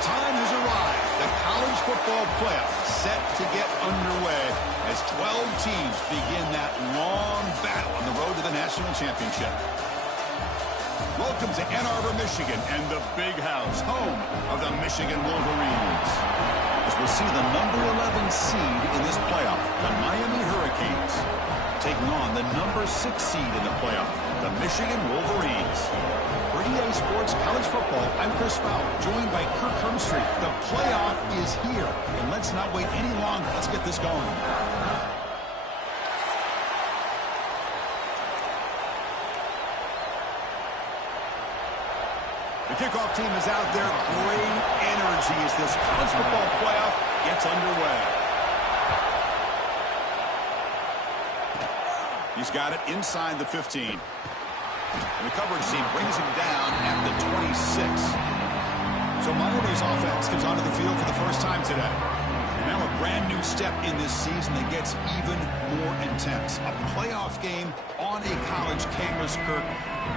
time has arrived. The college football playoff set to get underway as 12 teams begin that long battle on the road to the national championship. Welcome to Ann Arbor, Michigan, and the Big House, home of the Michigan Wolverines. As we'll see the number 11 seed in this playoff, the Miami Hurricanes, taking on the number 6 seed in the playoff, the Michigan Wolverines. For EA Sports College Football, I'm Chris Fowler, joined by Kirk Hermstreet. The playoff is here, and let's not wait any longer. Let's get this going. The kickoff team is out there. Great energy as this college football playoff gets underway. He's got it inside the 15. And the coverage team brings him down at the 26. So Miami's offense comes onto the field for the first time today. And now a brand new step in this season that gets even more intense. A playoff game on a college campus, Kirk.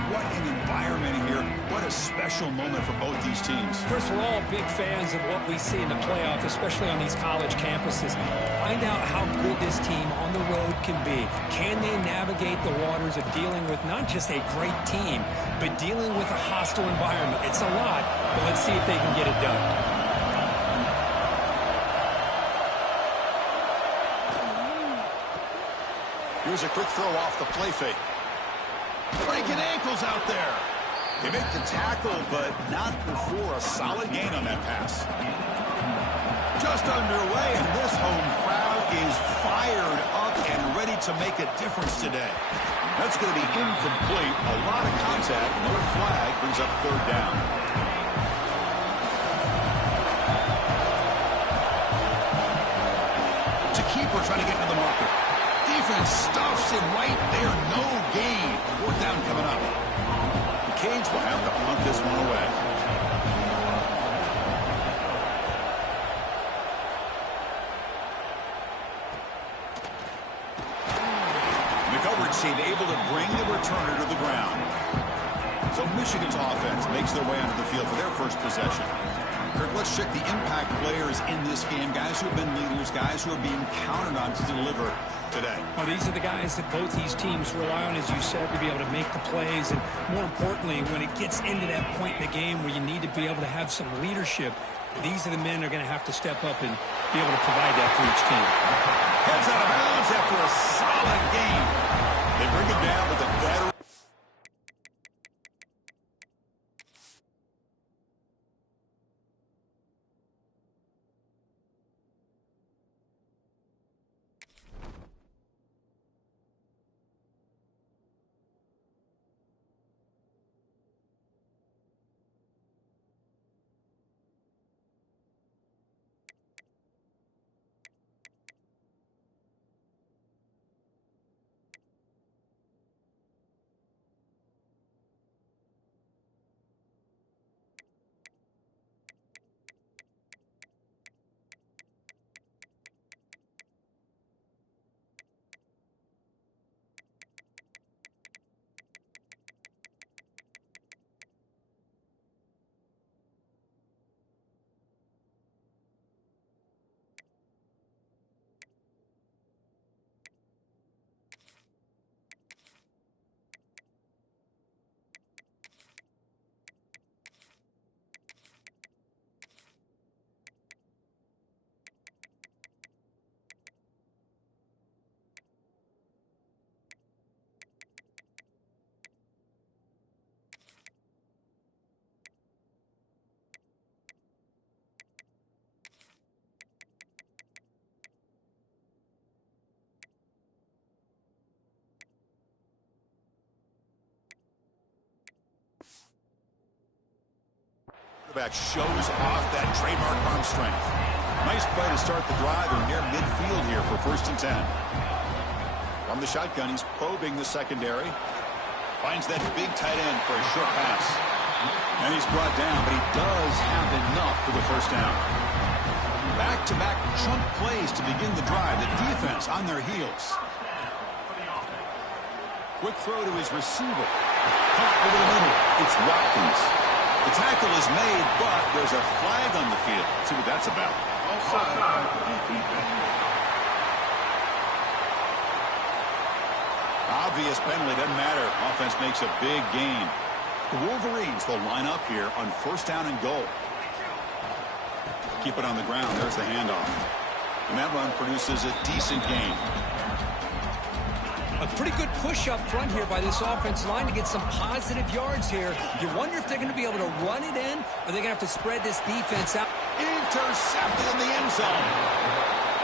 What an environment here. What a special moment for both these teams. First, we're all big fans of what we see in the playoffs, especially on these college campuses. Find out how good this team on the road can be. Can they navigate the waters of dealing with not just a great team, but dealing with a hostile environment? It's a lot, but let's see if they can get it done. Here's a quick throw off the play fake. Breaking ankles out there. They make the tackle, but not before a solid gain on that pass. Just underway, and this home crowd is fired up and ready to make a difference today. That's going to be incomplete. A lot of contact. No flag brings up third down. It's a keeper trying to get into the market. Defense stuffs him right there. No gain. Fourth down coming up. The Canes will have to punt this one away. The coverage team able to bring the returner to the ground. So Michigan's offense makes their way onto the field for their first possession. Kirk, let's check the impact players in this game. Guys who have been leaders, guys who are being counted on to deliver today. Well, these are the guys that both these teams rely on, as you said, to be able to make the plays. And more importantly, when it gets into that point in the game where you need to be able to have some leadership, these are the men that are going to have to step up and be able to provide that for each team. Heads out of bounds after a solid game. They bring him down with a veteran. Shows off that trademark arm strength. Nice play to start the drive. They're near midfield here for 1st and 10. From the shotgun, he's probing the secondary. Finds that big tight end for a short pass. And he's brought down, but he does have enough for the first down. Back-to-back chunk plays to begin the drive. The defense on their heels. Quick throw to his receiver. Caught over the middle. It's Watkins. The tackle is made, but there's a flag on the field. Let's see what that's about. Obvious penalty, doesn't matter. Offense makes a big gain. The Wolverines will line up here on first down and goal. Keep it on the ground. There's the handoff. And that run produces a decent gain. A pretty good push up front here by this offensive line to get some positive yards here. You wonder if they're going to be able to run it in, or they're going to have to spread this defense out. Intercepted in the end zone.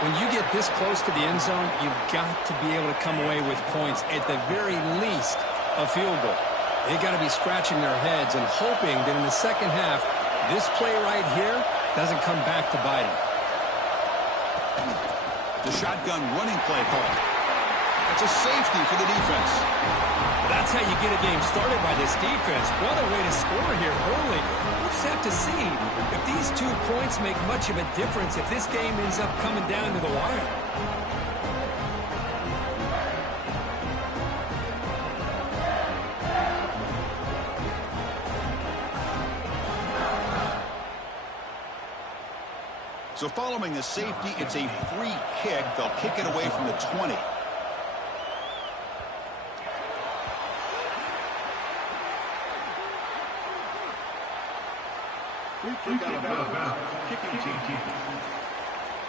When you get this close to the end zone, you've got to be able to come away with points, at the very least a field goal. They've got to be scratching their heads and hoping that in the second half, this play right here doesn't come back to bite them. The shotgun running play call. It's a safety for the defense. That's how you get a game started by this defense. What a way to score here early. We'll just have to see if these 2 points make much of a difference, if this game ends up coming down to the wire. So following the safety, it's a free kick. They'll kick it away from the 20.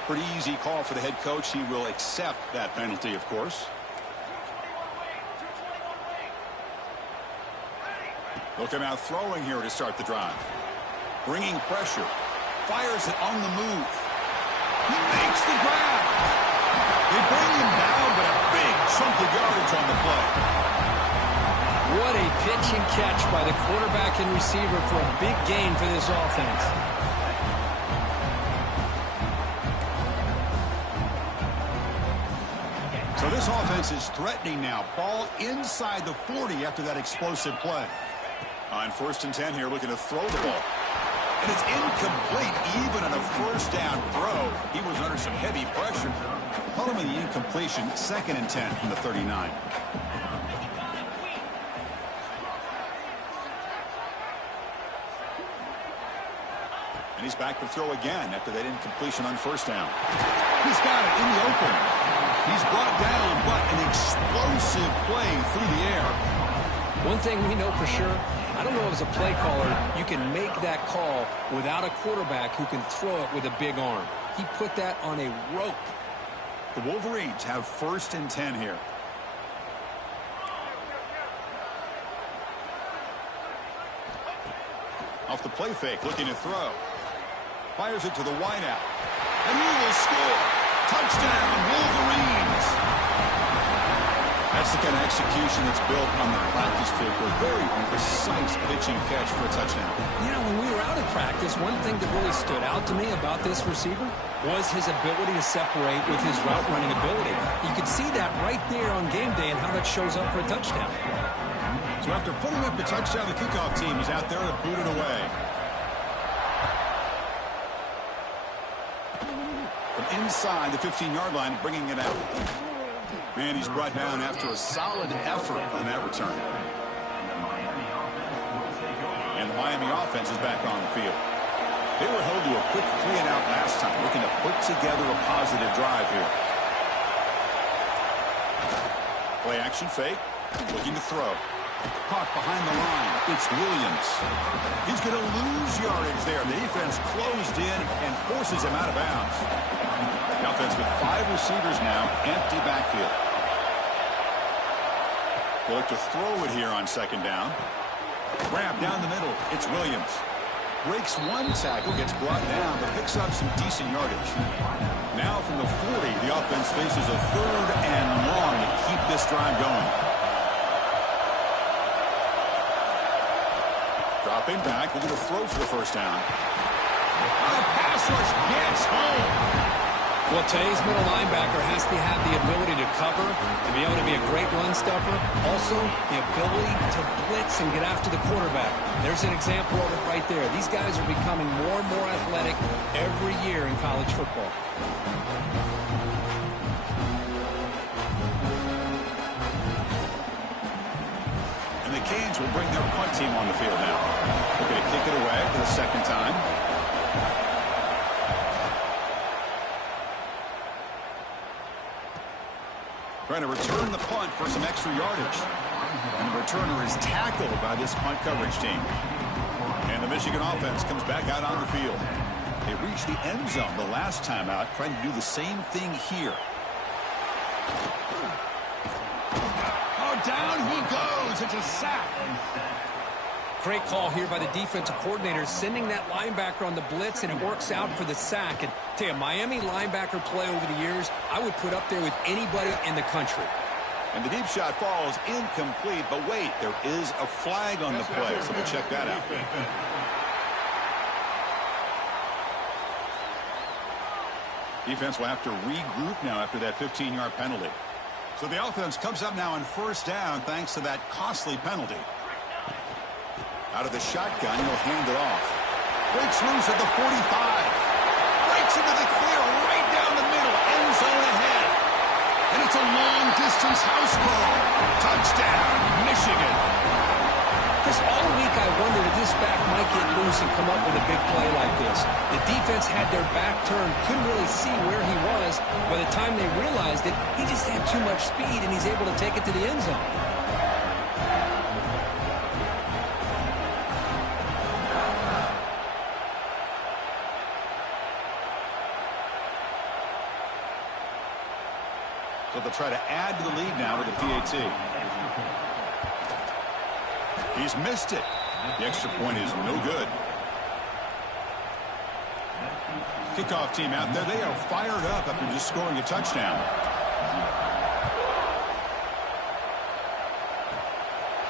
Pretty easy call for the head coach. He will accept that penalty, of course. Looking out throwing here to start the drive. Bringing pressure. Fires it on the move. He makes the grab. They bring him down, but a big chunk of yardage on the play. What a pitch and catch by the quarterback and receiver for a big gain for this offense. So this offense is threatening now. Ball inside the 40 after that explosive play. On first and 10 here, looking to throw the ball. And it's incomplete, even on a first down throw. He was under some heavy pressure. Following the incompletion, 2nd and 10 from the 39. And he's back to throw again after that incompletion on first down. He's got it in the open. He's brought down, but an explosive play through the air. One thing we know for sure, I don't know as a play caller, you can make that call without a quarterback who can throw it with a big arm. He put that on a rope. The Wolverines have first and 10 here. Off the play fake, looking to throw. Fires it to the wideout. And he will score. Touchdown, Wolverines. That's the kind of execution that's built on the practice field. A very precise pitching catch for a touchdown. You know, when we were out in practice, one thing that really stood out to me about this receiver was his ability to separate with his route running ability. You could see that right there on game day and how that shows up for a touchdown. So after putting up the touchdown, the kickoff team is out there to boot it away. From inside the 15-yard line, bringing it out. And he's brought down after a solid effort on that return. And the Miami offense is back on the field. They were held to a quick 3-and-out last time, looking to put together a positive drive here. Play action fake, looking to throw. Caught behind the line. It's Williams. He's going to lose yardage there. The defense closed in and forces him out of bounds. The offense with 5 receivers now, empty backfield. They look to throw it here on second down. Grab down the middle. It's Williams. Breaks one tackle, gets brought down, but picks up some decent yardage. Now from the 40, the offense faces a 3rd and long to keep this drive going. Dropping back, we're going to throw for the first down. The pass rush gets home. Well, today's middle linebacker has to have the ability to cover, to be able to be a great run stuffer. Also, the ability to blitz and get after the quarterback. There's an example of it right there. These guys are becoming more and more athletic every year in college football. the Canes will bring their punt team on the field now. They're going to kick it away for the second time. Trying to return the punt for some extra yardage. And the returner is tackled by this punt coverage team. And the Michigan offense comes back out on the field. They reached the end zone the last time out, trying to do the same thing here. Oh, down he goes. It's a sack. Great call here by the defensive coordinator, sending that linebacker on the blitz, and it works out for the sack. And tell you, Miami linebacker play over the years, I would put up there with anybody in the country. And the deep shot falls incomplete, but wait, there is a flag on the play, so we'll check that out. Defense will have to regroup now after that 15-yard penalty. So the offense comes up now on first down thanks to that costly penalty. Out of the shotgun, he'll hand it off. Breaks loose at the 45. Breaks into the clear right down the middle. End zone ahead. And it's a long-distance house call. Touchdown, Michigan. Just all week I wondered if this back might get loose and come up with a big play like this. The defense had their back turned, couldn't really see where he was. By the time they realized it, he just had too much speed, and he's able to take it to the end zone. So they'll try to add to the lead now with the PAT. He's missed it. The extra point is no good. Kickoff team out there. They are fired up after just scoring a touchdown.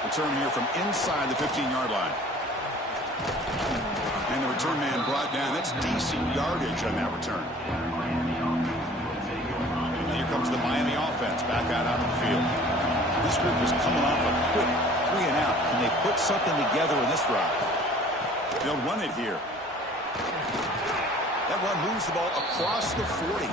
Return here from inside the 15-yard line. And the return man brought down. That's decent yardage on that return. Here comes the Miami offense back out onto the field. This group is coming off a quick 3-and-out. Can they put something together in this drive? They'll run it here. That run moves the ball across the 40.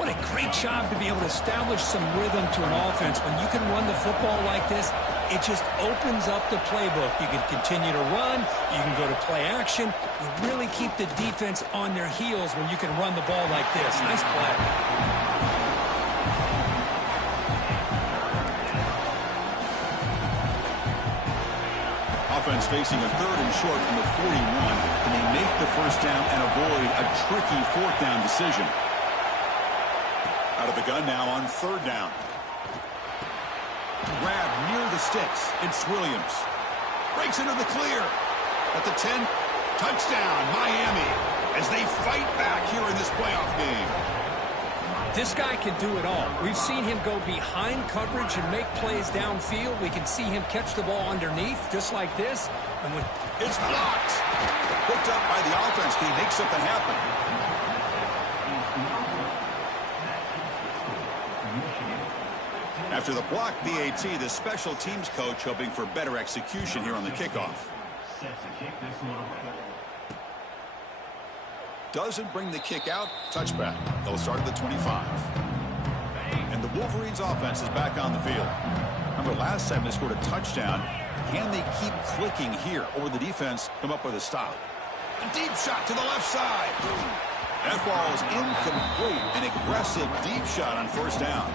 What a great job to be able to establish some rhythm to an offense. When you can run the football like this, it just opens up the playbook. You can continue to run. You can go to play action. You really keep the defense on their heels when you can run the ball like this. Nice play. Offense facing a 3rd and short from the 41. Can they make the first down and avoid a tricky 4th down decision? Out of the gun now on 3rd down. Grab near the sticks. It's Williams. Breaks into the clear. At the 10, touchdown, Miami, as they fight back here in this playoff game. This guy can do it all. We've seen him go behind coverage and make plays downfield. We can see him catch the ball underneath, just like this. And it's blocked. Hooked up by the offense. Can he make something happen? After the block BAT, the special teams coach hoping for better execution here on the kickoff. Doesn't bring the kick out. Touchback. They'll start at the 25. And the Wolverines offense is back on the field. Remember last time they scored a touchdown. Can they keep clicking here, or will the defense come up with a stop? A deep shot to the left side. That ball is incomplete. An aggressive deep shot on first down.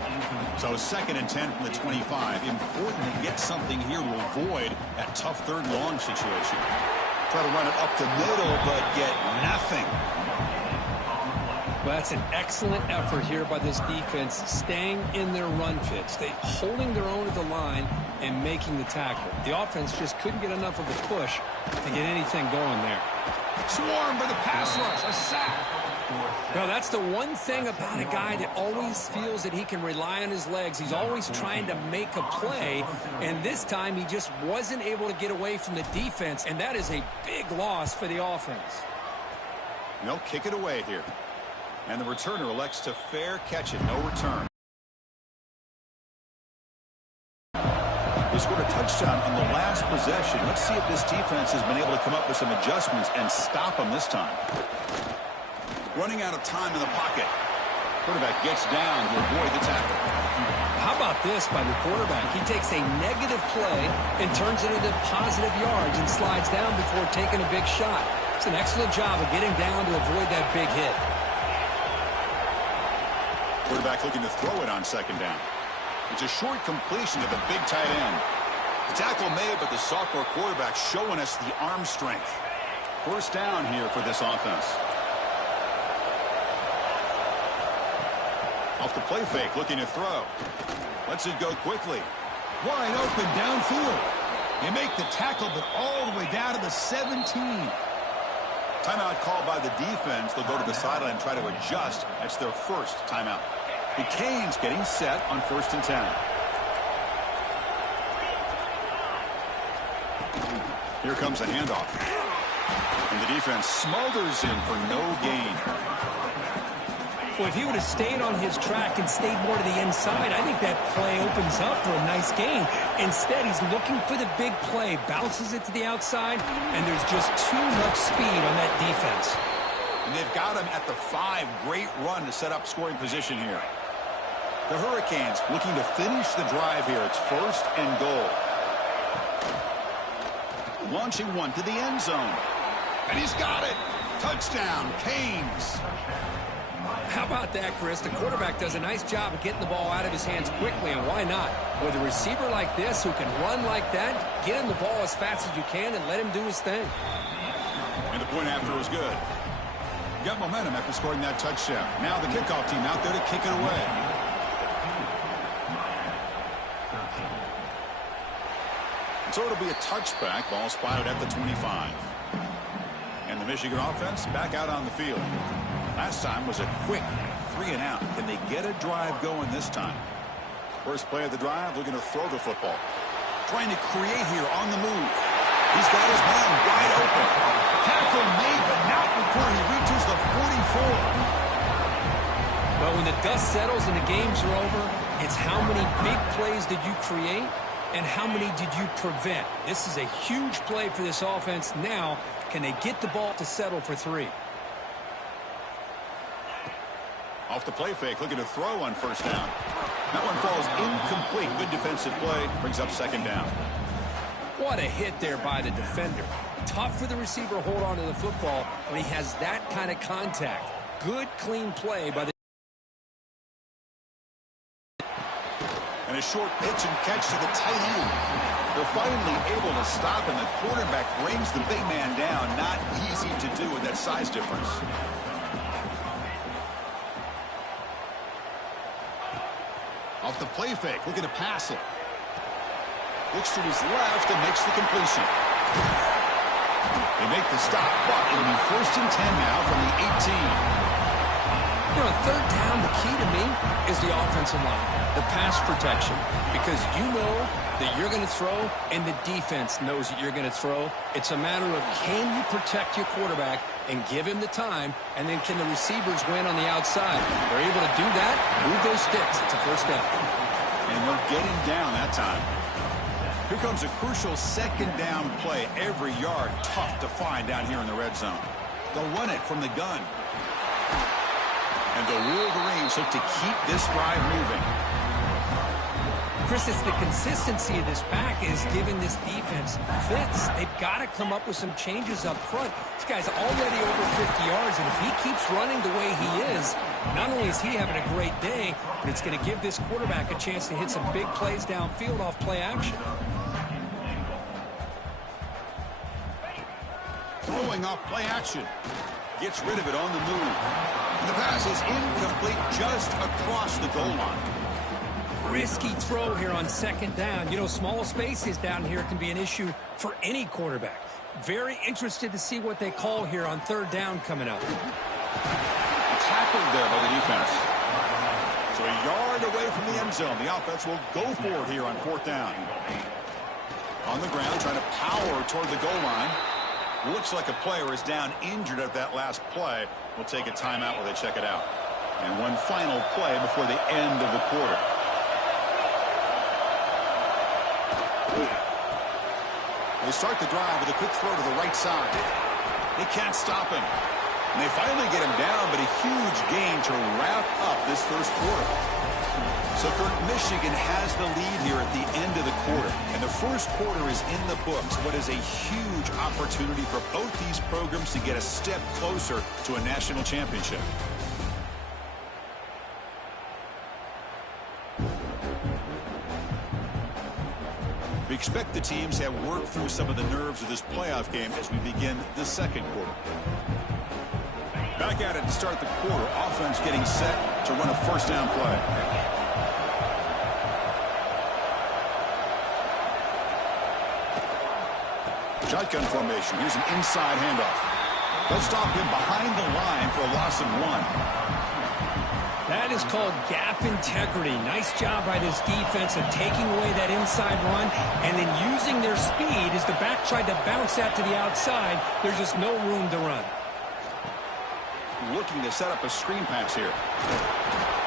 So 2nd and 10 from the 25. Important to get something here to avoid that tough 3rd and long situation. Try to run it up the middle, but get nothing. Well, that's an excellent effort here by this defense, staying in their run fits. They holding their own at the line and making the tackle. The offense just couldn't get enough of a push to get anything going there. Swarmed by the pass rush, a sack. Well, that's the one thing about a guy that always feels that he can rely on his legs. He's always trying to make a play, and this time he just wasn't able to get away from the defense, and that is a big loss for the offense. They'll kick it away here. And the returner elects to fair catch it, no return. They scored a touchdown on the last possession. Let's see if this defense has been able to come up with some adjustments and stop them this time. Running out of time in the pocket. Quarterback gets down to avoid the tackle. How about this by the quarterback? He takes a negative play and turns it into positive yards and slides down before taking a big shot. It's an excellent job of getting down to avoid that big hit. Quarterback looking to throw it on second down. It's a short completion to the big tight end. The tackle made, but the sophomore quarterback showing us the arm strength. First down here for this offense. Off the play fake, looking to throw. Lets it go quickly. Wide open downfield. They make the tackle, but all the way down to the 17. Timeout called by the defense. They'll go to the sideline and try to adjust. That's their first timeout. The Canes getting set on 1st and 10. Here comes a handoff. And the defense smothers him for no gain. Well, if he would have stayed on his track and stayed more to the inside, I think that play opens up for a nice gain. Instead, he's looking for the big play, bounces it to the outside, and there's just too much speed on that defense. And they've got him at the 5. Great run to set up scoring position here. The Hurricanes looking to finish the drive here. It's 1st and goal. Launching one to the end zone. And he's got it. Touchdown, Canes. How about that, Chris? The quarterback does a nice job of getting the ball out of his hands quickly, and why not? With a receiver like this who can run like that, get him the ball as fast as you can and let him do his thing. And the point after was good. Got momentum after scoring that touchdown. Now the kickoff team out there to kick it away. So it'll be a touchback. Ball spotted at the 25. And the Michigan offense back out on the field. Last time was a quick 3-and-out. Can they get a drive going this time? First play of the drive, looking to throw the football. Trying to create here on the move. He's got his man wide open. Tackle made, but not before he reaches the 44. Well, when the dust settles and the games are over, it's how many big plays did you create and how many did you prevent? This is a huge play for this offense. Now, can they get the ball to settle for 3? Off the play fake, looking to throw on 1st down. That one falls incomplete. Good defensive play. Brings up 2nd down. What a hit there by the defender. Tough for the receiver to hold on to the football when he has that kind of contact. Good, clean play by the... And a short pitch and catch to the tight end. They're finally able to stop, and the quarterback brings the big man down. Not easy to do with that size difference. Off the play fake, looking to pass it. Looks to his left and makes the completion. They make the stop, but it'll be 1st and 10 now from the 18. You know, 3rd down, the key to me is the offensive line, the pass protection, because you know that you're going to throw and the defense knows that you're going to throw. It's a matter of can you protect your quarterback and give him the time, and then can the receivers win on the outside? If they're able to do that, move those sticks. It's a 1st down. And they'll get him down that time. Here comes a crucial 2nd down play. Every yard tough to find down here in the red zone. They'll run it from the gun. And the Wolverines look to keep this drive moving. Chris, it's the consistency of this pack is giving this defense fits. They've got to come up with some changes up front. This guy's already over 50 yards, and if he keeps running the way he is, not only is he having a great day, but it's going to give this quarterback a chance to hit some big plays downfield off play action. Throwing off play action. Gets rid of it on the move. And the pass is incomplete just across the goal line. Risky throw here on 2nd down. You know, small spaces down here can be an issue for any quarterback. Very interested to see what they call here on 3rd down coming up. Tackled there by the defense. So a yard away from the end zone. The offense will go for it here on 4th down. On the ground, trying to power toward the goal line. Looks like a player is down injured at that last play. We'll take a timeout while they check it out. And one final play before the end of the quarter. They start the drive with a quick throw to the right side. They can't stop him. And they finally get him down, but a huge gain to wrap up this 1st quarter. So Michigan has the lead here at the end of the quarter, and the first quarter is in the books. What is a huge opportunity for both these programs to get a step closer to a national championship. We expect the teams have worked through some of the nerves of this playoff game as we begin the second quarter. Back at it to start the quarter. Offense getting set to run a first down play. Shotgun formation. Here's an inside handoff. They'll stop him behind the line for a loss of 1. That is called gap integrity. Nice job by this defense of taking away that inside run and then using their speed as the back tried to bounce that to the outside. There's just no room to run. Looking to set up a screen pass here.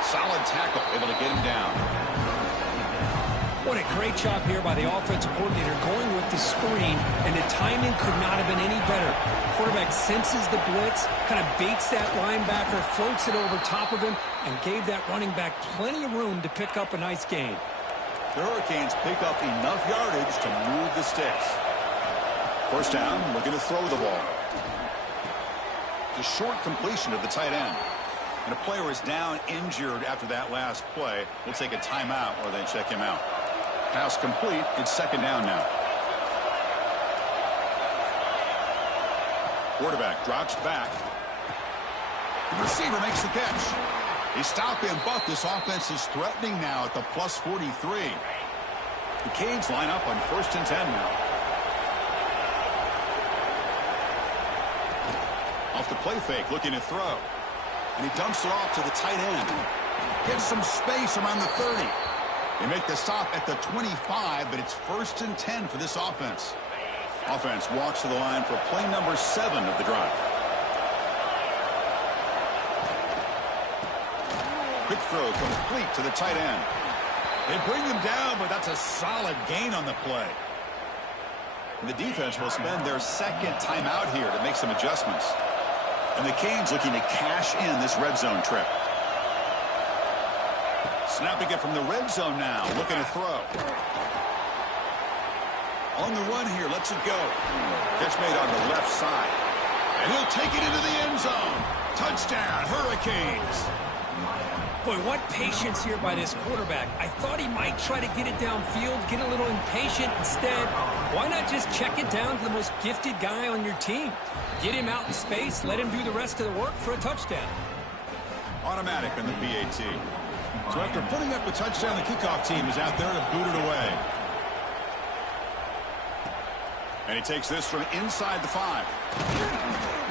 Solid tackle, able to get him down. What a great job here by the offensive coordinator going with the screen, and the timing could not have been any better. Quarterback senses the blitz, kind of baits that linebacker, floats it over top of him, and gave that running back plenty of room to pick up a nice gain. The Hurricanes pick up enough yardage to move the sticks. First down, looking to throw the ball. The short completion of the tight end. And a player is down injured after that last play. We'll take a timeout or they check him out. Pass complete. It's second down now. Quarterback drops back. The receiver makes the catch. They stop him, but this offense is threatening now at the plus 43. The Canes line up on 1st and 10 now. Off the play fake, looking to throw. And he dumps it off to the tight end. Gets some space around the 30. They make the stop at the 25, but it's 1st and 10 for this offense. Offense walks to the line for play number 7 of the drive. Quick throw complete to the tight end. They bring him down, but that's a solid gain on the play. And the defense will spend their second timeout here to make some adjustments. And the Canes looking to cash in this red zone trip. Snapping it from the red zone now, looking to throw. On the run here, lets it go. Catch made on the left side. And he'll take it into the end zone. Touchdown, Hurricanes. Boy, what patience here by this quarterback. I thought he might try to get it downfield, get a little impatient. Instead, why not just check it down to the most gifted guy on your team? Get him out in space, let him do the rest of the work for a touchdown. Automatic on the PAT. So after putting up a touchdown, the kickoff team is out there to boot it away. And he takes this from inside the 5.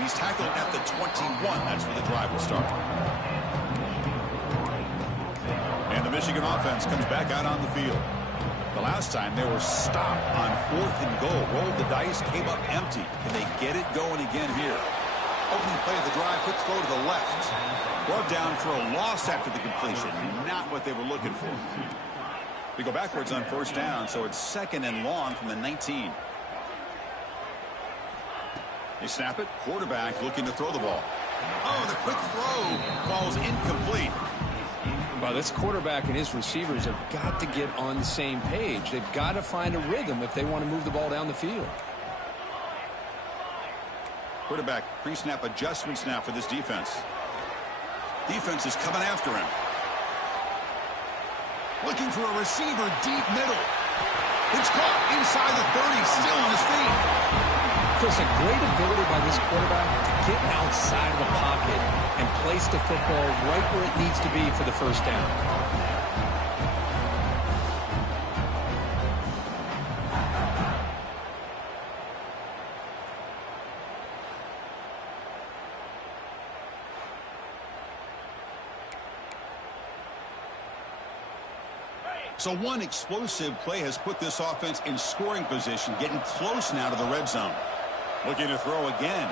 He's tackled at the 21. That's where the drive will start. And the Michigan offense comes back out on the field. The last time they were stopped on 4th and goal. Rolled the dice, came up empty. Can they get it going again here? Opening play of the drive, quick throw to the left. Brought down for a loss after the completion. Not what they were looking for. We go backwards on 1st down, so it's 2nd and long from the 19. They snap it. Quarterback looking to throw the ball. Oh, the quick throw falls incomplete. Well, this quarterback and his receivers have got to get on the same page. They've got to find a rhythm if they want to move the ball down the field. Quarterback pre-snap adjustments now for this defense. Defense is coming after him. Looking for a receiver deep middle. It's caught inside the 30, still on his feet. Just a great ability by this quarterback to get outside of the pocket and place the football right where it needs to be for the first down. So one explosive play has put this offense in scoring position, getting close now to the red zone. Looking to throw again.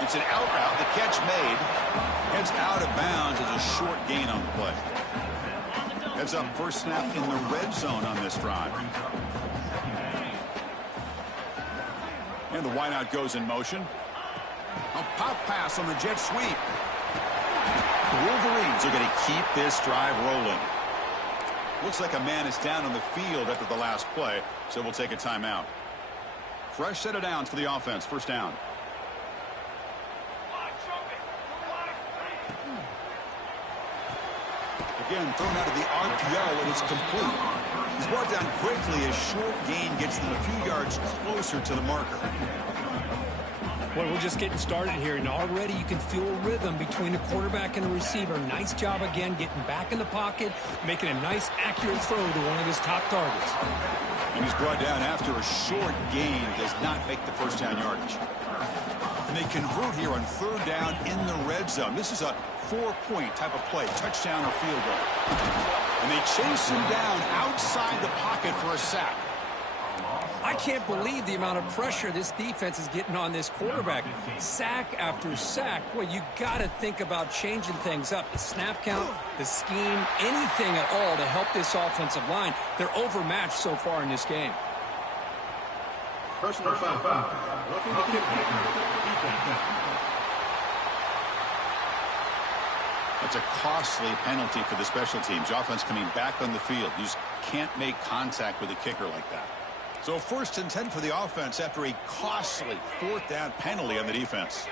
It's an out route. The catch made. Heads out of bounds as a short gain on the play. Heads up first snap in the red zone on this drive. And the wideout goes in motion. A pop pass on the jet sweep. The Wolverines are going to keep this drive rolling. Looks like a man is down on the field after the last play, so we'll take a timeout. Fresh set of downs for the offense. First down. Again, thrown out of the RPO, and it's complete. He's brought down quickly as short gain gets them a few yards closer to the marker. Well, we're just getting started here, and already you can feel a rhythm between the quarterback and the receiver. Nice job again getting back in the pocket, making a nice, accurate throw to one of his top targets. And he's brought down after a short gain, does not make the first down yardage. And they convert here on third down in the red zone. This is a 4-point type of play, touchdown or field goal. And they chase him down outside the pocket for a sack. I can't believe the amount of pressure this defense is getting on this quarterback. Sack after sack. Well, you got to think about changing things up. The snap count, the scheme, anything at all to help this offensive line. They're overmatched so far in this game. Personal foul. That's a costly penalty for the special teams. Offense coming back on the field. You just can't make contact with a kicker like that. So 1st and 10 for the offense after a costly 4th down penalty on the defense.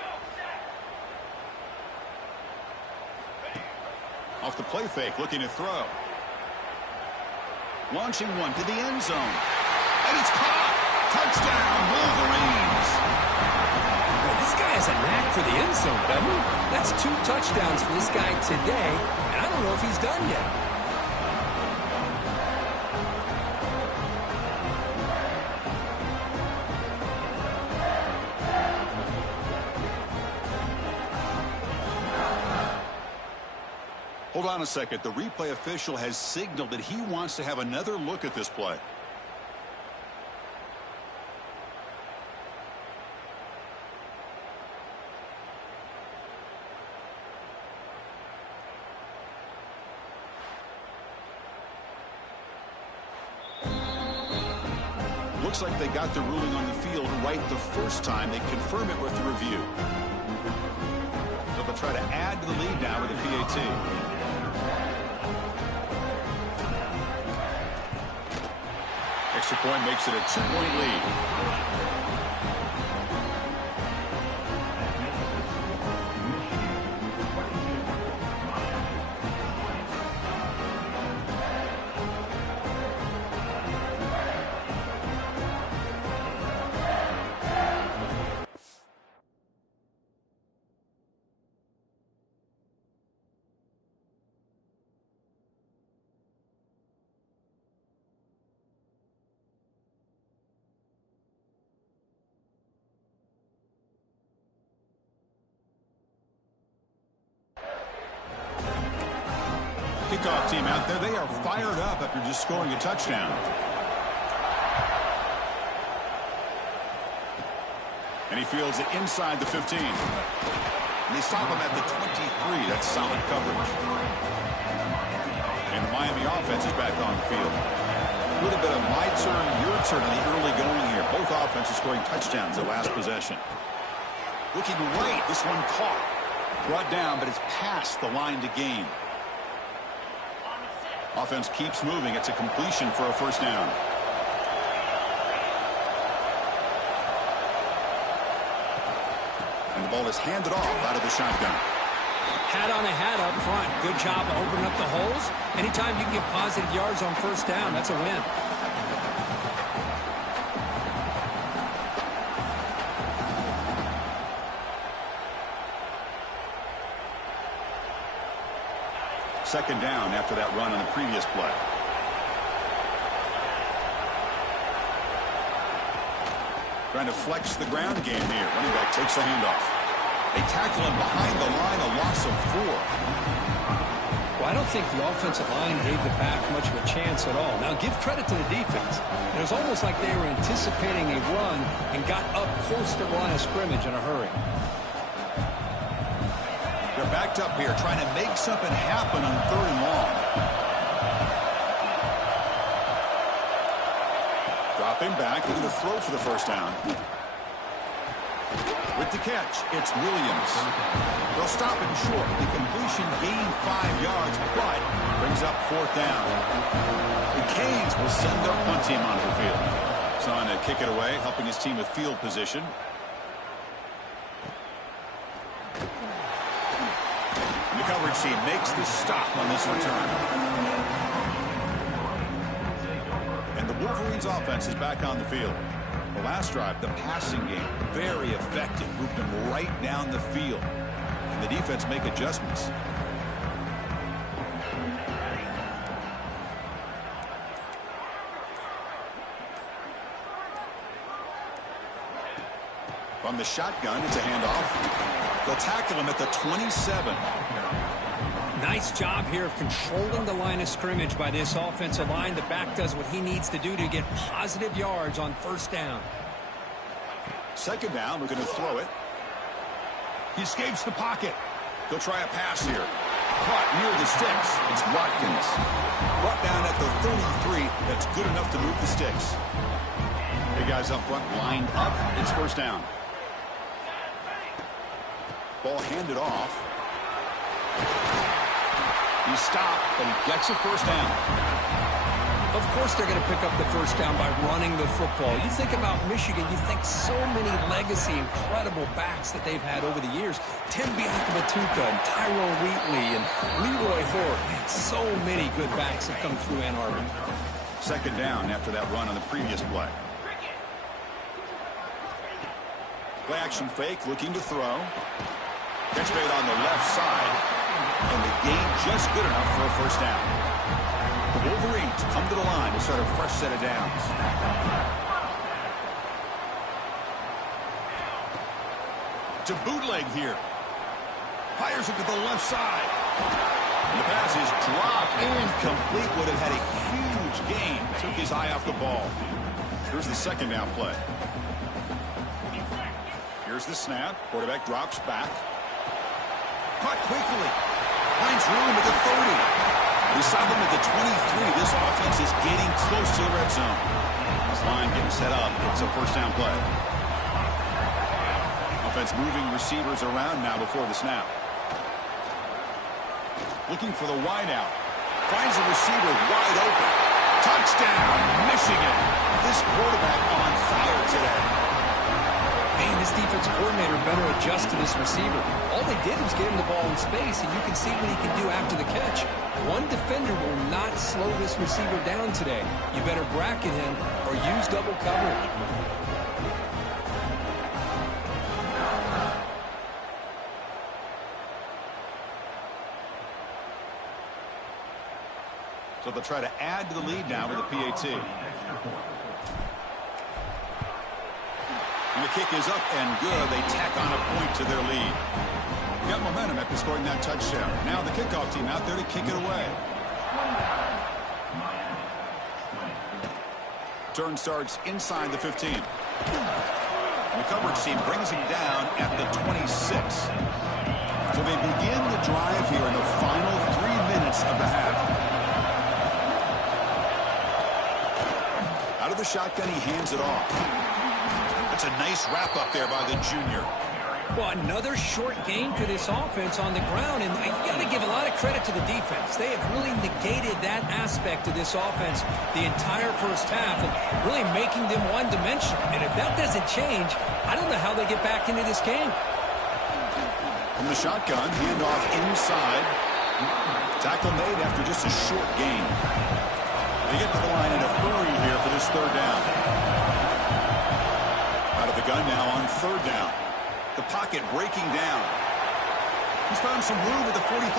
Off the play fake, looking to throw. Launching one to the end zone. And it's caught! Touchdown, Wolverines! Well, this guy has a knack for the end zone, doesn't he? That's 2 touchdowns for this guy today, and I don't know if he's done yet. Hold on a second. The replay official has signaled that he wants to have another look at this play. Looks like they got the ruling on the field right the first time. They confirm it with the review. So they'll try to add to the lead now with a PAT. Extra point makes it a 2-point lead. Kickoff team out there. They are fired up after just scoring a touchdown. And he fields it inside the 15. And they stop him at the 23. That's solid coverage. And the Miami offense is back on the field. A little bit of my turn, your turn in the early going here. Both offenses scoring touchdowns their last possession. Looking right. This one caught. Brought down, but it's past the line to gain. Offense keeps moving. It's a completion for a first down. And the ball is handed off out of the shotgun. Hat on a hat up front. Good job of opening up the holes. Anytime you can get positive yards on first down, that's a win. Second down after that run on the previous play. Trying to flex the ground game here. Running back takes the handoff. They tackle him behind the line, a loss of 4. Well, I don't think the offensive line gave the back much of a chance at all. Now, give credit to the defense. It was almost like they were anticipating a run and got up close to the line of scrimmage in a hurry. They're backed up here, trying to make something happen on 3rd and long. Drop him back. They're going to throw for the first down. With the catch, it's Williams. They'll stop him short. The completion gained 5 yards, but brings up 4th down. The Canes will send their punt team onto the field. So on to kick it away, helping his team with field position. The coverage team makes the stop on this return. And the Wolverines offense is back on the field. The last drive, the passing game, very effective. Moved them right down the field. And the defense make adjustments. From the shotgun, it's a handoff. They'll tackle him at the 27. Nice job here of controlling the line of scrimmage by this offensive line. The back does what he needs to do to get positive yards on 1st down. 2nd down, we're going to throw it. He escapes the pocket. He'll try a pass here. Caught near the sticks. It's Watkins. Brought down at the 33. That's good enough to move the sticks. Big guys up front lined up. It's 1st down. Ball handed off. He stopped, but he gets a 1st down. Of course they're going to pick up the 1st down by running the football. You think about Michigan, you think so many legacy, incredible backs that they've had over the years. Tim Biakabatuka and Tyrone Wheatley and Leroy Hoare. Man, so many good backs have come through Ann Arbor. 2nd down after that run on the previous play. Play action fake, looking to throw. Catch made on the left side. And the gain just good enough for a 1st down. The Wolverines come to the line to start a fresh set of downs. To bootleg here. Fires it to the left side. And the pass is dropped. Incomplete. Would have had a huge gain. Took his eye off the ball. Here's the 2nd down play. Here's the snap. Quarterback drops back. Caught quickly. Finds room at the 30. We saw them at the 23. This offense is getting close to the red zone. This line getting set up. It's a 1st down play. Offense moving receivers around now before the snap. Looking for the wideout. Finds a receiver wide open. Touchdown, Michigan. This quarterback on fire today. Man, this defense coordinator better adjust to this receiver. All they did was give him the ball in space, and you can see what he can do after the catch. One defender will not slow this receiver down today. You better bracket him or use double coverage. So they'll try to add to the lead now with a PAT. And the kick is up and good. They tack on a point to their lead. They got momentum after scoring that touchdown. Now the kickoff team out there to kick it away. Turn starts inside the 15. And the coverage team brings him down at the 26. So they begin the drive here in the final 3 minutes of the half. Out of the shotgun, he hands it off. That's a nice wrap up there by the junior. Well, another short gain for this offense on the ground, and you got to give a lot of credit to the defense. They have really negated that aspect of this offense the entire 1st half, and really making them one-dimensional. And if that doesn't change, I don't know how they get back into this game. From the shotgun, handoff inside. Tackle made after just a short gain. They get to the line in a hurry here for this 3rd down. Out of the gun now on 3rd down. The pocket breaking down. He's found some room at the 45.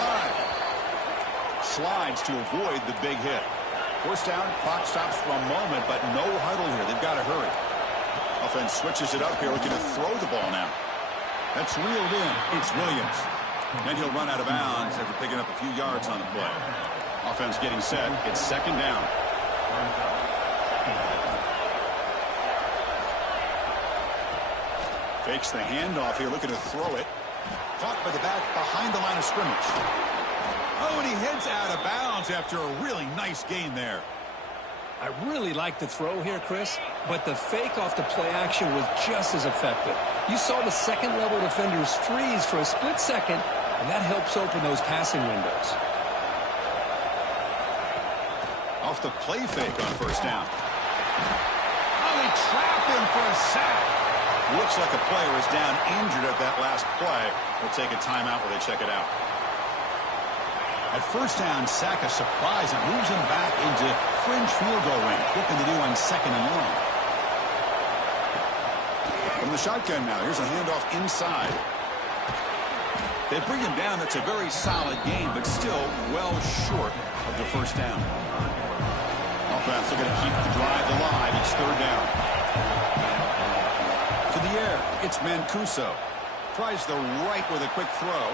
Slides to avoid the big hit. 1st down, clock stops for a moment, but no huddle here. They've got to hurry. Offense switches it up here, looking to throw the ball now. That's reeled in. It's Williams. And he'll run out of bounds after picking up a few yards on the play. Offense getting set. It's 2nd down. Fakes the handoff here, looking to throw it. Caught by the back behind the line of scrimmage. Oh, and he heads out of bounds after a really nice gain there. I really like the throw here, Chris, but the fake off the play action was just as effective. You saw the second-level defenders freeze for a split second, and that helps open those passing windows. Off the play fake on first down. Oh, they trap him for a sack. Looks like a player is down injured at that last play. We'll take a timeout while they check it out. At first down, sack a surprise. It moves him back into fringe field goal range. Looking to do on second and long. From the shotgun now, here's a handoff inside. They bring him down. That's a very solid game, but still well short of the first down. Offense, they're going to keep the drive alive. It's third down. To the air, it's Mancuso. Tries the right with a quick throw.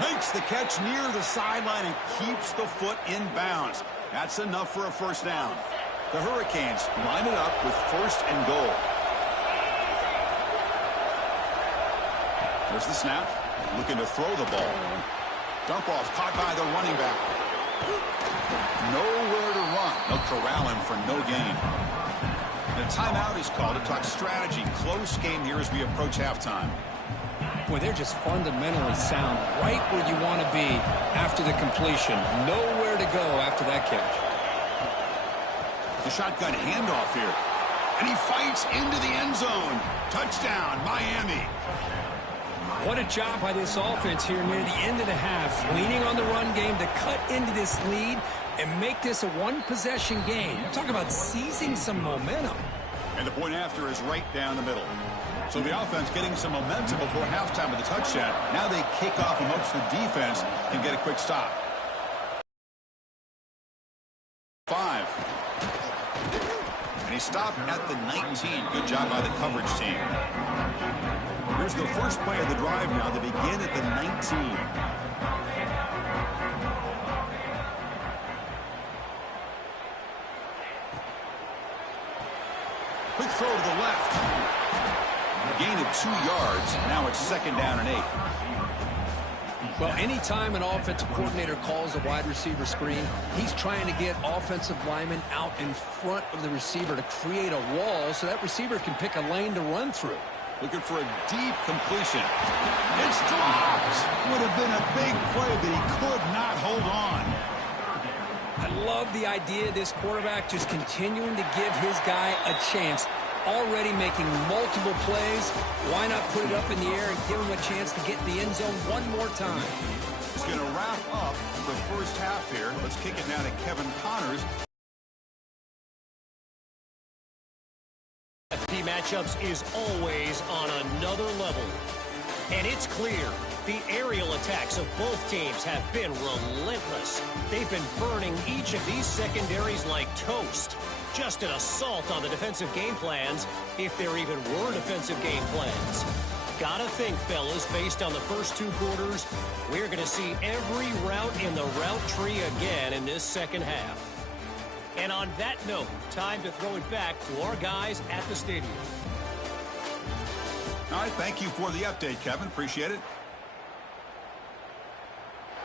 Makes the catch near the sideline and keeps the foot in bounds. That's enough for a first down. The Hurricanes line it up with first and goal. There's the snap. Looking to throw the ball. Dump off caught by the running back. Nowhere to run. They'll corral him for no gain. And a timeout is called to talk strategy. Close game here as we approach halftime. Boy, they're just fundamentally sound, right where you want to be after the completion. Nowhere to go after that catch. The shotgun handoff here. And he fights into the end zone. Touchdown, Miami. What a job by this offense here near the end of the half. Leaning on the run game to cut into this lead and make this a one-possession game. Talk about seizing some momentum. And the point after is right down the middle. So the offense getting some momentum before halftime with the touchdown. Now they kick off and hopes the defense can get a quick stop. 5. And he stopped at the 19. Good job by the coverage team. Here's the first play of the drive now. They begin at the 19. Quick throw to the left. A gain of 2 yards. Now it's second down and 8. Well, anytime an offensive coordinator calls a wide receiver screen, he's trying to get offensive linemen out in front of the receiver to create a wall so that receiver can pick a lane to run through. Looking for a deep completion. It's dropped. Would have been a big play, but he could not hold on. I love the idea of this quarterback just continuing to give his guy a chance. Already making multiple plays. Why not put it up in the air and give him a chance to get in the end zone one more time? He's going to wrap up the first half here. Let's kick it now to Kevin Connors. FP matchups is always on another level. And it's clear, the aerial attacks of both teams have been relentless. They've been burning each of these secondaries like toast. Just an assault on the defensive game plans, if there even were defensive game plans. Gotta think, fellas, based on the first 2 quarters, we're going to see every route in the route tree again in this second half. And on that note, time to throw it back to our guys at the stadium. All right, thank you for the update, Kevin. Appreciate it.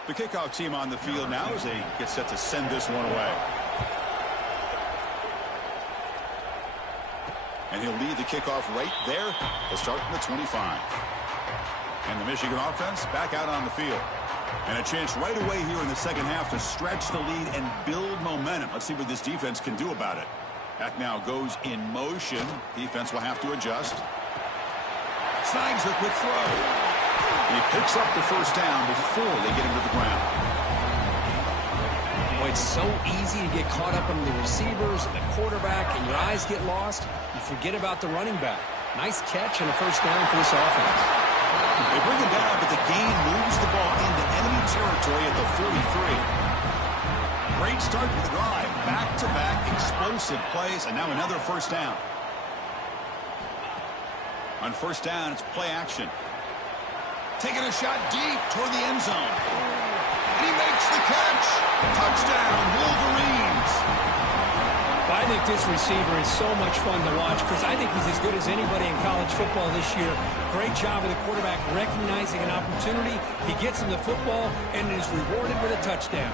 The kickoff team on the field now as they get set to send this one away. And he'll lead the kickoff right there. He'll start from the 25. And the Michigan offense back out on the field. And a chance right away here in the second half to stretch the lead and build momentum. Let's see what this defense can do about it. Back now goes in motion. Defense will have to adjust. Snags a quick throw. He picks up the first down before they get him to the ground. Boy, it's so easy to get caught up on the receivers and the quarterback, and your eyes get lost. You forget about the running back. Nice catch and a first down for this offense. They bring him down, but the gain moves the ball into enemy territory at the 43. Great start to the drive. Back-to-back explosive plays, and now another first down. On first down, it's play action. Taking a shot deep toward the end zone. And he makes the catch. Touchdown, Wolverines. I think this receiver is so much fun to watch because I think he's as good as anybody in college football this year. Great job of the quarterback recognizing an opportunity. He gets him the football and is rewarded with a touchdown.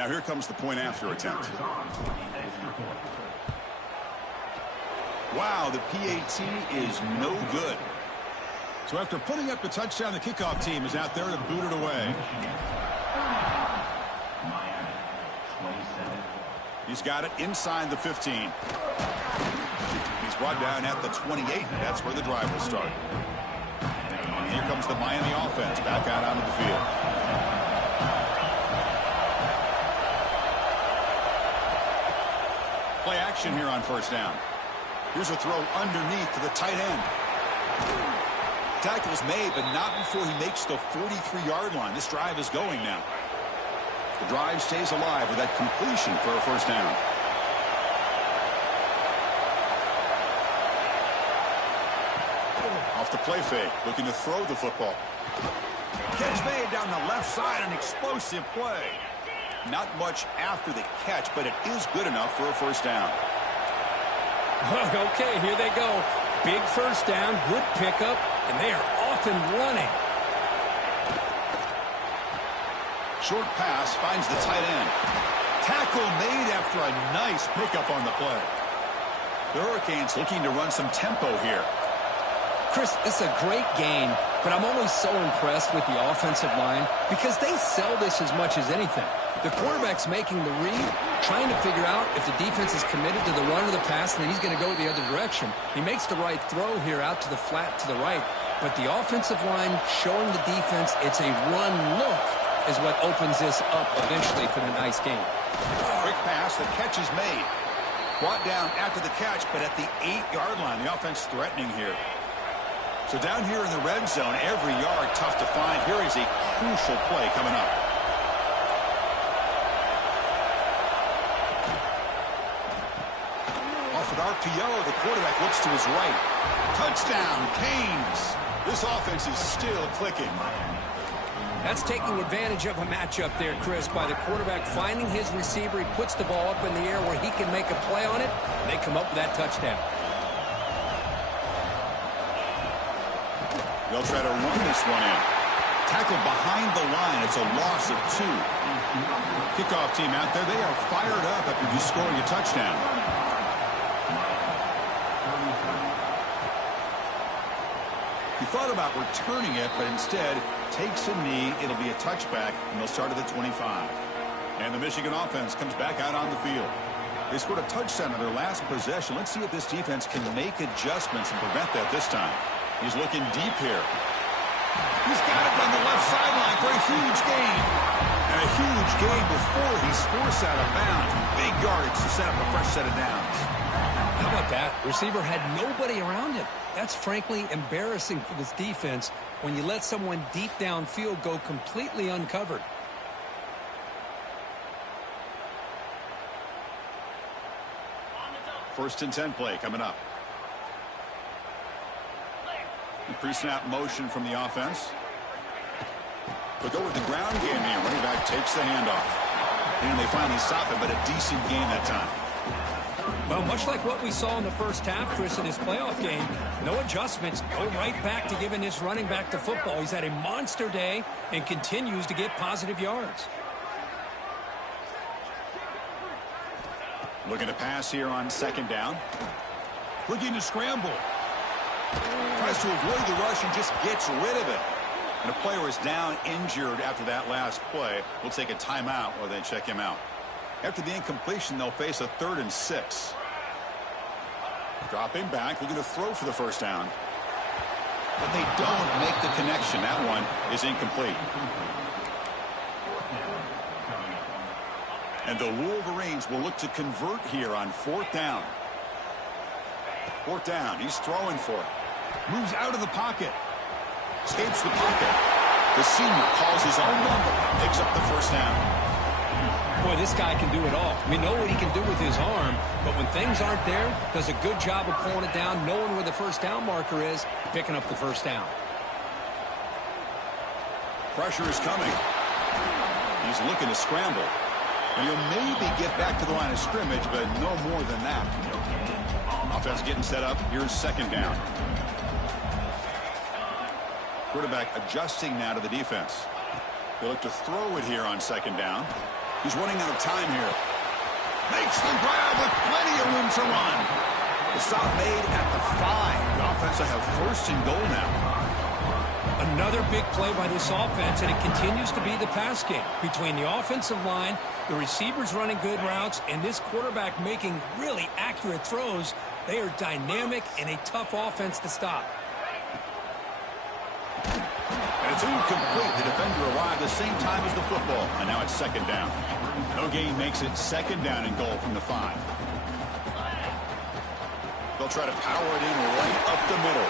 Now here comes the point after attempt. Wow, the PAT is no good. So after putting up the touchdown, the kickoff team is out there to boot it away. He's got it inside the 15. He's brought down at the 28. That's where the drive will start. And here comes the Miami offense back out onto the field. Play action here on first down. Here's a throw underneath to the tight end. Tackle's made, but not before he makes the 43-yard line. This drive is going now. The drive stays alive with that completion for a first down. Off the play fake, looking to throw the football. Catch made down the left side, an explosive play. Not much after the catch, but it is good enough for a first down. Okay, here they go. Big first down, good pickup, and they are off and running. Short pass finds the tight end. Tackle made after a nice pickup on the play. The Hurricanes looking to run some tempo here. Chris, it's a great game, but I'm always so impressed with the offensive line because they sell this as much as anything. The quarterback's making the read, trying to figure out if the defense is committed to the run or the pass, and then he's going to go the other direction. He makes the right throw here out to the flat to the right, but the offensive line showing the defense it's a run look is what opens this up eventually for the nice game. Quick pass, the catch is made. Brought down after the catch, but at the 8-yard line, the offense threatening here. So down here in the red zone, every yard tough to find. Here is a crucial play coming up. Off an RPO, the quarterback looks to his right. Touchdown, Canes. This offense is still clicking. That's taking advantage of a matchup there, Chris, by the quarterback finding his receiver. He puts the ball up in the air where he can make a play on it, and they come up with that touchdown. They'll try to run this one in. Tackle behind the line. It's a loss of 2. Kickoff team out there. They are fired up after just scoring a touchdown. He thought about returning it, but instead takes a knee. It'll be a touchback, and they'll start at the 25. And the Michigan offense comes back out on the field. They scored a touchdown on their last possession. Let's see if this defense can make adjustments and prevent that this time. He's looking deep here. He's got it on the left sideline for a huge gain. And a huge gain before he's forced out of bounds. Big yardage to set up a fresh set of downs. How about that? Receiver had nobody around him. That's frankly embarrassing for this defense when you let someone deep downfield go completely uncovered. First and 10 play coming up. Pre-snap motion from the offense. But go with the ground game here. Running back takes the handoff. And they finally stop it, but a decent game that time. Well, much like what we saw in the first half, Chris, in his playoff game, no adjustments, go right back to giving his running back the football. He's had a monster day and continues to get positive yards. Looking to pass here on second down. Looking to scramble. Tries to avoid the rush and just gets rid of it. And a player is down injured after that last play. We'll take a timeout while they check him out. After the incompletion, they'll face a 3rd and 6. Dropping back, looking to throw for the first down. But they don't make the connection. That one is incomplete. And the Wolverines will look to convert here on 4th down. 4th down, he's throwing for it. Moves out of the pocket. Escapes the pocket. The senior calls his own number. Picks up the first down. Boy, this guy can do it all. We know what he can do with his arm, but when things aren't there, does a good job of pulling it down, knowing where the first down marker is, picking up the first down. Pressure is coming. He's looking to scramble. And he'll maybe get back to the line of scrimmage, but no more than that. Offense getting set up. Here's second down. Quarterback adjusting now to the defense. They look to throw it here on second down. He's running out of time here. Makes the grab with plenty of room to run. The stop made at the 5. The offense will have first and goal now. Another big play by this offense, and it continues to be the pass game. Between the offensive line, the receivers running good routes, and this quarterback making really accurate throws, they are dynamic and a tough offense to stop. And it's incomplete. The defender arrived the same time as the football, and now it's second down. No gain makes it second down and goal from the 5. They'll try to power it in right up the middle.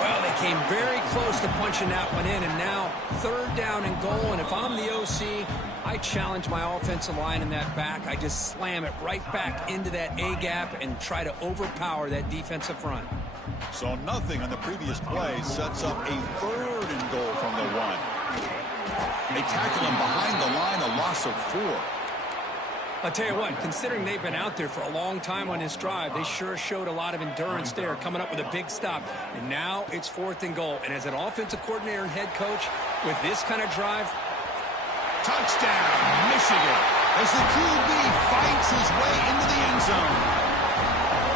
Well, they came very close to punching that one in, and now third down and goal. And if I'm the OC, I challenge my offensive line in that back. I just slam it right back into that A-gap and try to overpower that defensive front. So nothing on the previous play sets up a third and goal from the 1. They tackle him behind the line, a loss of 4. I'll tell you what, considering they've been out there for a long time on this drive, they sure showed a lot of endurance there, coming up with a big stop. And now it's fourth and goal. And as an offensive coordinator and head coach, with this kind of drive, touchdown, Michigan, as the QB fights his way into the end zone.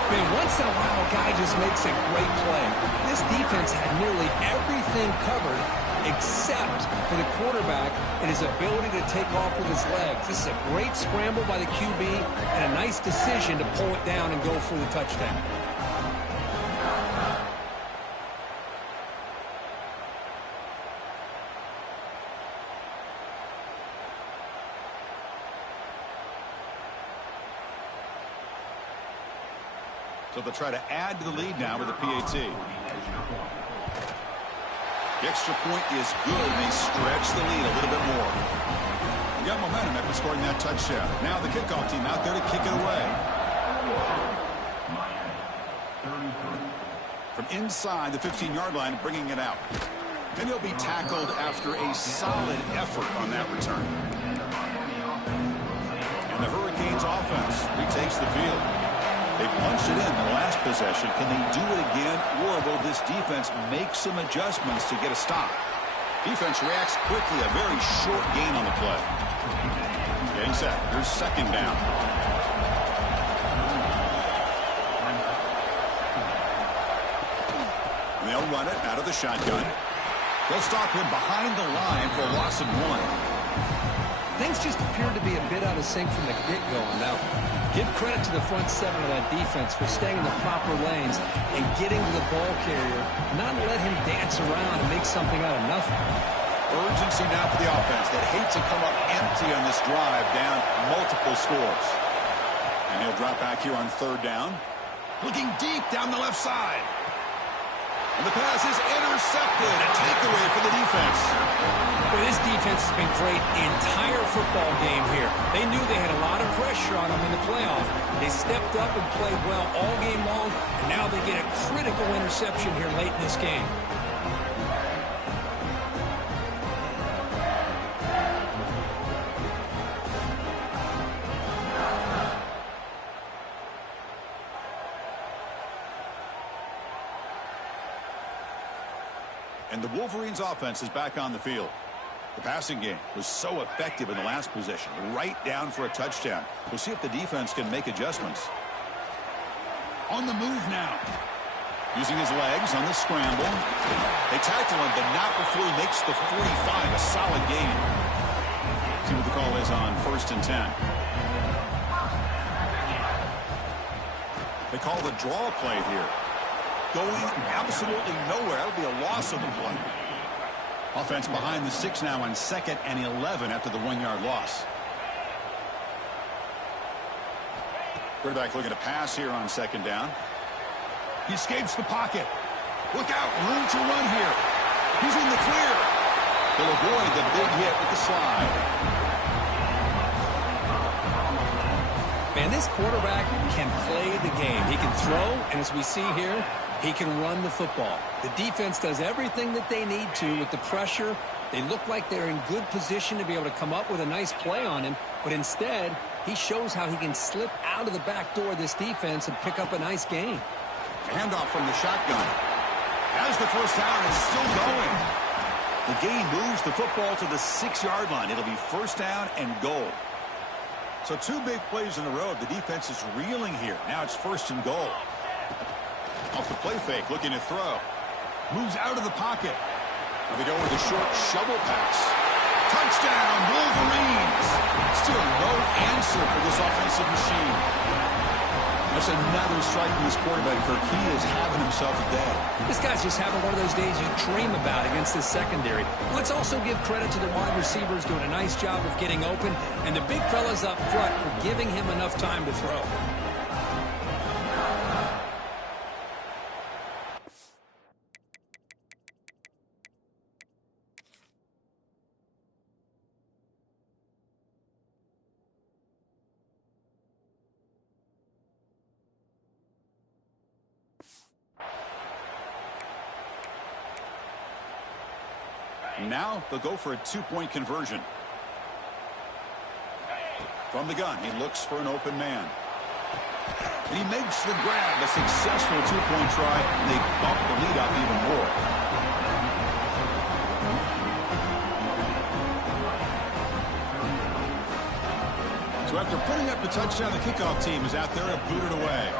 I mean, once in a while, a guy just makes a great play. This defense had nearly everything covered except for the quarterback and his ability to take off with his legs. This is a great scramble by the QB and a nice decision to pull it down and go for the touchdown. So they'll try to add to the lead now with a PAT. The extra point is good, and they stretch the lead a little bit more. They got momentum after scoring that touchdown. Now the kickoff team out there to kick it away. From inside the 15-yard line, bringing it out. And he'll be tackled after a solid effort on that return. And the Hurricanes offense retakes the field. They punched it in the last possession. Can they do it again, or will this defense make some adjustments to get a stop? Defense reacts quickly. A very short gain on the play. Getting set. Here's second down. And they'll run it out of the shotgun. They'll stop him behind the line for a loss of 1. Things just appear to be a bit out of sync from the get-go on that one. Give credit to the front 7 of that defense for staying in the proper lanes and getting to the ball carrier, not let him dance around and make something out of nothing. Urgency now for the offense that hates to come up empty on this drive, down multiple scores. And he'll drop back here on third down. Looking deep down the left side. And the pass is intercepted. A takeaway for the defense. Well, this defense has been great the entire football game here. They knew they had a lot of pressure on them in the playoff. They stepped up and played well all game long, and now they get a critical interception here late in this game. And the Wolverines' offense is back on the field. The passing game was so effective in the last possession, right down for a touchdown. We'll see if the defense can make adjustments. On the move now. Using his legs on the scramble. They tackle him, but not before he makes the 45, a solid gain. See what the call is on 1st and 10. They call the draw play here. Going absolutely nowhere. That'll be a loss of the play. Offense behind the 6 now on 2nd and 11 after the 1-yard loss. Quarterback looking to pass here on 2nd down. He escapes the pocket. Look out, room to run here. He's in the clear. He'll avoid the big hit with the slide. Man, this quarterback can play the game. He can throw, and as we see here, he can run the football. The defense does everything that they need to with the pressure. They look like they're in good position to be able to come up with a nice play on him, but instead, he shows how he can slip out of the back door of this defense and pick up a nice gain. Handoff from the shotgun. As the first down is still going. The gain moves the football to the 6-yard line. It'll be 1st down and goal. So 2 big plays in a row. The defense is reeling here. Now it's 1st and goal. Off the play fake, looking to throw. Moves out of the pocket. Now they go with a short shovel pass. Touchdown, Wolverines! Still no answer for this offensive machine. That's another strike from this quarterback, Kirk. He is having himself a day. This guy's just having one of those days you dream about against this secondary. Let's also give credit to the wide receivers doing a nice job of getting open, and the big fellas up front for giving him enough time to throw. Now they'll go for a 2-point conversion. From the gun, he looks for an open man. And he makes the grab, a successful 2-point try, and they bump the lead up even more. So after putting up the touchdown, the kickoff team is out there to boot it away.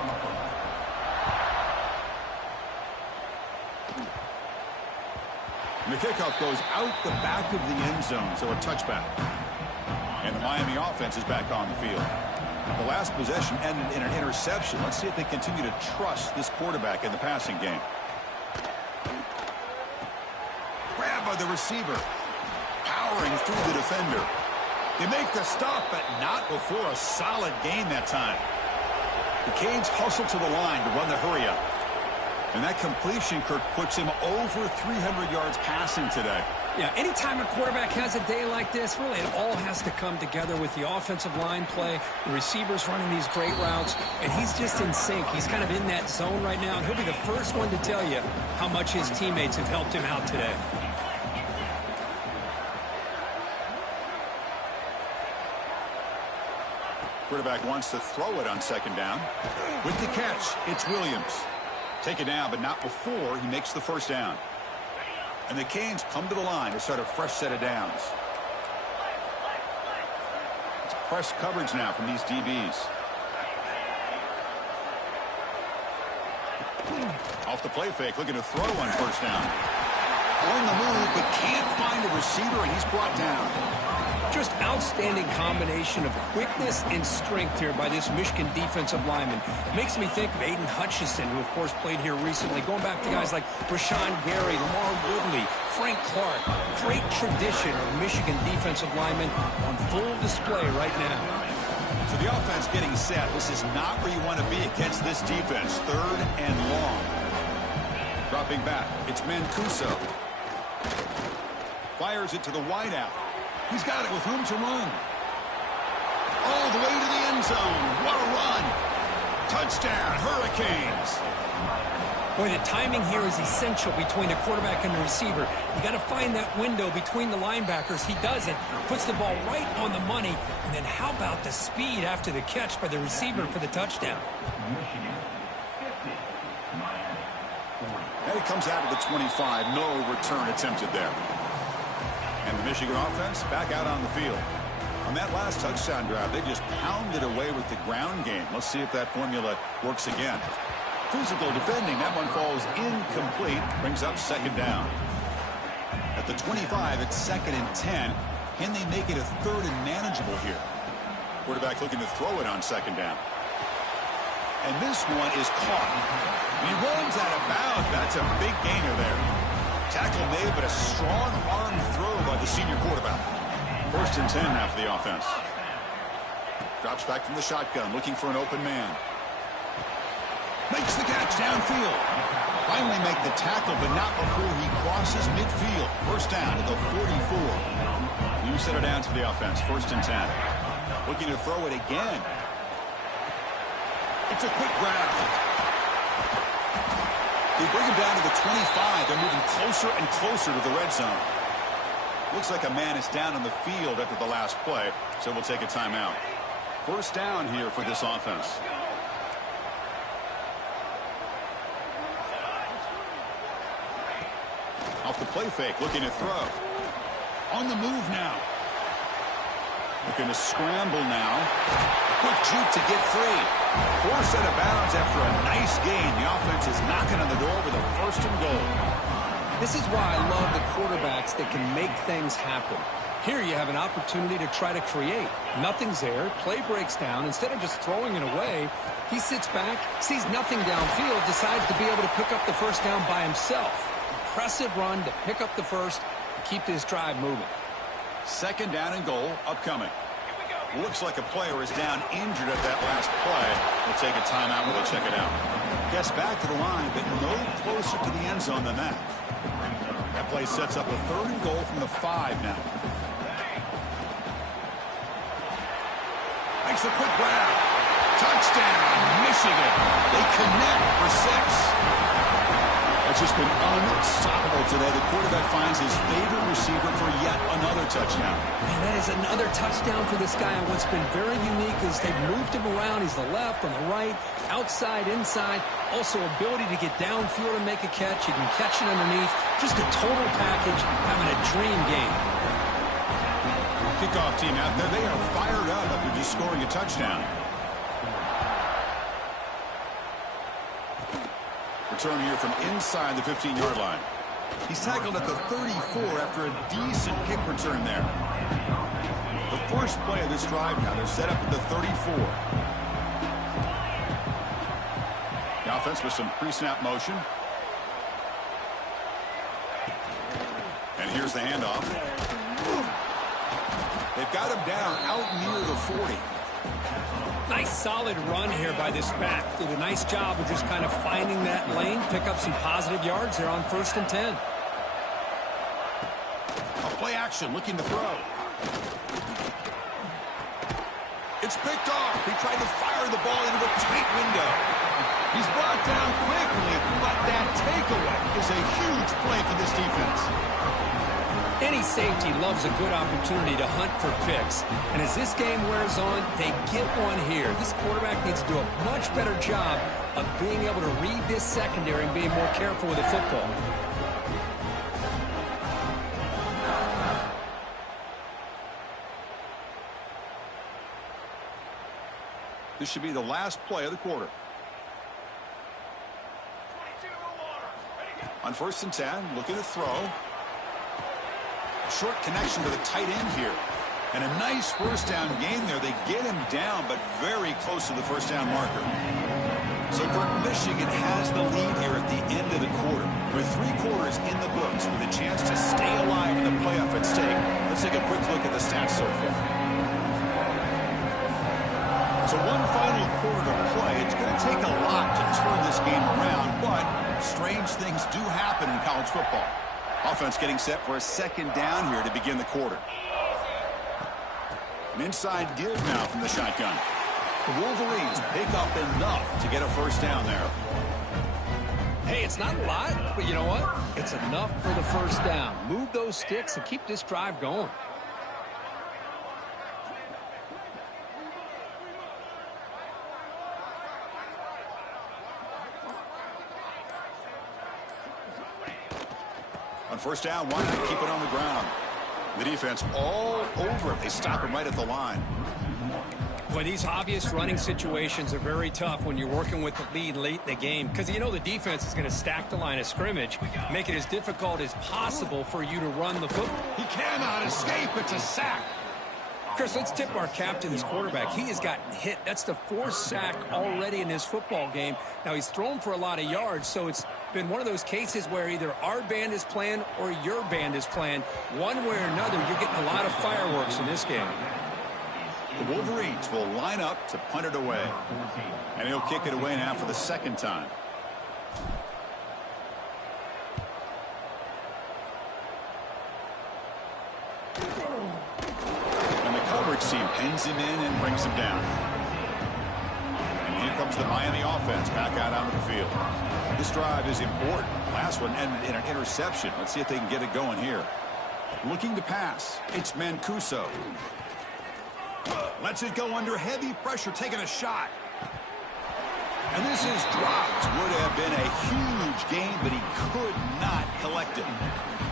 And the kickoff goes out the back of the end zone, so a touchback. And the Miami offense is back on the field. The last possession ended in an interception. Let's see if they continue to trust this quarterback in the passing game. Grab by the receiver. Powering through the defender. They make the stop, but not before a solid gain that time. The Canes hustle to the line to run the hurry-up. And that completion, Kirk, puts him over 300 yards passing today. Yeah, anytime a quarterback has a day like this, really it all has to come together with the offensive line play, the receivers running these great routes, and he's just in sync. He's kind of in that zone right now, and he'll be the first one to tell you how much his teammates have helped him out today. Quarterback wants to throw it on 2nd down. With the catch, it's Williams. Take it down, but not before he makes the 1st down. And the Canes come to the line to start a fresh set of downs. It's press coverage now from these DBs. Off the play fake, looking to throw on 1st down. On the move, but can't find a receiver, and he's brought down. Just outstanding combination of quickness and strength here by this Michigan defensive lineman. Makes me think of Aiden Hutchinson, who, of course, played here recently. Going back to guys like Rashawn Gary, Lamar Woodley, Frank Clark. Great tradition of Michigan defensive linemen on full display right now. So the offense getting set. This is not where you want to be against this defense. 3rd and long. Dropping back. It's Mancuso. Fires it to the wideout. He's got it with room to run. All the way to the end zone. What a run. Touchdown, Hurricanes. Boy, the timing here is essential between the quarterback and the receiver. You got to find that window between the linebackers. He does it. Puts the ball right on the money. And then how about the speed after the catch by the receiver for the touchdown? And it comes out of the 25. No return attempted there. And the Michigan offense back out on the field. On that last touchdown drive, they just pounded away with the ground game. Let's see if that formula works again. Physical defending. That one falls incomplete. Brings up 2nd down. At the 25, it's 2nd and 10. Can they make it a 3rd and manageable here? Quarterback looking to throw it on 2nd down. And this one is caught. And he runs out of bounds. That's a big gainer there. Tackle made, but a strong arm throw by the senior quarterback. 1st and 10 now for the offense. Drops back from the shotgun, looking for an open man. Makes the catch downfield. Finally make the tackle, but not before he crosses midfield. 1st down to the 44. New set of downs for the offense. 1st and 10. Looking to throw it again. It's a quick grab. They bring him down to the 25. They're moving closer and closer to the red zone. Looks like a man is down on the field after the last play, so we'll take a timeout. 1st down here for this offense. Off the play fake, looking to throw. On the move now. Looking to scramble now. Quick juke to get free. Forced out of bounds after a nice gain. The offense is knocking on the door with a first and goal. This is why I love the quarterbacks that can make things happen. Here you have an opportunity to try to create. Nothing's there. Play breaks down. Instead of just throwing it away, he sits back, sees nothing downfield, decides to be able to pick up the first down by himself. Impressive run to pick up the first, keep this drive moving. Second down and goal upcoming. Looks like a player is down injured at that last play. We'll take a timeout while they check it out. Gets back to the line, but no closer to the end zone than that. That play sets up a third and goal from the 5 now. Makes a quick grab. Touchdown, Michigan. They connect for 6. It's just been unstoppable today. The quarterback finds his favorite receiver for yet another touchdown. Man, that is another touchdown for this guy. And what's been very unique is they've moved him around. He's the left, on the right, outside, inside. Also ability to get downfield and make a catch. He can catch it underneath. Just a total package, having a dream game. Kickoff team out there. They are fired up after just scoring a touchdown. Return here from inside the 15-yard line. He's tackled at the 34 after a decent kick return there. The first play of this drive now, they're set up at the 34. The offense with some pre-snap motion. And here's the handoff. They've got him down out near the 40. Nice solid run here by this back. Did a nice job of just kind of finding that lane, pick up some positive yards there on 1st and 10. A play action, looking to throw. It's picked off. He tried to fire the ball into a tight window. He's brought down quickly, but that takeaway is a huge play for this defense. Any safety loves a good opportunity to hunt for picks. And as this game wears on, they get one here. This quarterback needs to do a much better job of being able to read this secondary and being more careful with the football. This should be the last play of the quarter. On 1st and 10, looking to throw. Short connection to the tight end here. And a nice first down gain there. They get him down, but very close to the first down marker. So Michigan has the lead here at the end of the quarter. With 3 quarters in the books, with a chance to stay alive in the playoff at stake. Let's take a quick look at the stats so far. So one final quarter to play. It's going to take a lot to turn this game around, but strange things do happen in college football. Offense getting set for a second down here to begin the quarter. An inside give now from the shotgun. The Wolverines pick up enough to get a first down there. Hey, it's not a lot, but you know what? It's enough for the first down. Move those sticks and keep this drive going. On first down, why not keep it on the ground? The defense all over it. They stop him right at the line. Boy, these obvious running situations are very tough when you're working with the lead late in the game because you know the defense is going to stack the line of scrimmage, make it as difficult as possible for you to run the football. He cannot escape. It's a sack. Chris, let's tip our captain's quarterback. He has gotten hit. That's the 4th sack already in this football game. Now, he's thrown for a lot of yards, so it's been one of those cases where either our band is playing or your band is playing. One way or another, you're getting a lot of fireworks in this game. The Wolverines will line up to punt it away. And he'll kick it away now for the second time. Team pins him in and brings him down. And here comes the Miami offense back out onto the field. This drive is important. Last one ended in an interception. Let's see if they can get it going here. Looking to pass. It's Mancuso. Lets it go under heavy pressure, taking a shot. And this is dropped. Would have been a huge gain, but he could not collect it.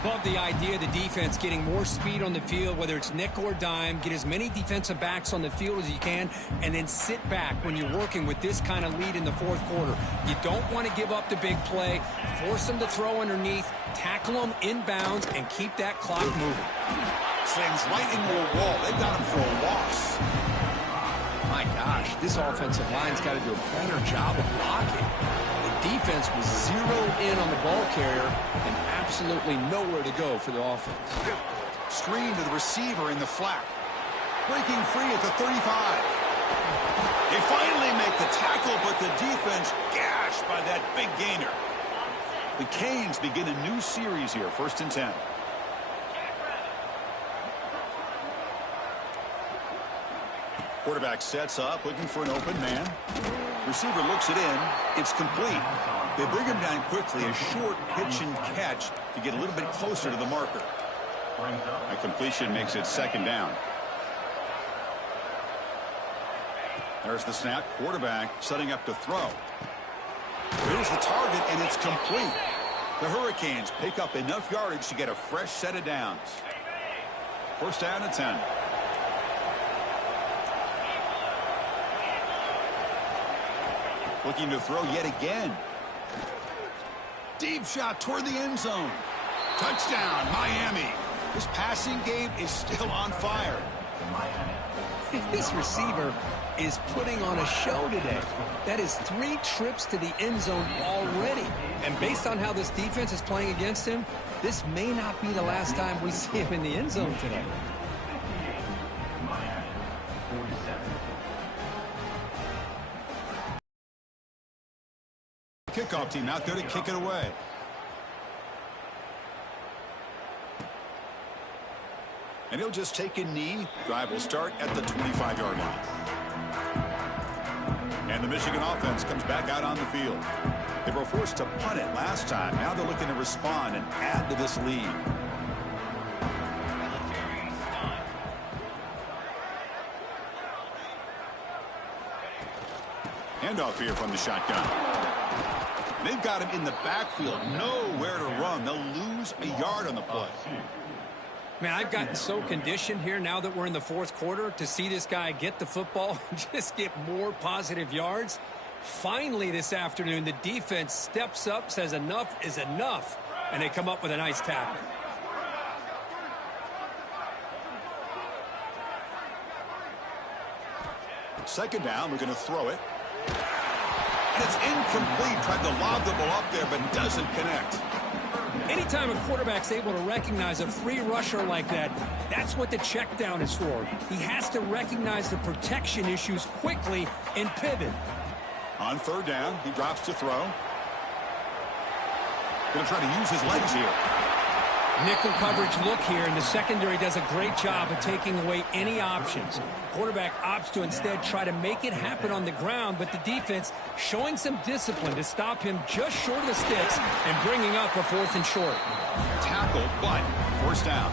Love the idea of the defense getting more speed on the field, whether it's nickel or dime, get as many defensive backs on the field as you can, and then sit back when you're working with this kind of lead in the fourth quarter. You don't want to give up the big play, force them to throw underneath, tackle them inbounds, and keep that clock moving. Slams right into a wall. They've got him for a loss. My gosh, this offensive line's got to do a better job of blocking. The defense was zeroed in on the ball carrier and absolutely nowhere to go for the offense. Screen to the receiver in the flat. Breaking free at the 35. They finally make the tackle, but the defense gashed by that big gainer. The Canes begin a new series here, 1st and 10. Quarterback sets up, looking for an open man. Receiver looks it in. It's complete. They bring him down quickly, a short pitch and catch to get a little bit closer to the marker. A completion makes it 2nd down. There's the snap. Quarterback setting up to throw. Here's the target, and it's complete. The Hurricanes pick up enough yardage to get a fresh set of downs. 1st down and 10. Looking to throw yet again. Deep shot toward the end zone. Touchdown, Miami. This passing game is still on fire. This receiver is putting on a show today. That is 3 trips to the end zone already. And based on how this defense is playing against him, this may not be the last time we see him in the end zone today. Kickoff team out there to kick it away. And he'll just take a knee. Drive will start at the 25-yard line. And the Michigan offense comes back out on the field. They were forced to punt it last time. Now they're looking to respond and add to this lead. Handoff here from the shotgun. They've got him in the backfield, nowhere to run. They'll lose a yard on the play. Man, I've gotten so conditioned here now that we're in the fourth quarter to see this guy get the football and just get more positive yards. Finally this afternoon, the defense steps up, says enough is enough, and they come up with a nice tackle. Second down, we're going to throw it. And it's incomplete. Tried to lob the ball up there, but doesn't connect. Anytime a quarterback's able to recognize a free rusher like that, that's what the check down is for. He has to recognize the protection issues quickly and pivot. On 3rd down, he drops to throw. Going to try to use his legs here. Nickel coverage look here, and the secondary does a great job of taking away any options. Quarterback opts to instead try to make it happen on the ground, but the defense showing some discipline to stop him just short of the sticks and bringing up a 4th and short. Tackle, but 1st down.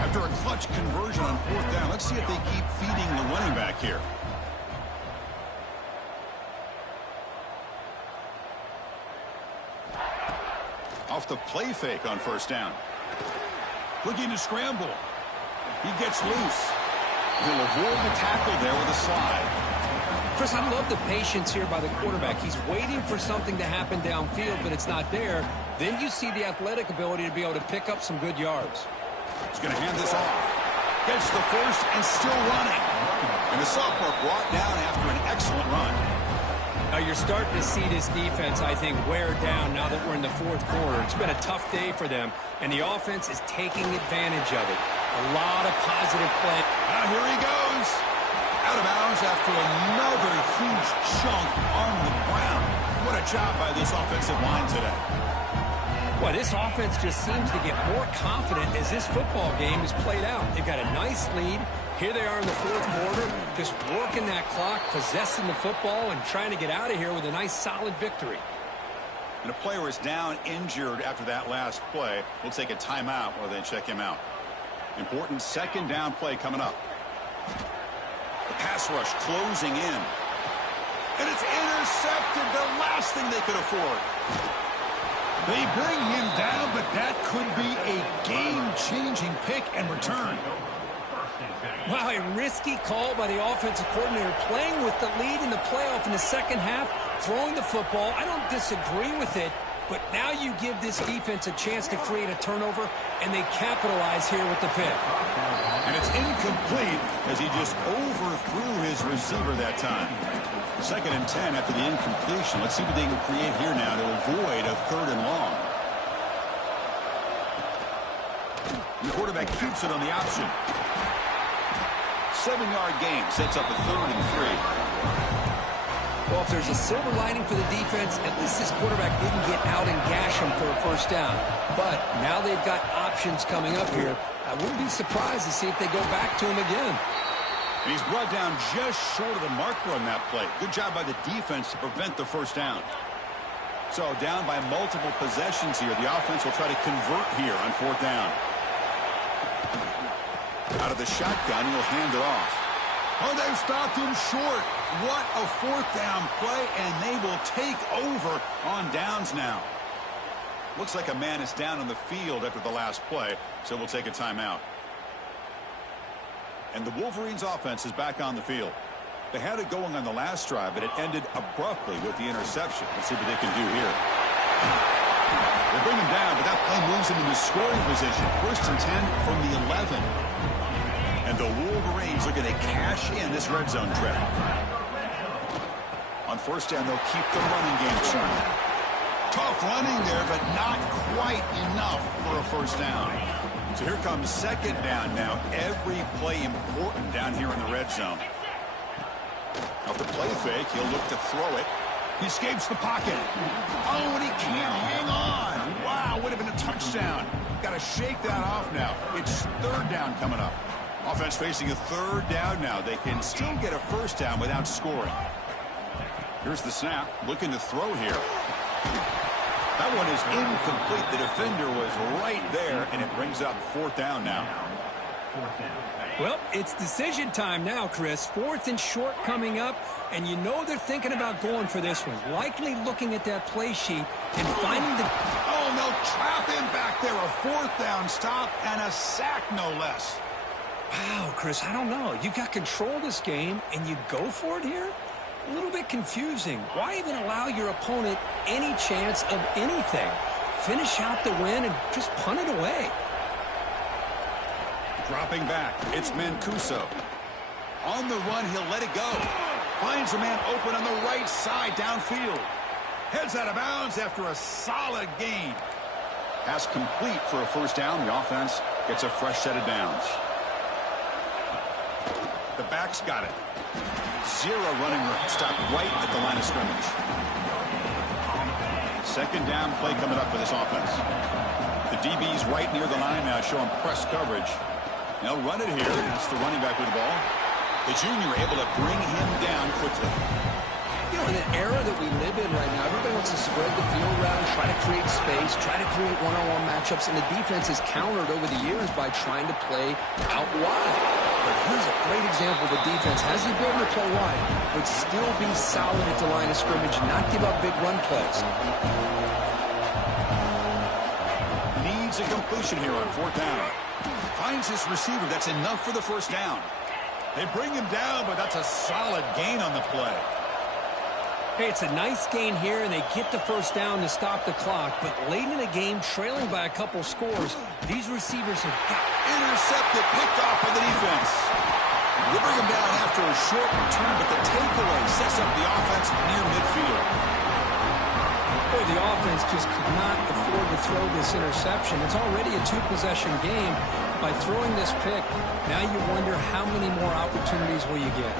After a clutch conversion on 4th down, let's see if they keep feeding the running back here. Off the play fake on 1st down. Looking to scramble. He gets loose. He'll avoid the tackle there with a slide. Chris, I love the patience here by the quarterback. He's waiting for something to happen downfield, but it's not there. Then you see the athletic ability to be able to pick up some good yards. He's going to hand this off. Gets the first and still running. And the sophomore brought down after an excellent run. Now you're starting to see this defense, I think, wear down now that we're in the fourth quarter. It's been a tough day for them, and the offense is taking advantage of it. A lot of positive play. Here he goes. Out of bounds after another huge chunk on the ground. What a job by this offensive line today. Well, this offense just seems to get more confident as this football game is played out. They've got a nice lead. Here they are in the fourth quarter, just working that clock, possessing the football, and trying to get out of here with a nice, solid victory. And a player is down injured after that last play. We'll take a timeout while they check him out. Important 2nd down play coming up. The pass rush closing in. And it's intercepted, the last thing they could afford. They bring him down, but that could be a game-changing pick and return. Wow, a risky call by the offensive coordinator, playing with the lead in the playoff in the second half, throwing the football. I don't disagree with it, but now you give this defense a chance to create a turnover, and they capitalize here with the pick. And it's incomplete as he just overthrew his receiver that time. 2nd and 10 after the incompletion. Let's see what they can create here now to avoid a 3rd and long. The quarterback keeps it on the option. 7-yard gain sets up a 3rd and 3. Well, if there's a silver lining for the defense, at least this quarterback didn't get out and gash him for a 1st down. But now they've got options coming up here. I wouldn't be surprised to see if they go back to him again. And he's brought down just short of the marker on that play. Good job by the defense to prevent the 1st down. So down by multiple possessions here. The offense will try to convert here on 4th down. Out of the shotgun, he'll hand it off. Oh, they've stopped him short. What a 4th down play, and they will take over on downs now. Looks like a man is down on the field after the last play, so we'll take a timeout. And the Wolverines' offense is back on the field. They had it going on the last drive, but it ended abruptly with the interception. Let's see what they can do here. They bring him down, but that play moves him into scoring position. 1st and 10 from the 11. And the Wolverines are going to cash in this red zone trip. On 1st down, they'll keep the running game churning. Tough running there, but not quite enough for a 1st down. So here comes 2nd down now. Every play important down here in the red zone. Off the play fake, he'll look to throw it. He escapes the pocket. Oh, and he can't hang on. Wow, would have been a touchdown. Got to shake that off now. It's 3rd down coming up. Offense facing a 3rd down now. They can still get a 1st down without scoring. Here's the snap. Looking to throw here. That one is incomplete. The defender was right there, and it brings up 4th down now. Well, it's decision time now, Chris. 4th and short coming up, and you know they're thinking about going for this one. Likely looking at that play sheet and finding the... Oh, no, trap him back there. A 4th down stop and a sack, no less. Wow, Chris, I don't know. You got control of this game, and you go for it here? A little bit confusing. Why even allow your opponent any chance of anything? Finish out the win and just punt it away. Dropping back, it's Mancuso. On the run, he'll let it go. Finds a man open on the right side downfield. Heads out of bounds after a solid gain. Pass complete for a 1st down. The offense gets a fresh set of downs. The back's got it. 0 running room. Stopped right at the line of scrimmage. 2nd down play coming up for this offense. The DB's right near the line now, showing press coverage. They'll run it here. It's the running back with the ball. The junior able to bring him down quickly. You know, in an era that we live in right now, everybody wants to spread the field around, try to create space, try to create one-on-one matchups, and the defense is countered over the years by trying to play out wide. But here's a great example. The defense has the ability to play wide, but still be solid at the line of scrimmage and not give up big run plays. Needs a completion here on 4th down. Finds his receiver. That's enough for the 1st down. They bring him down, but that's a solid gain on the play. Hey, it's a nice gain here, and they get the 1st down to stop the clock. But late in the game, trailing by a couple scores, these receivers have got... Intercepted, picked off by the defense. They bring him down after a short return, but the takeaway sets up the offense near midfield. Boy, the offense just could not afford to throw this interception. It's already a 2-possession game. By throwing this pick, now you wonder how many more opportunities will you get.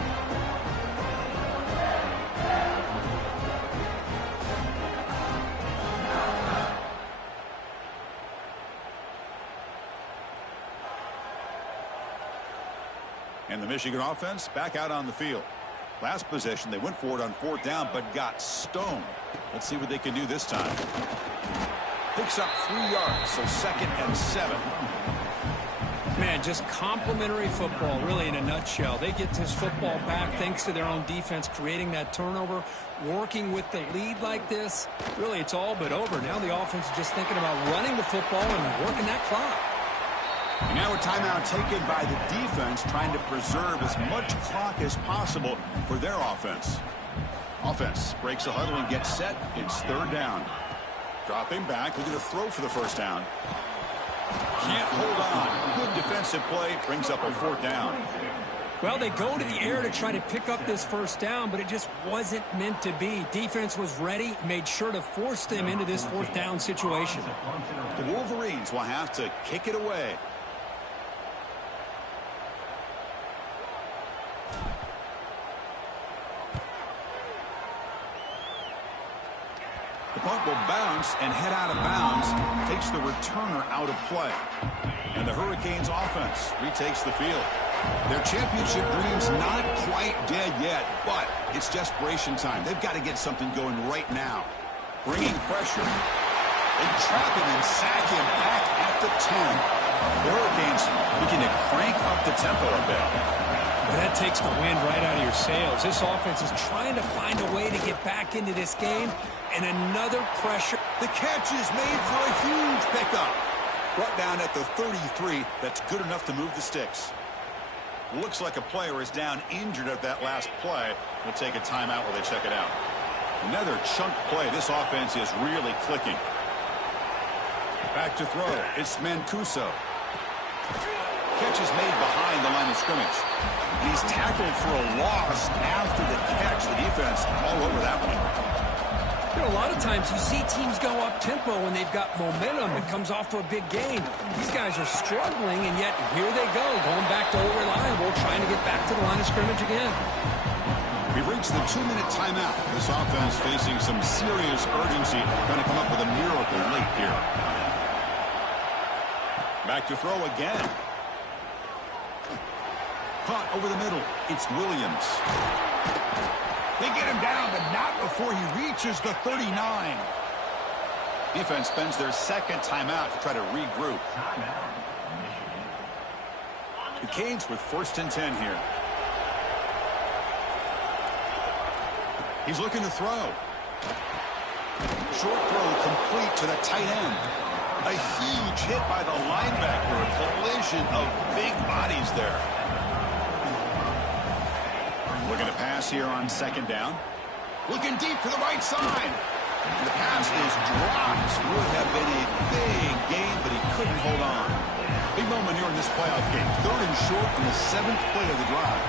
And the Michigan offense back out on the field. Last possession, they went for it on 4th down, but got stoned. Let's see what they can do this time. Picks up 3 yards, so 2nd and 7. Man, just complimentary football, really, in a nutshell. They get this football back thanks to their own defense, creating that turnover, working with the lead like this. Really, it's all but over. Now the offense is just thinking about running the football and working that clock. And now a timeout taken by the defense, trying to preserve as much clock as possible for their offense. Offense breaks the huddle and gets set. It's third down. Dropping back, looking to throw for the first down. Can't hold on. Good defensive play, brings up a fourth down. Well, they go to the air to try to pick up this first down, but it just wasn't meant to be. Defense was ready, made sure to force them into this fourth down situation. The Wolverines will have to kick it away. The punt will bounce and head out of bounds. Takes the returner out of play. And the Hurricanes offense retakes the field. Their championship dreams not quite dead yet, but it's desperation time. They've got to get something going right now. Bringing pressure. They trap him and sack him back at the 10. The Hurricanes looking to crank up the tempo a bit. That takes the wind right out of your sails. This offense is trying to find a way to get back into this game. And another pressure. The catch is made for a huge pickup. Brought down at the 33. That's good enough to move the sticks. Looks like a player is down injured at that last play. We'll take a timeout while they check it out. Another chunk play. This offense is really clicking. Back to throw. It's Mancuso. Catch is made behind the line of scrimmage. He's tackled for a loss after the catch. The defense all over that one. You know, a lot of times you see teams go up-tempo when they've got momentum that comes off to a big game. These guys are struggling, and yet here they go, going back to old reliable, trying to get back to the line of scrimmage again. We've reached the 2-minute timeout. This offense facing some serious urgency, trying to come up with a miracle late here. Back to throw again. Caught over the middle. It's Williams. They get him down, but not before he reaches the 39. Defense spends their second timeout to try to regroup. The Canes with first and 10 here. He's looking to throw. Short throw complete to the tight end. A huge hit by the linebacker. A collision of big bodies there. Looking to pass here on second down. Looking deep to the right side. And the pass is dropped. Would have been a big game, but he couldn't hold on. Big moment here in this playoff game. Third and short on the 7th play of the drive.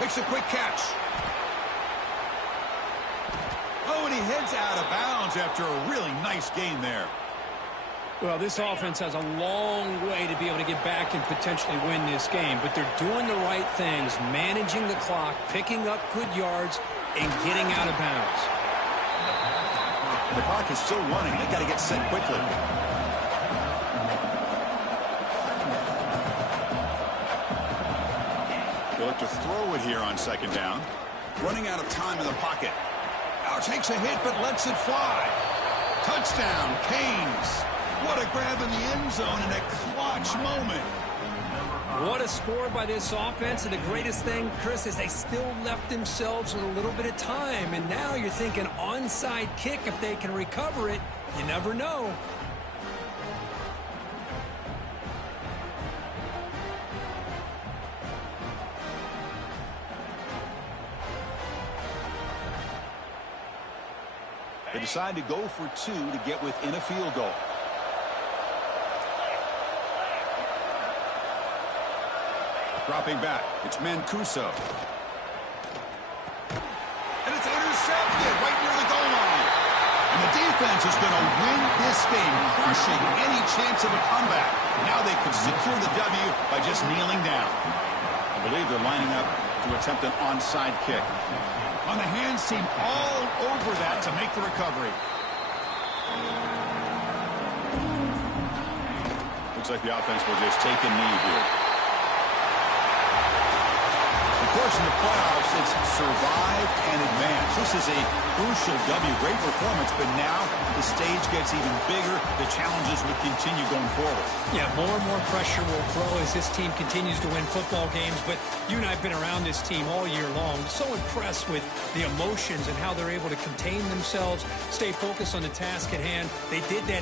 Makes a quick catch. Oh, and he heads out of bounds after a really nice gain there. Well, this offense has a long way to be able to get back and potentially win this game, but they're doing the right things, managing the clock, picking up good yards, and getting out of bounds. The clock is still running. They've got to get set quickly. They'll look to throw it here on second down. Running out of time in the pocket. Now takes a hit, but lets it fly. Touchdown, Canes. What a grab in the end zone in a clutch moment. What a score by this offense. And the greatest thing, Chris, is they still left themselves with a little bit of time. And now you're thinking onside kick, if they can recover it. You never know. They decide to go for two to get within a field goal. Dropping back, it's Mancuso. And it's intercepted right near the goal line. And the defense is going to win this game, crushing any chance of a comeback. Now they can secure the W by just kneeling down. I believe they're lining up to attempt an onside kick. On the hands team all over that to make the recovery. Looks like the offense will just take a knee here. Of course, in the playoffs, it's survive shift and advance. This is a crucial W. Great performance, but now the stage gets even bigger. The challenges would continue going forward. Yeah, more and more pressure will grow as this team continues to win football games. But you and I have been around this team all year long. So impressed with the emotions and how they're able to contain themselves, stay focused on the task at hand. They did that.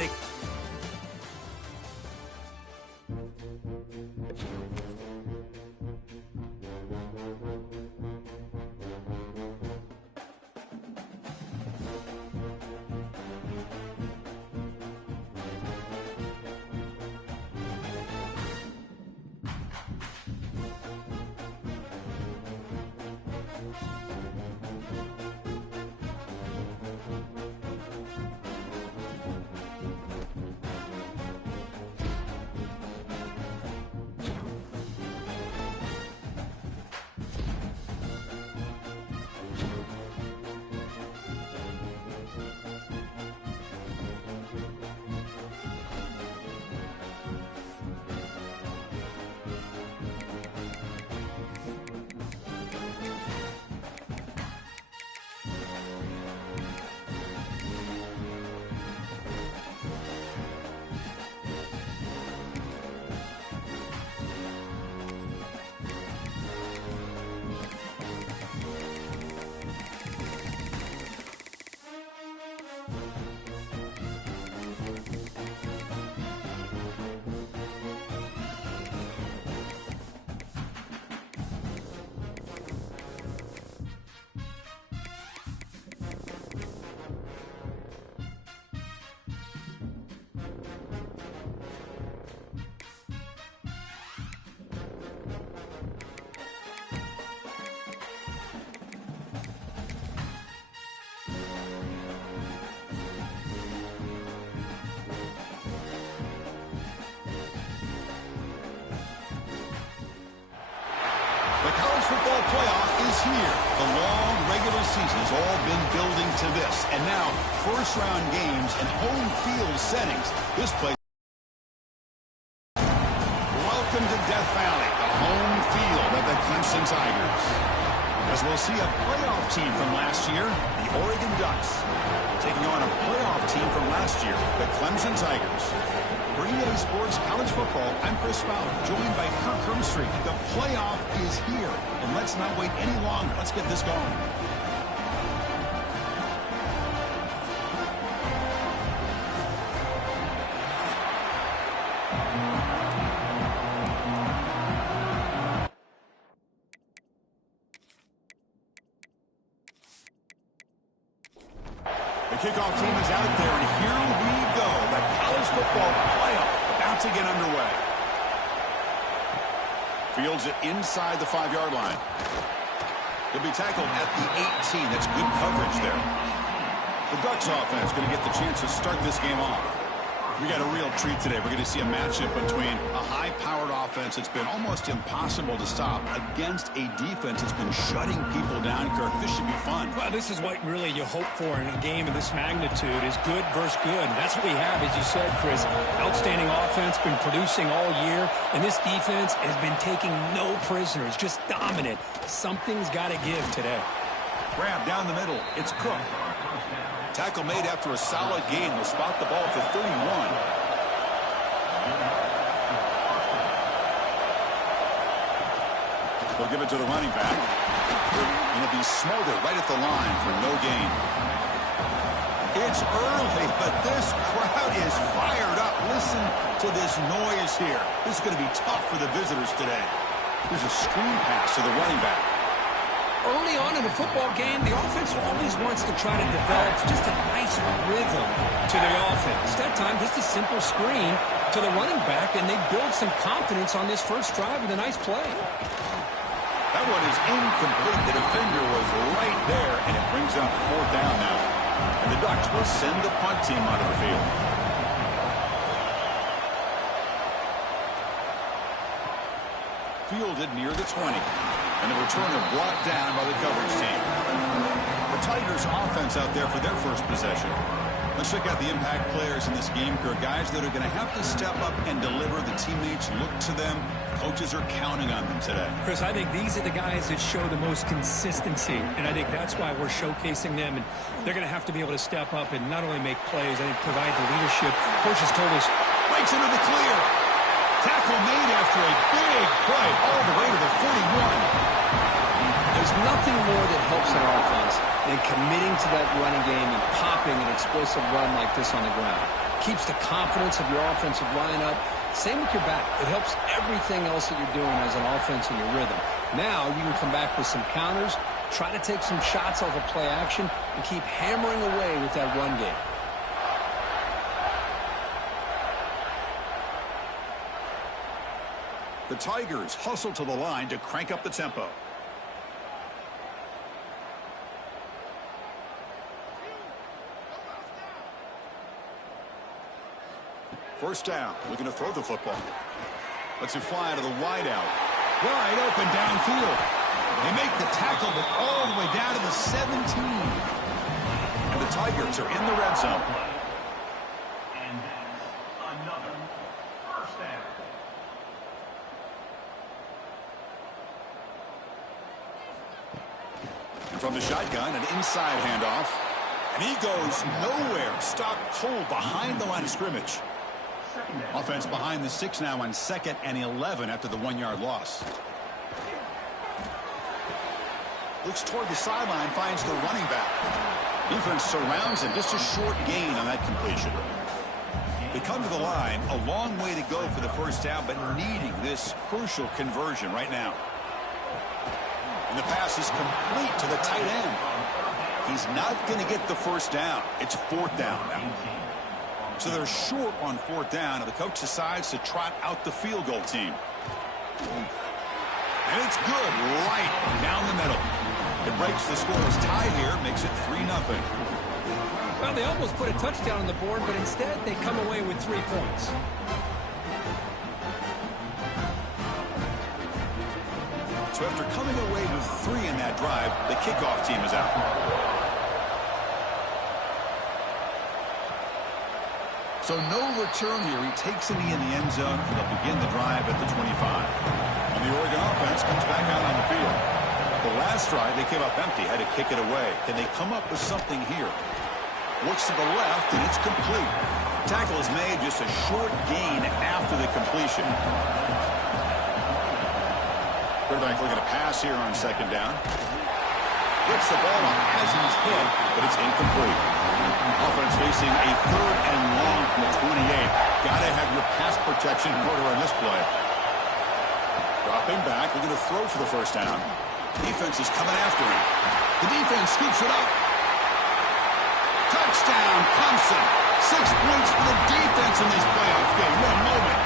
The college football playoff is here. The long regular season has all been building to this. And now, first-round games and home field settings. This place. Welcome to Death Valley, the home field of the Clemson Tigers. As we'll see a playoff team from last year, the Oregon Ducks, taking on a playoff team from last year, the Clemson Tigers. For EA Sports College Football, I'm Chris Fowler, joined by Kirk Hermstreet. The playoff is here, and let's not wait any longer. Let's get this going. The kickoff team is out there, and here we go. The college football playoff about to get underway. Fields it inside the 5-yard line. He'll be tackled at the 18. That's good coverage there. The Ducks offense going to get the chance to start this game off. We got a real treat today. We're going to see a matchup between a high-powered offense that's been almost impossible to stop against a defense that's been shutting people down, Kirk. This should be fun. Well, this is what really you hope for in a game of this magnitude is good versus good. That's what we have, as you said, Chris. Outstanding offense, been producing all year, and this defense has been taking no prisoners, just dominant. Something's got to give today. Grab down the middle. It's Cook. Tackle made after a solid gain. Will spot the ball at the 31. They'll give it to the running back. And it'll be smothered right at the line for no gain. It's early, but this crowd is fired up. Listen to this noise here. This is going to be tough for the visitors today. There's a screen pass to the running back. Early on in a football game, the offense always wants to try to develop just a nice rhythm to the offense. That time, just a simple screen to the running back, and they build some confidence on this first drive with a nice play. That one is incomplete. The defender was right there, and it brings up 4th down now. And the Ducks will send the punt team out of the field. Fielded near the 20. And the returner brought down by the coverage team. The Tigers offense out there for their first possession. Let's check out the impact players in this game, Kirk. Guys that are going to have to step up and deliver. The teammates look to them. Coaches are counting on them today. Chris, I think these are the guys that show the most consistency, and I think that's why we're showcasing them. And they're going to have to be able to step up and not only make plays, I think provide the leadership. Coaches told us. Breaks into the clear. Tackle made after a big play all the way to the 41. There's nothing more that helps an offense than committing to that running game and popping an explosive run like this on the ground. Keeps the confidence of your offensive line up. Same with your back. It helps everything else that you're doing as an offense in your rhythm. Now you can come back with some counters, try to take some shots off of play action, and keep hammering away with that run game. The Tigers hustle to the line to crank up the tempo. First down, looking to throw the football. Lets it fly out of the wideout. Wide open downfield. They make the tackle, but all the way down to the 17. And the Tigers are in the red zone. And another first down. And from the shotgun, an inside handoff. And he goes nowhere. Stopped cold behind the line of scrimmage. Offense behind the 6 now on 2nd and 11 after the 1-yard loss. Looks toward the sideline, finds the running back. Defense surrounds him. Just a short gain on that completion. They come to the line, a long way to go for the first down, but needing this crucial conversion right now. And the pass is complete to the tight end. He's not going to get the first down. It's 4th down now. So they're short on 4th down, and the coach decides to trot out the field goal team. And it's good, right down the middle. It breaks the scoreless tie here, makes it 3-0. Well, they almost put a touchdown on the board, but instead they come away with 3 points. So after coming away with 3 in that drive, the kickoff team is out. So no return here. He takes it in the end zone, and they'll begin the drive at the 25. And the Oregon offense comes back out on the field. The last drive, they came up empty, had to kick it away. Can they come up with something here? Looks to the left, and it's complete. Tackle is made, just a short gain after the completion. Quarterback looking to pass here on 2nd down. Gets the ball off as he's hit, but it's incomplete. Offense facing a 3rd and long from the 28. Gotta have your pass protection in order on this play. Dropping back, looking to throw for the first down. Defense is coming after him. The defense scoops it up. Touchdown, Clemson. 6 points for the defense in this playoff game. What a moment.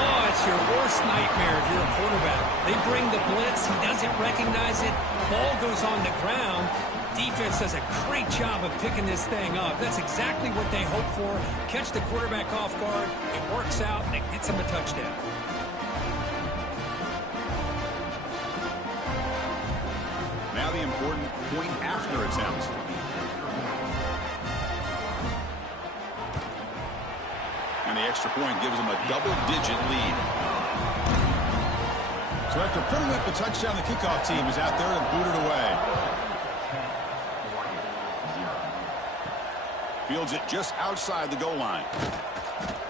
Oh, it's your worst nightmare if you're a quarterback. They bring the blitz. He doesn't recognize it. Ball goes on the ground. Defense does a great job of picking this thing up. That's exactly what they hope for. Catch the quarterback off guard. It works out, and it gets him a touchdown. Now the important point after attempt. And the extra point gives them a double-digit lead. So after putting up the touchdown, the kickoff team is out there and booted away. Fields it just outside the goal line.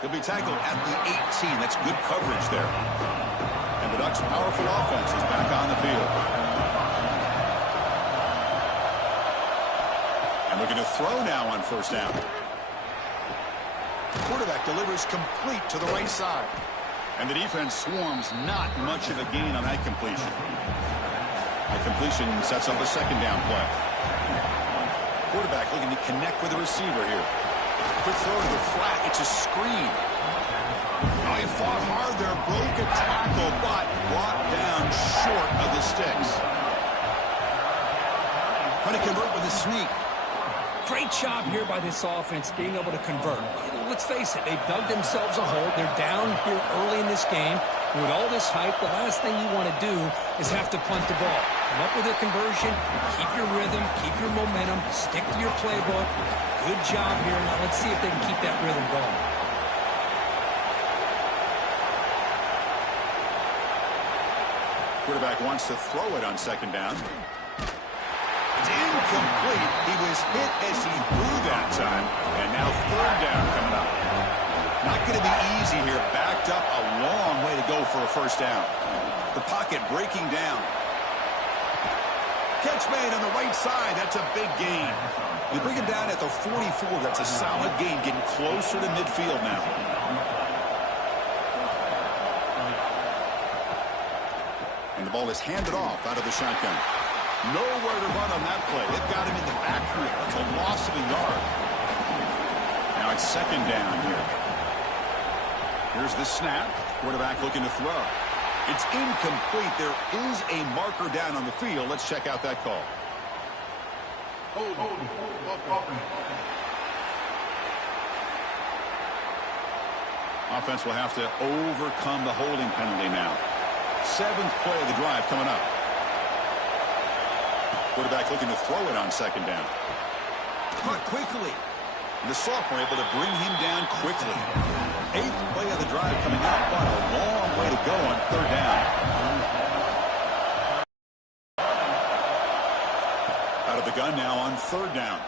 He'll be tackled at the 18. That's good coverage there. And the Ducks' powerful offense is back on the field. And looking to throw now on 1st down. Quarterback delivers complete to the right side. And the defense swarms, not much of a gain on that completion. The completion sets up a 2nd down play. Quarterback looking to connect with the receiver here. Quick throw to the flat. It's a screen. Oh, he fought hard there. Broke a tackle, but brought down short of the sticks. Trying to convert with a sneak. Great job here by this offense being able to convert. Let's face it, they've dug themselves a hole. They're down here early in this game. And with all this hype, the last thing you want to do is have to punt the ball. Come up with a conversion, keep your rhythm, keep your momentum, Stick to your playbook. Good job here. Now let's see if they can keep that rhythm going. Quarterback wants to throw it on second down. It's incomplete. He was hit as he threw that time. And now third down coming up. Not going to be easy here. Backed up a long way to go for a first down. The pocket breaking down. Catch made on the right side. That's a big gain. They bring him down at the 44. That's a solid gain, getting closer to midfield now. And the ball is handed off out of the shotgun. Nowhere to run on that play. They've got him in the backfield. It's a loss of a yard. Now it's second down here. Here's the snap. Quarterback looking to throw. It's incomplete. There is a marker down on the field. Let's check out that call. Offense will have to overcome the holding penalty now. Seventh play of the drive coming up. Quarterback looking to throw it on second down. Caught quickly. And the sophomore able to bring him down quickly. Eighth play of the drive coming up, but a long way to go on third down. Out of the gun now on third down.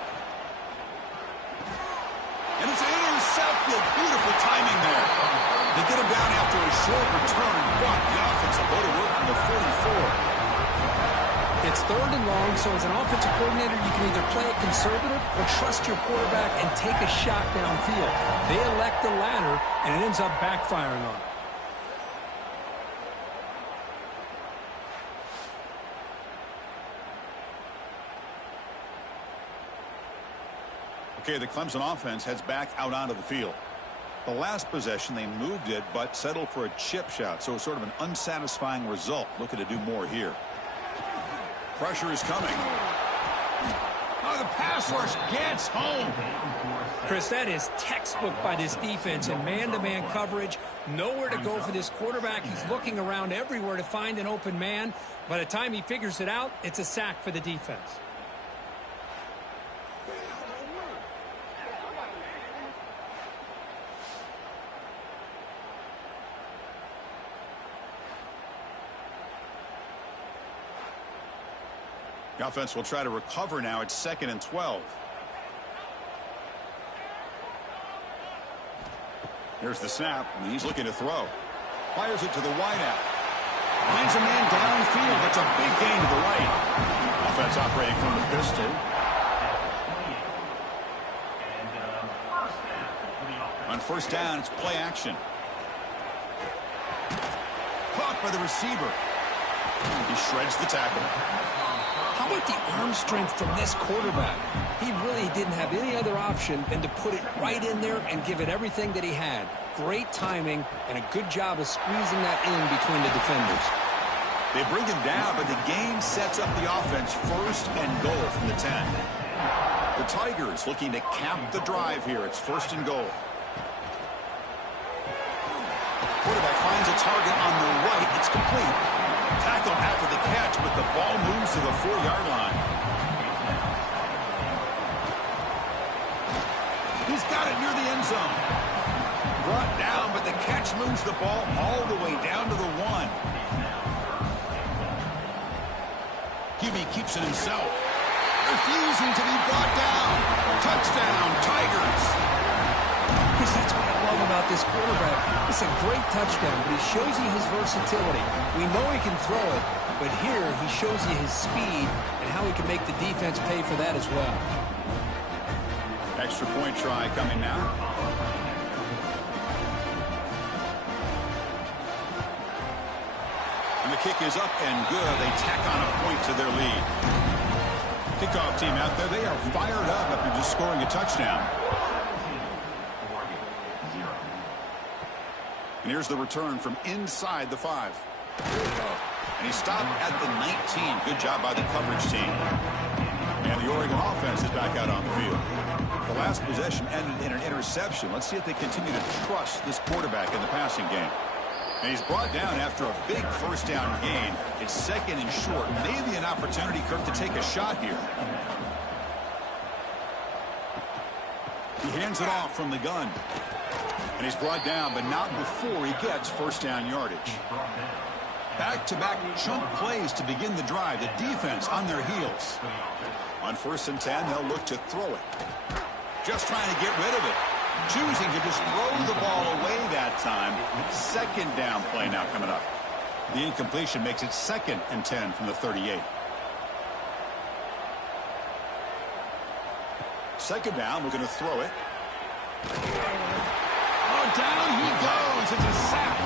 And it's intercepted. Beautiful timing there. They get him down after a short return, but the offensive go to work on the 44. It's third and long, so as an offensive coordinator, you can either play it conservative or trust your quarterback and take a shot downfield. They elect the latter, and it ends up backfiring on them. Okay, the Clemson offense heads back out onto the field. The last possession, they moved it, but settled for a chip shot, so it's sort of an unsatisfying result. Looking to do more here. Pressure is coming. Oh, the pass rush gets home. Chris, that is textbook by this defense in man-to-man coverage. Nowhere to go for this quarterback. He's looking around everywhere to find an open man. By the time he figures it out, it's a sack for the defense. The offense will try to recover now. It's 2nd and 12. Here's the snap, and he's looking to throw. Fires it to the wideout. Finds a man downfield. That's a big gain to the right. Offense operating from the pistol. On first down, it's play action. Caught by the receiver. He shreds the tackle. How about the arm strength from this quarterback? He really didn't have any other option than to put it right in there and give it everything that he had. Great timing and a good job of squeezing that in between the defenders. They bring him down, but the game sets up the offense 1st and goal from the 10. The Tigers looking to cap the drive here. It's 1st and goal. Quarterback finds a target on the right. It's complete. Tackle after the catch, but the ball moves to the 4-yard line. He's got it near the end zone. Brought down, but the catch moves the ball all the way down to the 1. QB keeps it himself. Refusing to be brought down. Touchdown, Tigers. Chris, that's what I love about this quarterback. It's a great touchdown, but he shows you his versatility. We know he can throw it, but here he shows you his speed and how he can make the defense pay for that as well. Extra point try coming now. And the kick is up and good. They tack on a point to their lead. Kickoff team out there, they are fired up after just scoring a touchdown. And here's the return from inside the 5. And he stopped at the 19. Good job by the coverage team. And the Oregon offense is back out on the field. The last possession ended in an interception. Let's see if they continue to trust this quarterback in the passing game. And he's brought down after a big first down gain. It's 2nd and short. Maybe an opportunity, Kirk, to take a shot here. He hands it off from the gun. And he's brought down, but not before he gets first down yardage. Back-to-back chunk plays to begin the drive. The defense on their heels. On 1st and 10, they'll look to throw it. Just trying to get rid of it. Choosing to just throw the ball away that time. 2nd down play now coming up. The incompletion makes it 2nd and 10 from the 38. 2nd down, we're going to throw it. Oh, down he goes. It's a sack.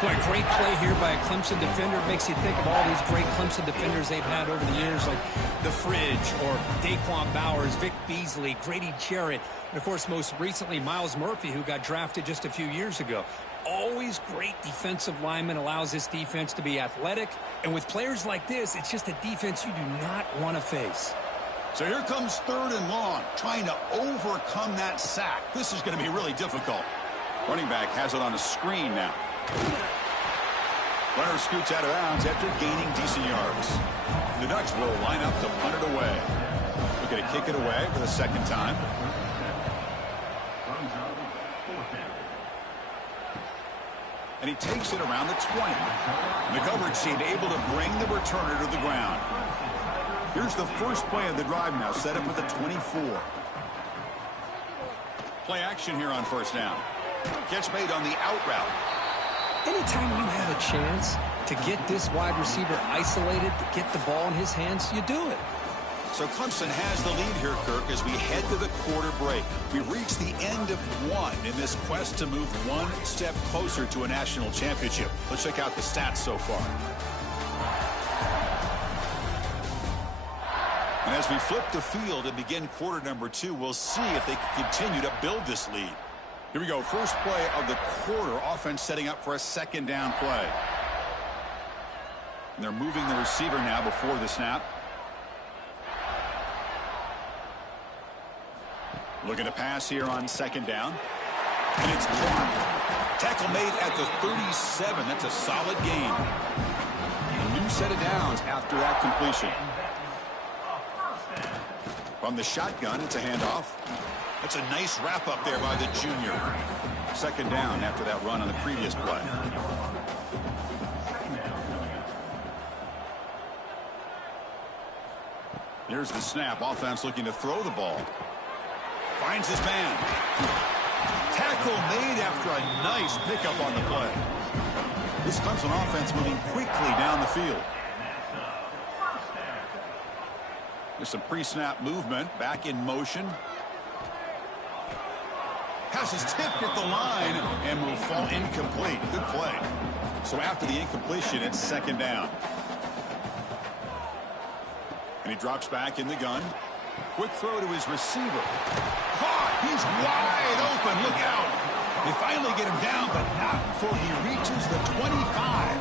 Boy, great play here by a Clemson defender. It makes you think of all these great Clemson defenders they've had over the years, like The Fridge or Daquan Bowers, Vic Beasley, Grady Jarrett, and, of course, most recently, Myles Murphy, who got drafted just a few years ago. Always great defensive lineman, allows this defense to be athletic. And with players like this, it's just a defense you do not want to face. So here comes 3rd and long, trying to overcome that sack. This is going to be really difficult. Running back has it on a screen now. Runner scoots out of bounds after gaining decent yards. The Ducks will line up to punt it away. We're going to kick it away for the 2nd time. And he takes it around the 20. And the coverage team able to bring the returner to the ground. Here's the first play of the drive now, set up at the 24. Play action here on 1st down. Catch made on the out route. Anytime you have a chance to get this wide receiver isolated, to get the ball in his hands, you do it. So Clemson has the lead here, Kirk, as we head to the quarter break. We've reached the end of one in this quest to move one step closer to a national championship. Let's check out the stats so far. And as we flip the field and begin quarter number 2, we'll see if they can continue to build this lead. Here we go. First play of the quarter. Offense setting up for a 2nd down play. And they're moving the receiver now before the snap. Looking to pass here on 2nd down. And it's caught. Tackle made at the 37. That's a solid gain. A new set of downs after that completion. From the shotgun, it's a handoff. That's a nice wrap up there by the junior. 2nd down after that run on the previous play. Here's the snap. Offense looking to throw the ball. Finds his man. Tackle made after a nice pickup on the play. This Clemson offense moving quickly down the field. There's some pre-snap movement. Back in motion. Pass is tipped at the line and will fall incomplete. Good play. So after the incompletion, it's 2nd down. And he drops back in the gun. Quick throw to his receiver. Caught. He's wide open. Look out. They finally get him down, but not before he reaches the 25.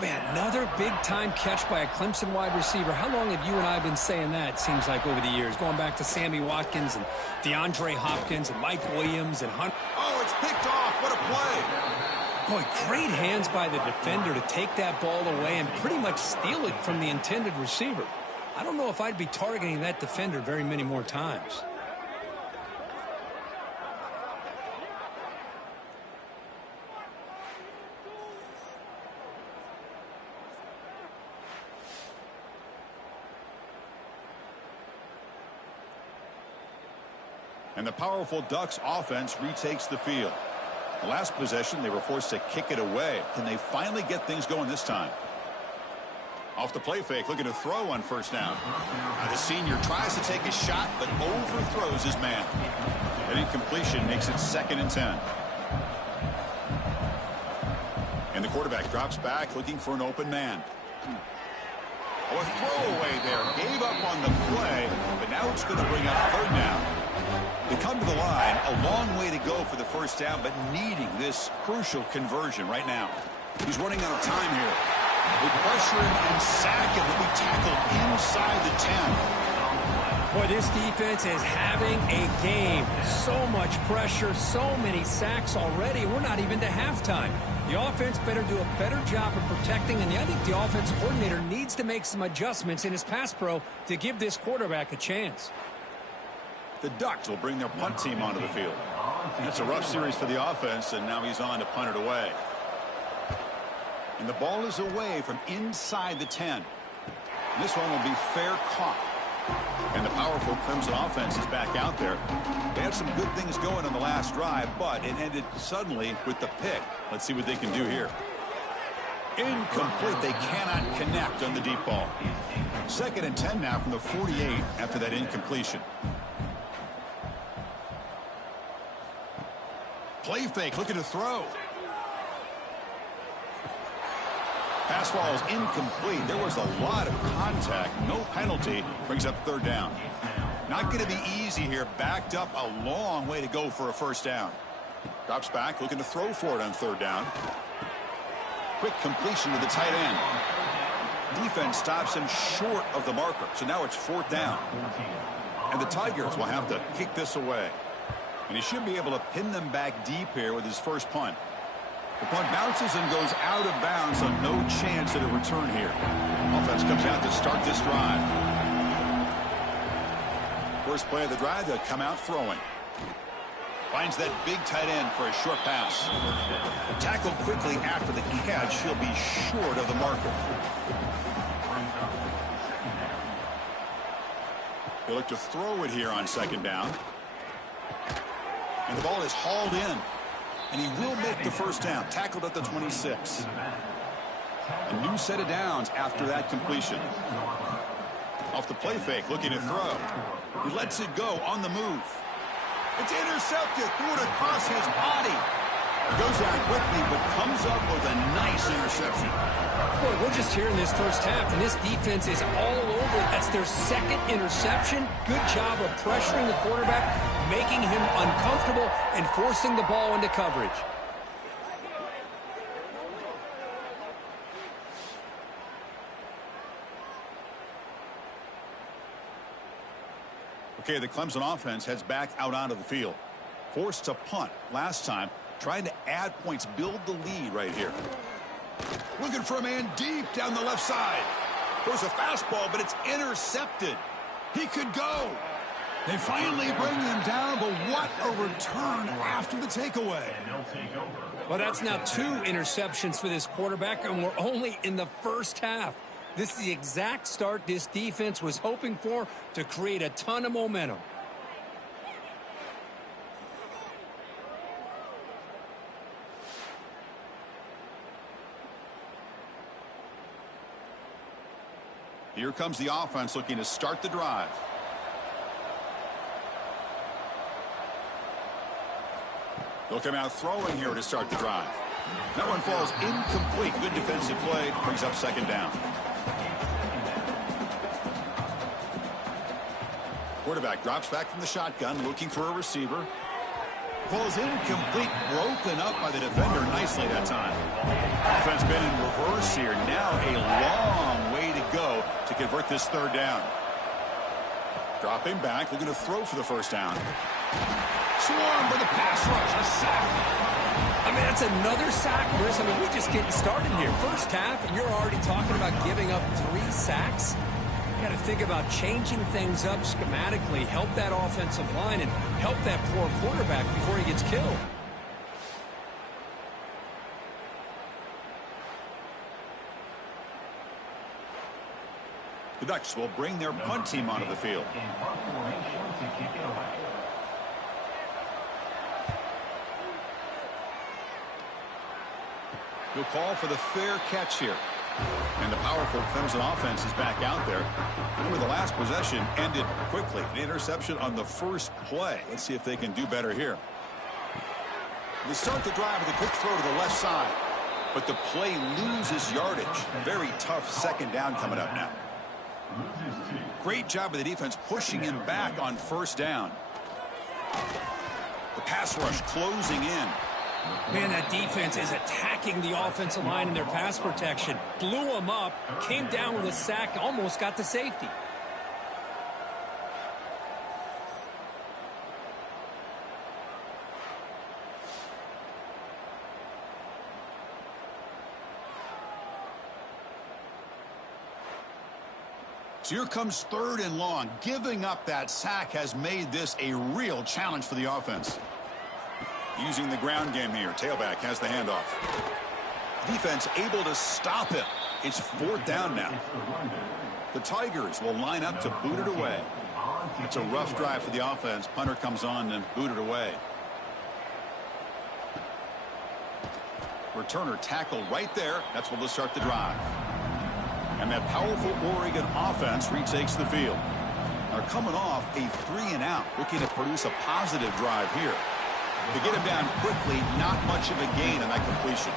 Man, another big-time catch by a Clemson wide receiver. How long have you and I been saying that, seems like, over the years? Going back to Sammy Watkins and DeAndre Hopkins and Mike Williams and Hunt. Oh, it's picked off. What a play. Boy, great hands by the defender to take that ball away and pretty much steal it from the intended receiver. I don't know if I'd be targeting that defender very many more times. And the powerful Ducks offense retakes the field. The last possession, they were forced to kick it away. Can they finally get things going this time? Off the play fake, looking to throw on 1st down. The senior tries to take a shot, but overthrows his man. An incompletion makes it 2nd and 10. And the quarterback drops back, looking for an open man. Oh, a throwaway there. Gave up on the play, but now it's going to bring up 3rd down. They come to the line, a long way to go for the 1st down, but needing this crucial conversion right now. He's running out of time here. They pressure him and sack him. He'll be tackled inside the 10. Boy, this defense is having a game. So much pressure, so many sacks already. We're not even to halftime. The offense better do a better job of protecting, and I think the offensive coordinator needs to make some adjustments in his pass pro to give this quarterback a chance. The Ducks will bring their punt team onto the field. That's a rough series for the offense, and now he's on to punt it away. And the ball is away from inside the 10. And this one will be fair caught. And the powerful Crimson offense is back out there. They had some good things going on the last drive, but it ended suddenly with the pick. Let's see what they can do here. Incomplete. They cannot connect on the deep ball. 2nd and 10 now from the 48 after that incompletion. Play fake, looking to throw. Pass ball is incomplete. There was a lot of contact. No penalty. Brings up 3rd down. Not going to be easy here. Backed up a long way to go for a 1st down. Drops back, looking to throw for it on 3rd down. Quick completion to the tight end. Defense stops him short of the marker. So now it's 4th down. And the Tigers will have to kick this away. And he should be able to pin them back deep here with his first punt. The punt bounces and goes out of bounds, so no chance at a return here. Offense comes out to start this drive. First play of the drive, they'll come out throwing. Finds that big tight end for a short pass. Tackled quickly after the catch. He'll be short of the marker. He'll look to throw it here on 2nd down. And the ball is hauled in. And he will make the 1st down. Tackled at the 26. A new set of downs after that completion. Off the play fake, looking to throw. He lets it go on the move. It's intercepted. Threw it across his body. It goes down quickly, but comes up with a nice interception. Boy, we're just here in this first half, and this defense is all over. That's their 2nd interception. Good job of pressuring the quarterback, making him uncomfortable, and forcing the ball into coverage. Okay, the Clemson offense heads back out onto the field. Forced to punt last time. Trying to add points, build the lead right here. Looking for a man deep down the left side. There's a fastball, but it's intercepted. He could go. They finally bring him down, but what a return after the takeaway. Well, that's now 2 interceptions for this quarterback, and we're only in the first half. This is the exact start this defense was hoping for to create a ton of momentum. Here comes the offense looking to start the drive. They'll come out throwing here to start the drive. That one falls incomplete. Good defensive play. Brings up 2nd down. Quarterback drops back from the shotgun, looking for a receiver. Falls incomplete, broken up by the defender nicely that time. Offense been in reverse here. Now a long way to go to convert this 3rd down. Dropping back, looking to throw for the 1st down. Swarmed by the pass rush, a sack. I mean, that's another sack, Chris. I mean, we're just getting started here. First half, and you're already talking about giving up 3 sacks. You got to think about changing things up schematically, help that offensive line, and help that poor quarterback before he gets killed. The Ducks will bring their punt team onto the field. He'll call for the fair catch here. And the powerful Clemson offense is back out there. Remember, the last possession ended quickly. An interception on the first play. Let's see if they can do better here. They start the drive with a quick throw to the left side. But the play loses yardage. Very tough 2nd down coming up now. Great job of the defense pushing him back on 1st down. The pass rush closing in. Man, that defense is attacking the offensive line in their pass protection. Blew them up, came down with a sack, almost got to safety. So here comes 3rd and long. Giving up that sack has made this a real challenge for the offense. Using the ground game here. Tailback has the handoff. Defense able to stop him. It's 4th down now. The Tigers will line up to boot it away. It's a rough drive for the offense. Punter comes on and boot it away. Returner tackled right there. That's what will start the drive. And that powerful Oregon offense retakes the field. They're coming off a 3-and-out, looking to produce a positive drive here. To get him down quickly, not much of a gain on that completion.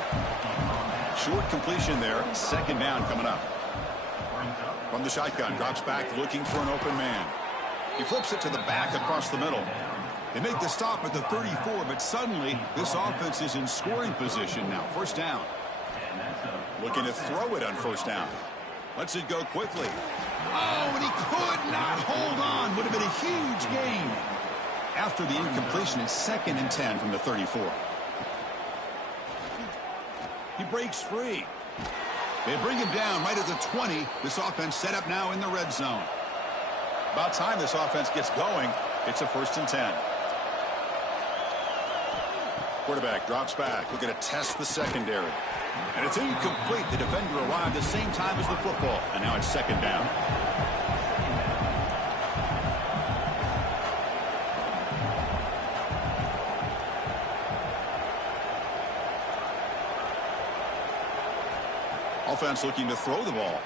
Short completion there, 2nd down coming up. From the shotgun, drops back looking for an open man. He flips it to the back across the middle. They make the stop at the 34, but suddenly this offense is in scoring position now. 1st down. Looking to throw it on 1st down. Lets it go quickly. Oh, and he could not hold on. Would have been a huge gain. After the incompletion, it's 2nd and 10 from the 34. He breaks free. They bring him down right at the 20. This offense set up now in the red zone. About time this offense gets going. It's a 1st and 10. Quarterback drops back. Looking to test the secondary. And it's incomplete. The defender arrived the same time as the football. And now it's 2nd down. Offense looking to throw the ball.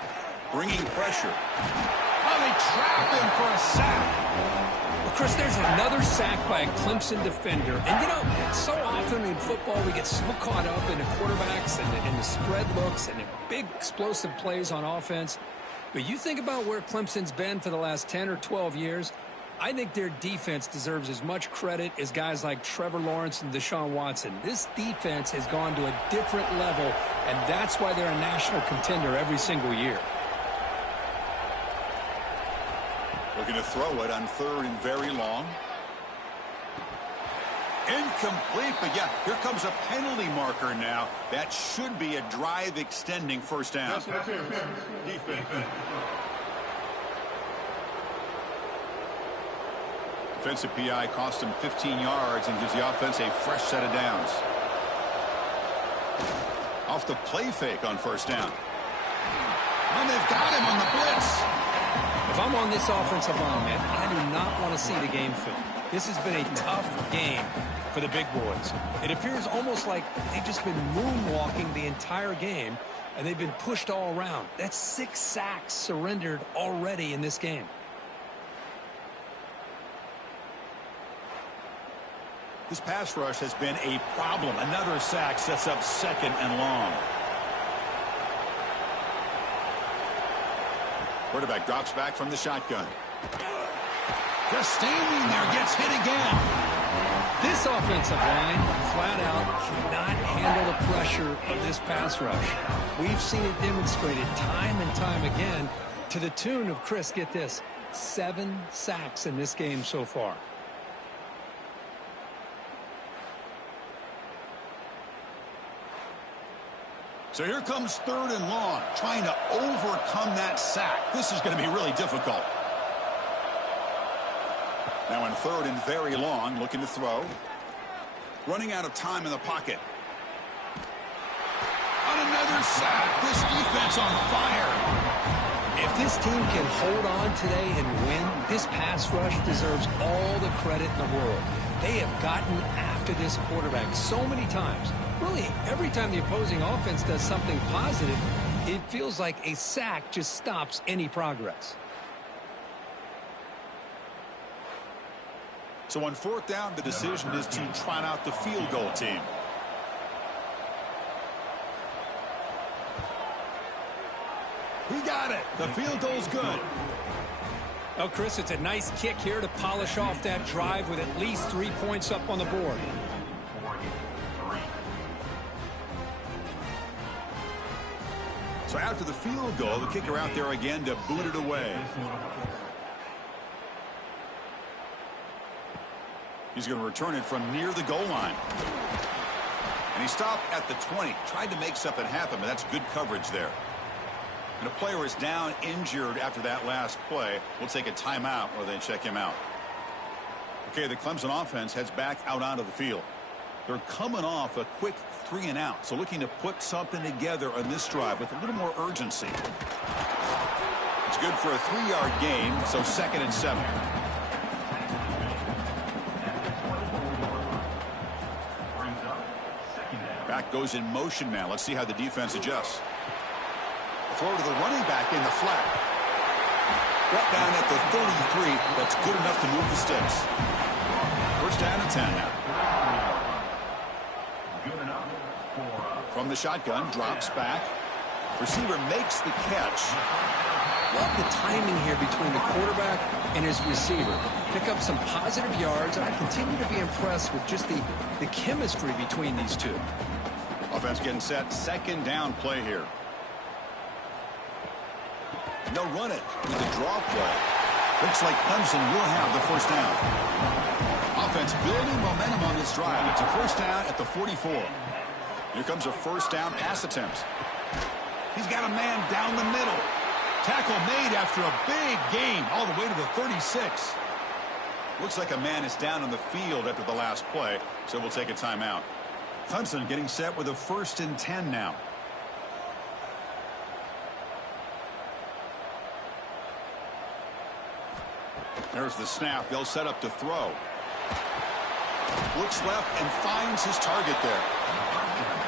Bringing pressure. Oh, they trap him for a sack. Well, Chris, there's another sack by a Clemson defender. And, you know, so often in football we get so caught up in the quarterbacks and the spread looks and the big explosive plays on offense. But you think about where Clemson's been for the last 10 or 12 years, I think their defense deserves as much credit as guys like Trevor Lawrence and Deshaun Watson. This defense has gone to a different level, and that's why they're a national contender every single year. Looking to throw it on 3rd and very long. Incomplete, but yeah, here comes a penalty marker now. That should be a drive-extending 1st down. Defense. Defensive PI cost him 15 yards and gives the offense a fresh set of downs. Off the play fake on 1st down. And they've got him on the blitz. If I'm on this offensive line, man, I do not want to see the game film. This has been a tough game for the big boys. It appears almost like they've just been moonwalking the entire game, and they've been pushed all around. That's 6 sacks surrendered already in this game. This pass rush has been a problem. Another sack sets up 2nd and long. Quarterback drops back from the shotgun. Just standing there, gets hit again. This offensive line, flat out, cannot handle the pressure of this pass rush. We've seen it demonstrated time and time again to the tune of, Chris, get this, 7 sacks in this game so far. So here comes 3rd and long, trying to overcome that sack. This is going to be really difficult. Now in 3rd and very long, looking to throw. Running out of time in the pocket. On another sack, this defense on fire. If this team can hold on today and win, this pass rush deserves all the credit in the world. They have gotten after this quarterback so many times. Really, every time the opposing offense does something positive, it feels like a sack just stops any progress. So on 4th down, the decision is to trot out the field goal team. He got it. The field goal's good. Well, Chris, it's a nice kick here to polish off that drive with at least 3 points up on the board. So after the field goal, the kicker out there again to boot it away. He's going to return it from near the goal line. And he stopped at the 20. Tried to make something happen, but that's good coverage there. And a player is down injured after that last play. We'll take a timeout or then check him out. Okay, the Clemson offense heads back out onto the field. They're coming off a quick 3-and-out, so looking to put something together on this drive with a little more urgency. It's good for a 3-yard gain, so 2nd and 7. Back goes in motion now. Let's see how the defense adjusts. Throw to the running back in the flat. Brought down at the 33. That's good enough to move the sticks. First down and 10 now. From the shotgun, drops back. Receiver makes the catch. Love the timing here between the quarterback and his receiver. Pick up some positive yards, and I continue to be impressed with just the chemistry between these two. Offense getting set. 2nd down play here. And they'll run it with the draw play. Looks like Clemson will have the first down. Offense building momentum on this drive. It's a first down at the 44. Here comes a first down pass attempt. He's got a man down the middle. Tackle made after a big gain all the way to the 36. Looks like a man is down on the field after the last play, so we'll take a timeout. Clemson getting set with a 1st and 10 now. There's the snap. They'll set up to throw. Looks left and finds his target there.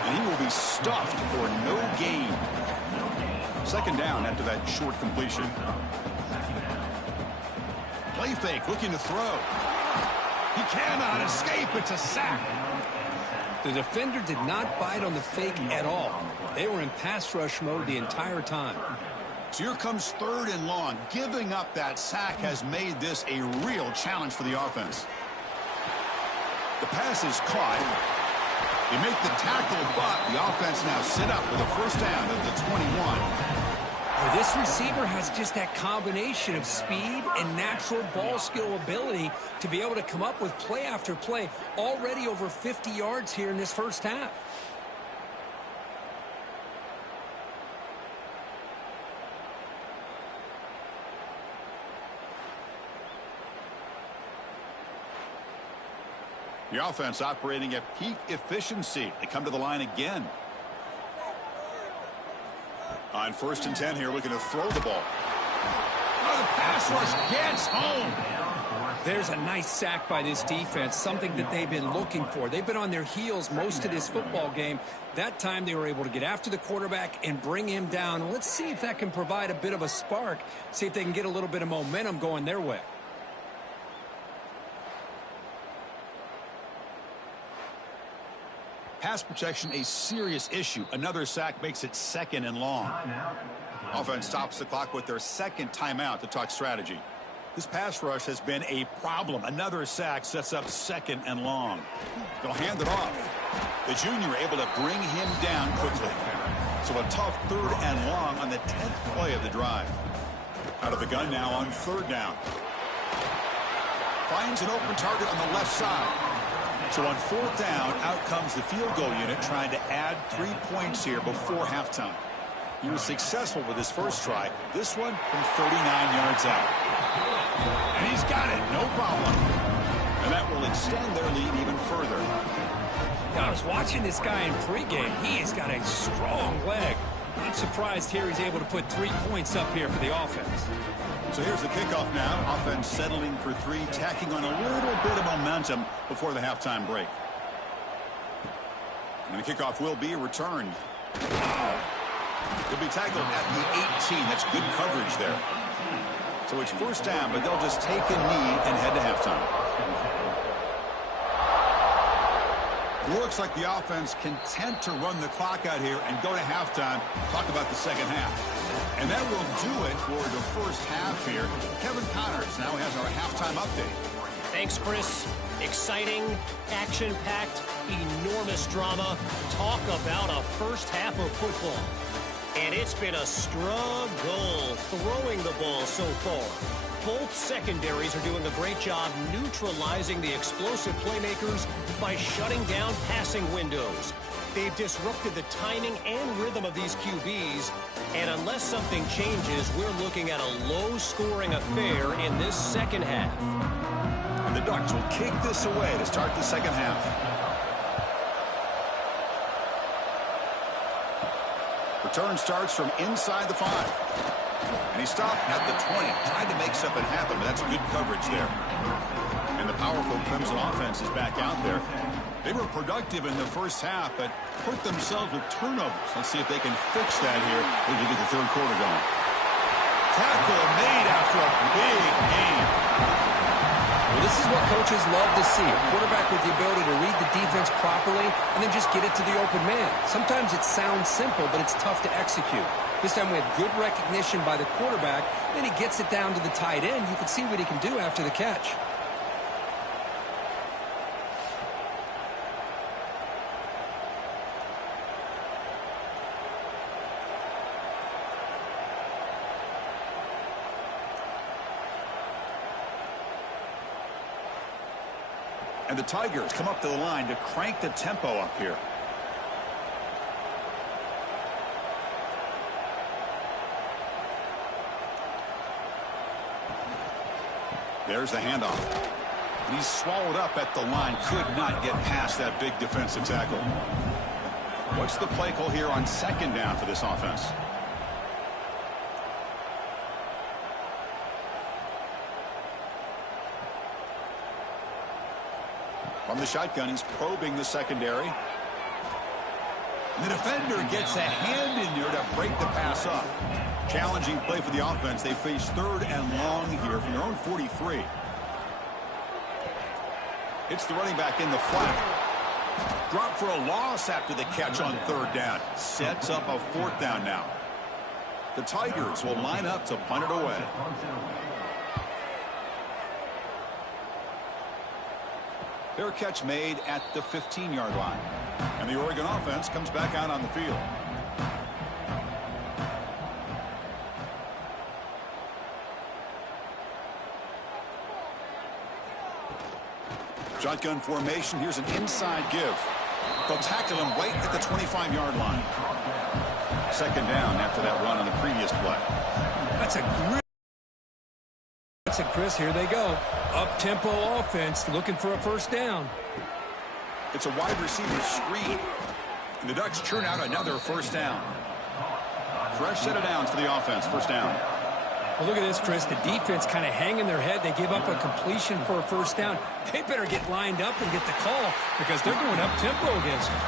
And he will be stuffed for no gain. 2nd down after that short completion. Play fake, looking to throw. He cannot escape. It's a sack. The defender did not bite on the fake at all. They were in pass rush mode the entire time. So here comes 3rd and long. Giving up that sack has made this a real challenge for the offense. The pass is caught. They make the tackle, but the offense now sit up with a first down at the 21. This receiver has just that combination of speed and natural ball skill ability to be able to come up with play after play. Already over 50 yards here in this first half. The offense operating at peak efficiency. They come to the line again. On 1st and 10 here, looking to throw the ball. Oh, the pass rush gets home. There's a nice sack by this defense, something that they've been looking for. They've been on their heels most of this football game. That time they were able to get after the quarterback and bring him down. Let's see if that can provide a bit of a spark, see if they can get a little bit of momentum going their way. Pass protection, a serious issue. Another sack makes it 2nd and long. Offense stops the clock with their 2nd timeout to talk strategy. This pass rush has been a problem. Another sack sets up 2nd and long. They'll hand it off. The junior able to bring him down quickly. So a tough 3rd and long on the 10th play of the drive. Out of the gun now on 3rd down. Finds an open target on the left side. So on 4th down, out comes the field goal unit trying to add 3 points here before halftime. He was successful with his first try. This one from 39 yards out. And he's got it, no problem. And that will extend their lead even further. I was watching this guy in pregame. He has got a strong leg. Not surprised here he's able to put 3 points up here for the offense. So here's the kickoff now. Offense settling for 3, tacking on a little bit of momentum before the halftime break. And the kickoff will be returned. He'll be tackled at the 18. That's good coverage there. So it's first down, but they'll just take a knee and head to halftime. It looks like the offense content to run the clock out here and go to halftime. Talk about the second half. And that will do it for the first half here. Kevin Connors now has our halftime update. Thanks, Chris. Exciting, action-packed, enormous drama. Talk about a first half of football. And it's been a struggle throwing the ball so far. Both secondaries are doing a great job neutralizing the explosive playmakers by shutting down passing windows. They've disrupted the timing and rhythm of these QBs, and unless something changes, we're looking at a low-scoring affair in this second half. And the Ducks will kick this away to start the second half. Return starts from inside the 5. And he stopped at the 20, tried to make something happen, but that's good coverage there. And the powerful Clemson offense is back out there. They were productive in the first half, but hurt themselves with turnovers. Let's see if they can fix that here as we get the third quarter going. Tackle made after a big game. Well, this is what coaches love to see. A quarterback with the ability to read the defense properly and then just get it to the open man. Sometimes it sounds simple, but it's tough to execute. This time we have good recognition by the quarterback. Then he gets it down to the tight end. You can see what he can do after the catch. And the Tigers come up to the line to crank the tempo up here. There's the handoff. And he's swallowed up at the line. Could not get past that big defensive tackle. What's the play call here on second down for this offense? From the shotgun, he's probing the secondary. And the defender gets a hand in there to break the pass up. Challenging play for the offense. They face third and long here from their own 43. It's the running back in the flat. Drop for a loss after the catch on third down. Sets up a fourth down now. The Tigers will line up to punt it away. Fair catch made at the 15-yard line. And the Oregon offense comes back out on the field. Shotgun formation. Here's an inside give. They'll tackle him right at the 25-yard line. Second down after that run on the previous play. That's a great. Chris, here they go. Up-tempo offense looking for a first down. It's a wide receiver screen. And the Ducks churn out another first down. Fresh set of downs for the offense. First down. Well, look at this, Chris. The defense kind of hanging their head. They give up a completion for a first down. They better get lined up and get the call because they're going up-tempo against them.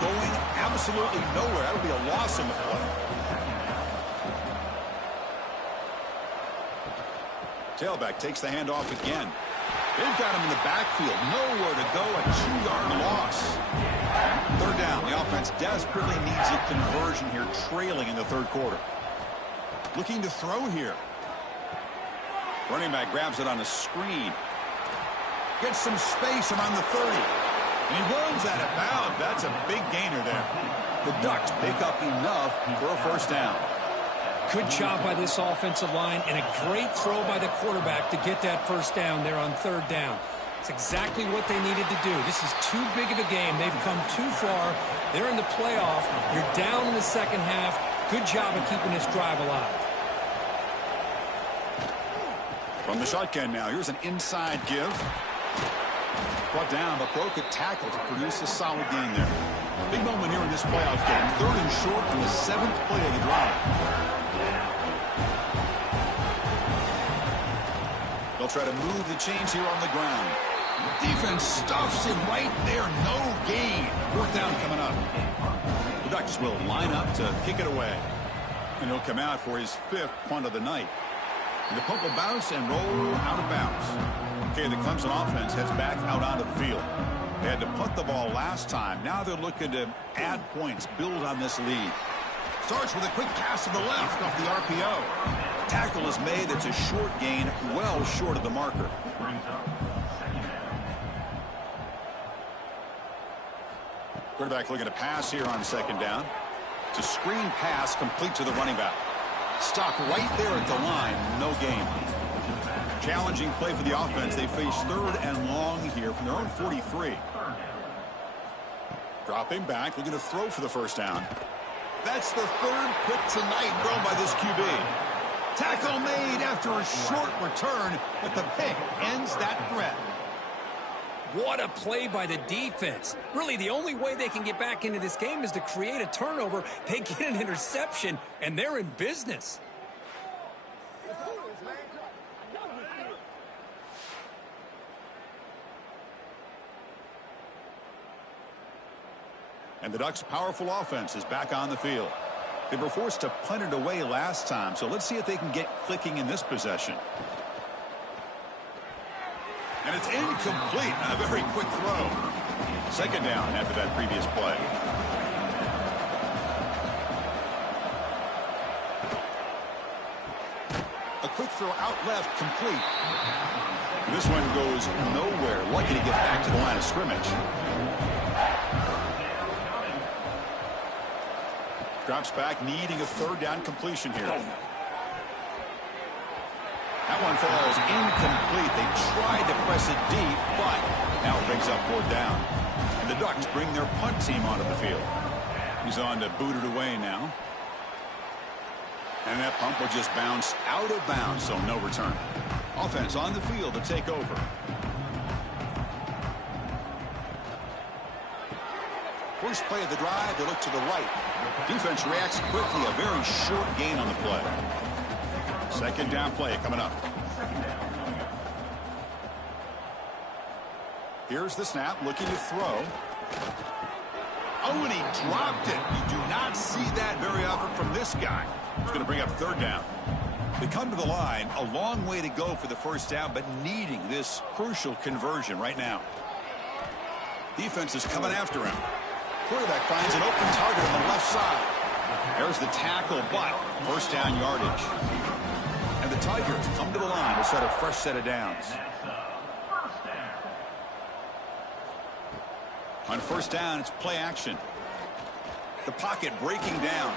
Going absolutely nowhere. That would be a loss in the play. Tailback takes the handoff again. They've got him in the backfield. Nowhere to go. A 2-yard loss. Third down. The offense desperately needs a conversion here, trailing in the third quarter. Looking to throw here. Running back grabs it on a screen. Gets some space around the 30. And he runs out of bounds. That's a big gainer there. The Ducks pick up enough for a first down. Good job by this offensive line and a great throw by the quarterback to get that first down there on third down. It's exactly what they needed to do. This is too big of a game. They've come too far. They're in the playoff. You're down in the second half. Good job of keeping this drive alive. From the shotgun now, here's an inside give. Brought down, but broke a tackle to produce a solid gain there. Big moment here in this playoff game. Third and short on the 7th play of the drive. They'll try to move the chains here on the ground. Defense stuffs him right there. No gain. Fourth down coming up. The Ducks will line up to kick it away. And he'll come out for his 5th punt of the night. And the punt will bounce and roll out of bounds. Okay, the Clemson offense heads back out onto the field. They had to punt the ball last time. Now they're looking to add points, build on this lead. Starts with a quick pass to the left off the RPO. Tackle is made. It's a short gain, well short of the marker. Quarterback looking to pass here on second down. It's a screen pass complete to the running back. Stopped right there at the line. No gain. Challenging play for the offense. They face third and long here from their own 43. Dropping back, looking to throw for the first down. That's the third pick tonight thrown by this QB. Tackle made after a short return, but the pick ends that threat. What a play by the defense. Really, the only way they can get back into this game is to create a turnover. They get an interception, and they're in business. And the Ducks' powerful offense is back on the field. They were forced to punt it away last time, so let's see if they can get clicking in this possession. And it's incomplete. A very quick throw. Second down after that previous play. A quick throw out left, complete. This one goes nowhere. Lucky to get back to the line of scrimmage. Drops back, needing a third down completion here. That one falls incomplete. They tried to press it deep, but now it brings up fourth down. And the Ducks bring their punt team onto the field. He's on to boot it away now. And that punt will just bounce out of bounds, so no return. Offense on the field to take over. First play of the drive, they look to the right. Defense reacts quickly, a very short gain on the play. Second down play coming up. Here's the snap, looking to throw. Oh, and he dropped it. You do not see that very often from this guy. He's going to bring up third down. They come to the line, a long way to go for the first down, but needing this crucial conversion right now. Defense is coming after him. Quarterback finds an open target on the left side. There's the tackle, but first down yardage. And the Tigers come to the line to set a fresh set of downs. On first down, it's play action. The pocket breaking down.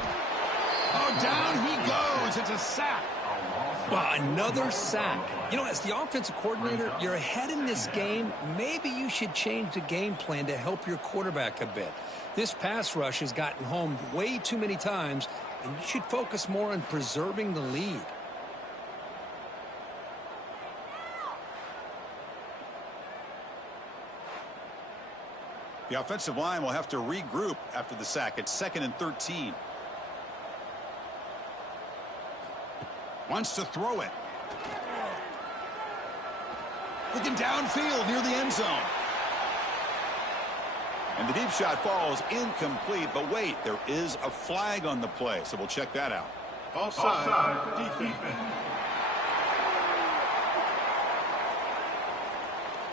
Oh, down he goes. It's a sack. Well, another sack. You know, as the offensive coordinator, you're ahead in this game. Maybe you should change the game plan to help your quarterback a bit. This pass rush has gotten home way too many times, and you should focus more on preserving the lead. The offensive line will have to regroup after the sack. It's 2nd and 13. Wants to throw it. Looking downfield near the end zone. And the deep shot falls incomplete, but wait, there is a flag on the play, so we'll check that out. Offside, defense.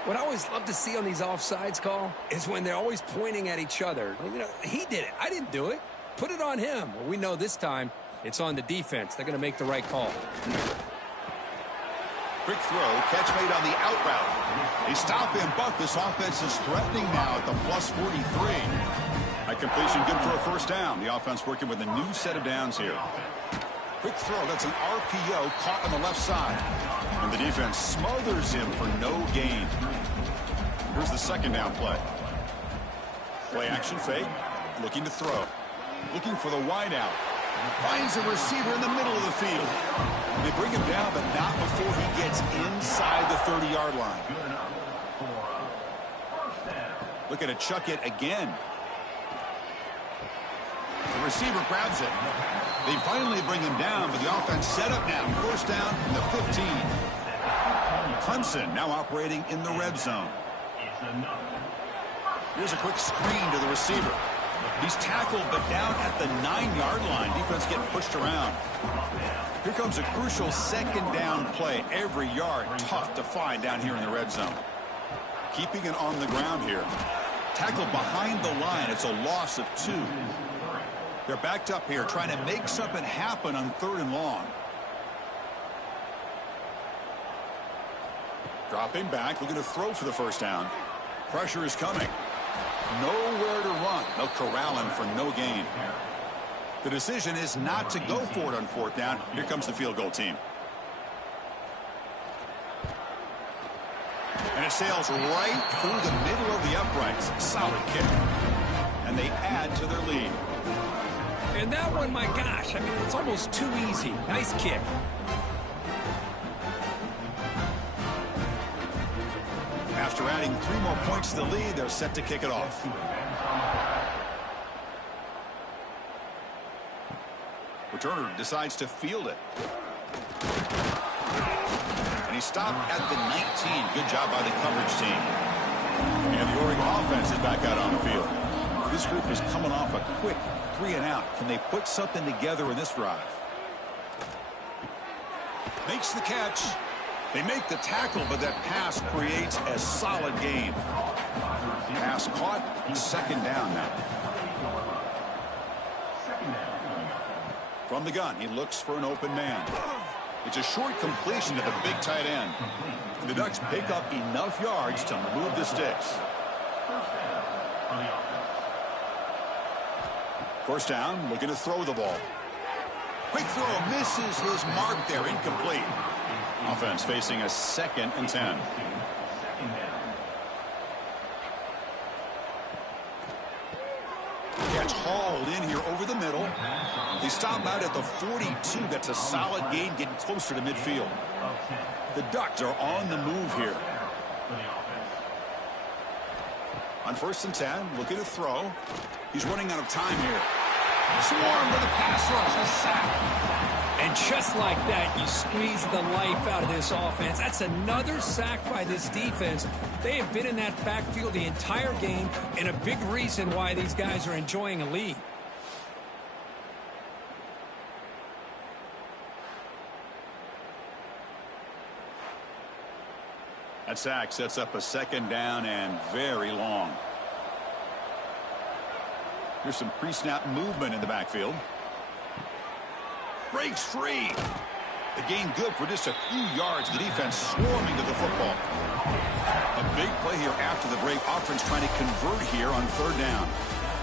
What I always love to see on these offsides call is when they're always pointing at each other. You know, he did it. I didn't do it. Put it on him. Well, we know this time it's on the defense. They're going to make the right call. Quick throw, catch made on the out route. They stop him, but this offense is threatening now at the plus 43. That completion good for a first down. The offense working with a new set of downs here. Quick throw, that's an RPO caught on the left side. And the defense smothers him for no gain. Here's the second down play. Play action fake, looking to throw. Looking for the wide out. Finds a receiver in the middle of the field. They bring him down, but not before he gets inside the 30-yard line. Looking to chuck it again. The receiver grabs it. They finally bring him down, but the offense set up now. First down from the 15. Clemson now operating in the red zone. Here's a quick screen to the receiver. He's tackled, but down at the 9-yard line. Defense getting pushed around. Here comes a crucial second down play. Every yard tough to find down here in the red zone. Keeping it on the ground here. Tackled behind the line. It's a loss of 2. They're backed up here trying to make something happen on 3rd and long. Dropping back, looking to throw for the first down. Pressure is coming. Nowhere to run. They'll corral him for no gain. The decision is not to go for it on 4th down. Here comes the field goal team. And it sails right through the middle of the uprights. Solid kick. and they add to their lead. And that one, my gosh, I mean, it's almost too easy. Nice kick. After adding 3 more points to the lead, they're set to kick it off. Returner decides to field it. And he stopped at the 19. Good job by the coverage team. And the Oregon offense is back out on the field. This group is coming off a quick 3 and out. Can they put something together in this drive? Makes the catch. They make the tackle, but that pass creates a solid gain. Pass caught. 2nd down now. From the gun, he looks for an open man. It's a short completion to the big tight end. The Ducks pick up enough yards to move the sticks. First down, looking to throw the ball. Quick throw, misses his mark there, incomplete. Offense facing a 2nd and 10. Catch hauled in here over the middle. They stop out at the 42. That's a solid gain, getting closer to midfield. The Ducks are on the move here. On 1st and 10, looking to throw. He's running out of time here. Swarm with a pass rush, a sack. And just like that, you squeeze the life out of this offense. That's another sack by this defense. They have been in that backfield the entire game, and a big reason why these guys are enjoying a lead. That sack sets up a 2nd down and very long. Here's some pre-snap movement in the backfield. Breaks free. The gain good for just a few yards. The defense swarming to the football. A big play here after the break. Offense trying to convert here on 3rd down.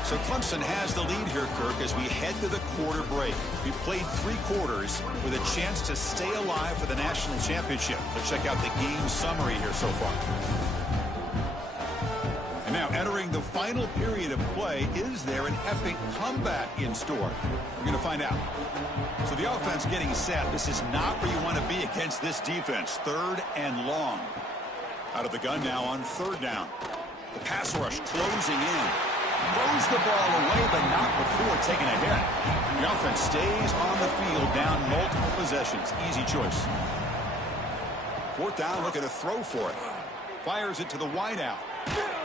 So Clemson has the lead here, Kirk, as we head to the quarter break. We played 3 quarters with a chance to stay alive for the national championship. Let's check out the game summary here so far. And now entering the final period of play, is there an epic comeback in store? We're going to find out. So the offense getting set. This is not where you want to be against this defense. 3rd and long. Out of the gun now on 3rd down. The pass rush closing in. Throws the ball away, but not before taking a hit. The offense stays on the field down multiple possessions. Easy choice. 4th down, looking to throw for it. Fires it to the wideout.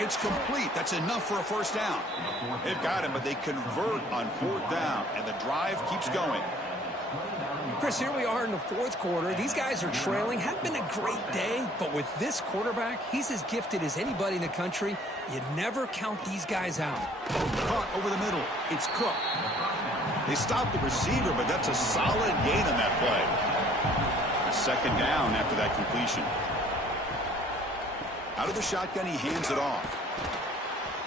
It's complete. That's enough for a 1st down. They've got him, but they convert on 4th down, and the drive keeps going. Chris, here we are in the 4th quarter. These guys are trailing. Had been a great day, but with this quarterback, he's as gifted as anybody in the country. You never count these guys out. Caught over the middle. It's Cook. They stop the receiver, but that's a solid gain on that play. A 2nd down after that completion. Out of the shotgun, he hands it off.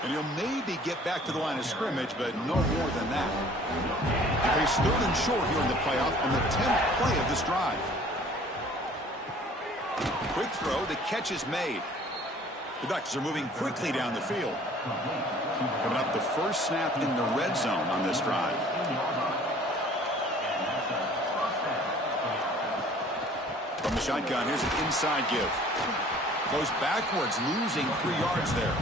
And he'll maybe get back to the line of scrimmage, but no more than that. They face 3rd and short here in the playoff on the 10th play of this drive. Quick throw, the catch is made. The Ducks are moving quickly down the field. Coming up the first snap in the red zone on this drive. From the shotgun, here's an inside give. Goes backwards, losing 3 yards there.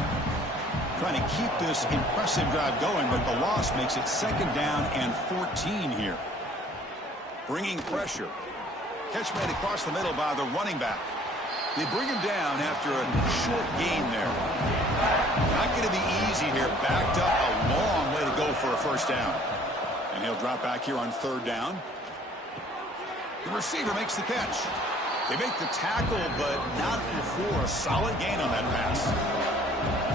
Trying to keep this impressive drive going, but the loss makes it 2nd down and 14 here. Bringing pressure. Catch made across the middle by the running back. They bring him down after a short gain there. Not going to be easy here. Backed up a long way to go for a 1st down. And he'll drop back here on 3rd down. The receiver makes the catch. They make the tackle, but not before a solid gain on that pass.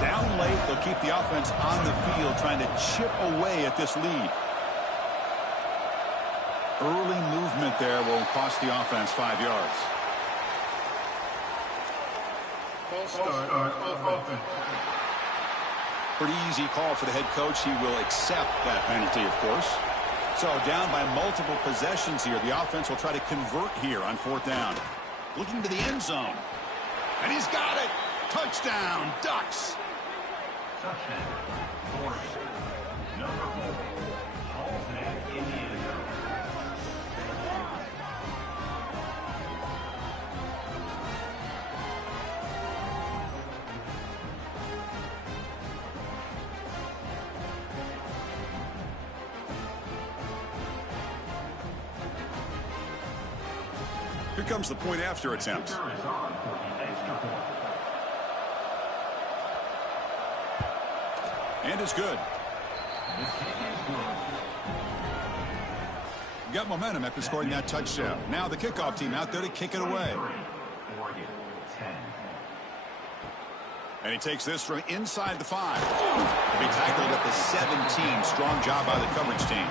Down late, they'll keep the offense on the field trying to chip away at this lead. Early movement there will cost the offense 5 yards. False start, offense. Pretty easy call for the head coach. He will accept that penalty, of course. So down by multiple possessions here. The offense will try to convert here on 4th down. Looking to the end zone. And he's got it. Touchdown, Ducks. Here comes the point after attempt. And it's good. Got momentum after scoring that touchdown. Now the kickoff team out there to kick it away. And he takes this from inside the 5. He tackled at the 17. Strong job by the coverage team.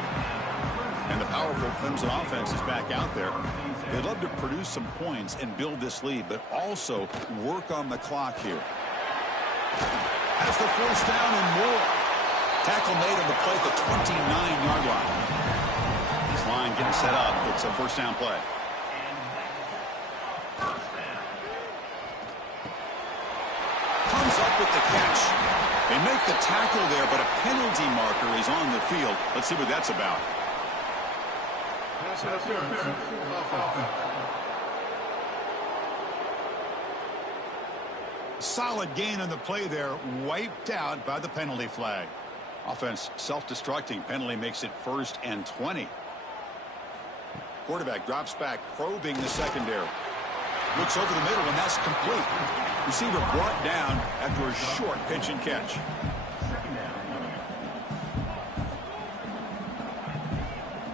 And the powerful Clemson offense is back out there. They'd love to produce some points and build this lead, but also work on the clock here. Has the first down and more. Tackle made on the play at the 29-yard line. This line getting set up. It's a first down play. Comes up with the catch. They make the tackle there, but a penalty marker is on the field. Let's see what that's about. Solid gain on the play there, wiped out by the penalty flag. Offense self-destructing. Penalty makes it 1st and 20. Quarterback drops back, probing the secondary. Looks over the middle, and that's complete. Receiver brought down after a short pitch and catch.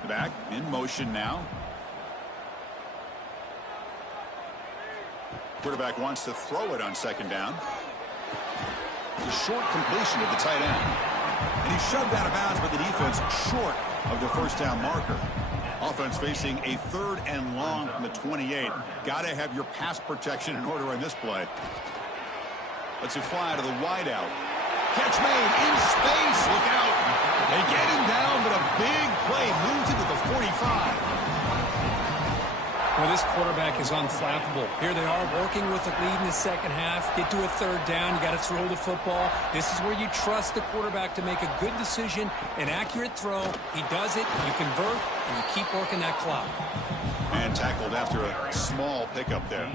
Back in motion now. Quarterback wants to throw it on second down. A short completion to the tight end. And he's shoved out of bounds by the defense short of the first down marker. Offense facing a 3rd and long from the 28. Got to have your pass protection in order on this play. Let's it fly to the wideout. Catch made in space. Look out. They get him down, but a big play moves into the 45. Well, this quarterback is unflappable. Here they are working with the lead in the second half. Get to a 3rd down. You got to throw the football. This is where you trust the quarterback to make a good decision, an accurate throw. He does it, you convert, and you keep working that clock. And tackled after a small pickup there.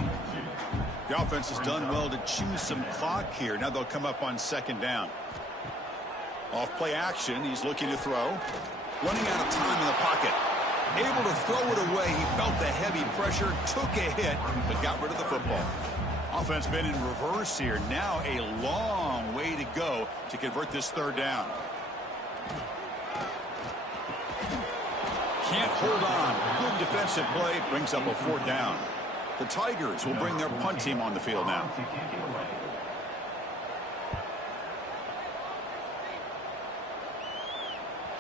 The offense has done well to choose some clock here. Now they'll come up on second down. Off play action, he's looking to throw. Running out of time in the pocket. Able to throw it away. He felt the heavy pressure, took a hit, but got rid of the football. Offense been in reverse here. Now a long way to go to convert this 3rd down. Can't hold on. Good defensive play. Brings up a 4th down. The Tigers will bring their punt team on the field now.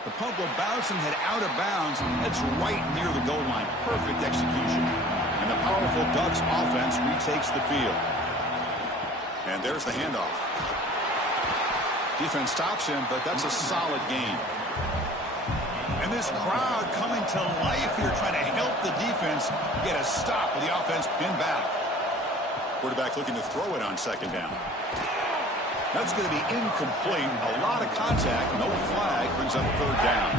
The punt will bounce and head out of bounds. That's right near the goal line. Perfect execution. And the powerful Ducks offense retakes the field. And there's the handoff. Defense stops him, but that's a solid gain. And this crowd coming to life here, trying to help the defense get a stop with the offense pinned back. Quarterback looking to throw it on second down. That's going to be incomplete. A lot of contact. No flag. Brings up 3rd down.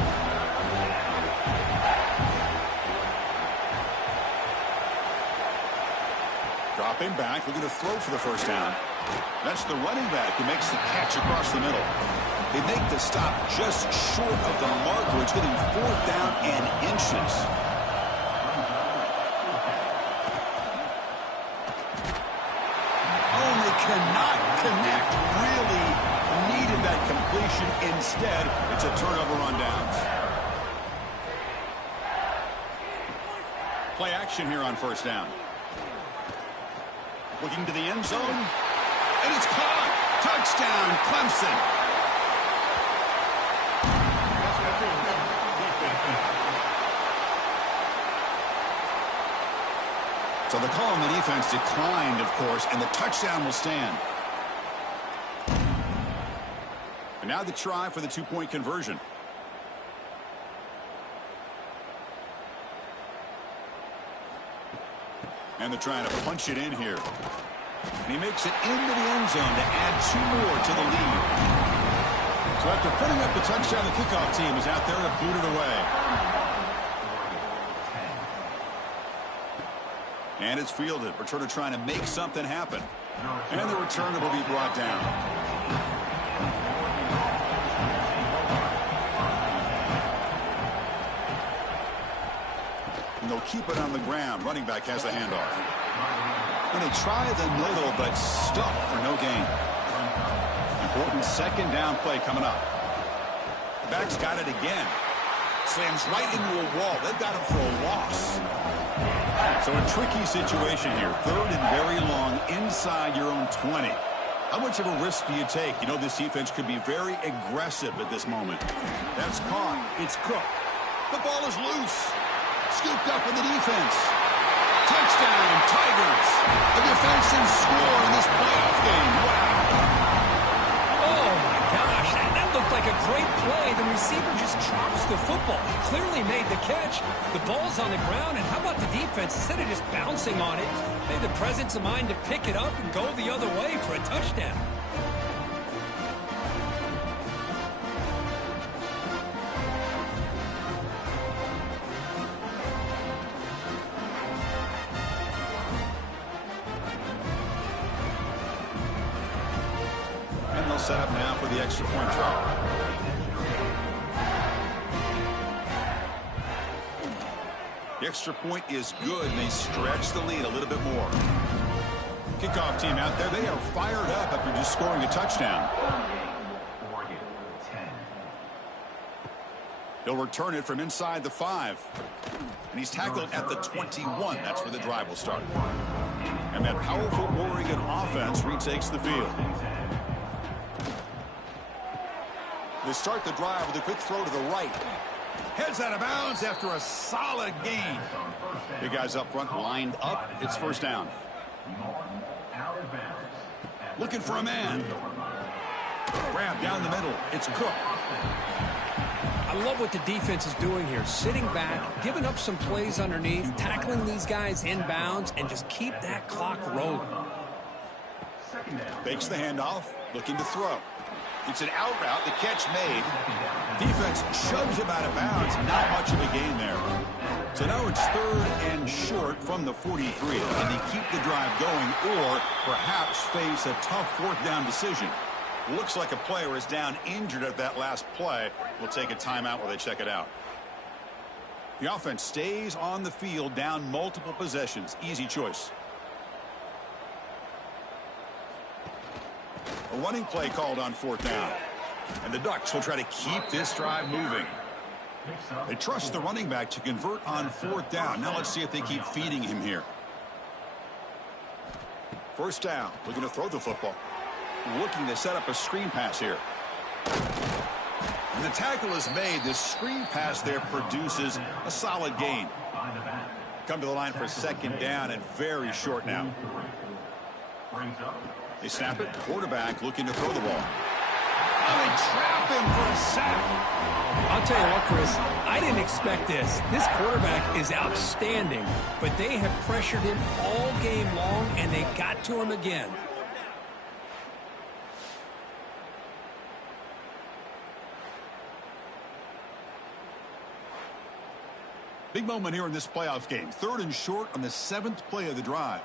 Dropping back. Looking to throw for the first down. That's the running back who makes the catch across the middle. They make the stop just short of the marker. It's getting 4th down and inches. Oh, they cannot connect. Really needed that completion. Instead, it's a turnover on downs. Play action here on first down. Looking to the end zone. And it's caught. Touchdown, Clemson. So the call on the defense declined, of course, and the touchdown will stand. And now the try for the 2-point conversion. And they're trying to punch it in here. And he makes it into the end zone to add 2 more to the lead. So after putting up the touchdown, the kickoff team is out there to boot it away. And it's fielded. Returner trying to make something happen. And the returner will be brought down. And they'll keep it on the ground. Running back has the handoff. And they try the middle, but stuffed for no gain. Important second down play coming up. The back's got it again. Slams right into a wall. They've got him for a loss. So a tricky situation here. Third and very long inside your own 20. How much of a risk do you take? You know this defense could be very aggressive at this moment. That's caught. It's Cook. The ball is loose. Scooped up in the defense. Touchdown, Tigers. A defensive score in this playoff game. Wow. Oh, my gosh. That looked like a great play. The receiver just drops the football. He clearly made the catch. The ball's on the ground, and how about the defense? Instead of just bouncing on it, they had the presence of mind to pick it up and go the other way for a touchdown. And they'll set up now for the extra point try. The extra point is good, and they stretch the lead a little bit more. Kickoff team out there, they are fired up after just scoring a touchdown. He'll return it from inside the 5. And he's tackled at the 21. That's where the drive will start. And that powerful Oregon offense retakes the field. They start the drive with a quick throw to the right. Heads out of bounds after a solid gain. The guys up front lined up. It's first down. Looking for a man. Grab down the middle. It's Cook. I love what the defense is doing here. Sitting back, giving up some plays underneath, tackling these guys inbounds, and just keep that clock rolling. Fakes the handoff. Looking to throw. It's an out route. The catch made. Defense shoves him out of bounds. Not much of a gain there. So now it's third and short from the 43. Can they keep the drive going or perhaps face a tough fourth down decision? Looks like a player is down injured at that last play. We'll take a timeout while they check it out. The offense stays on the field down multiple possessions. Easy choice. A running play called on fourth down. And the Ducks will try to keep this drive moving. They trust the running back to convert on fourth down. Now let's see if they keep feeding him here. First down. Looking to throw the football. Looking to set up a screen pass here. And the tackle is made. This screen pass there produces a solid gain. Come to the line for second down and very short now. They snap it. Quarterback looking to throw the ball. Oh, they trap him for a sack. I'll tell you what, Chris, I didn't expect this. This quarterback is outstanding, but they have pressured him all game long, and they got to him again. Big moment here in this playoff game. Third and short on the 7th play of the drive.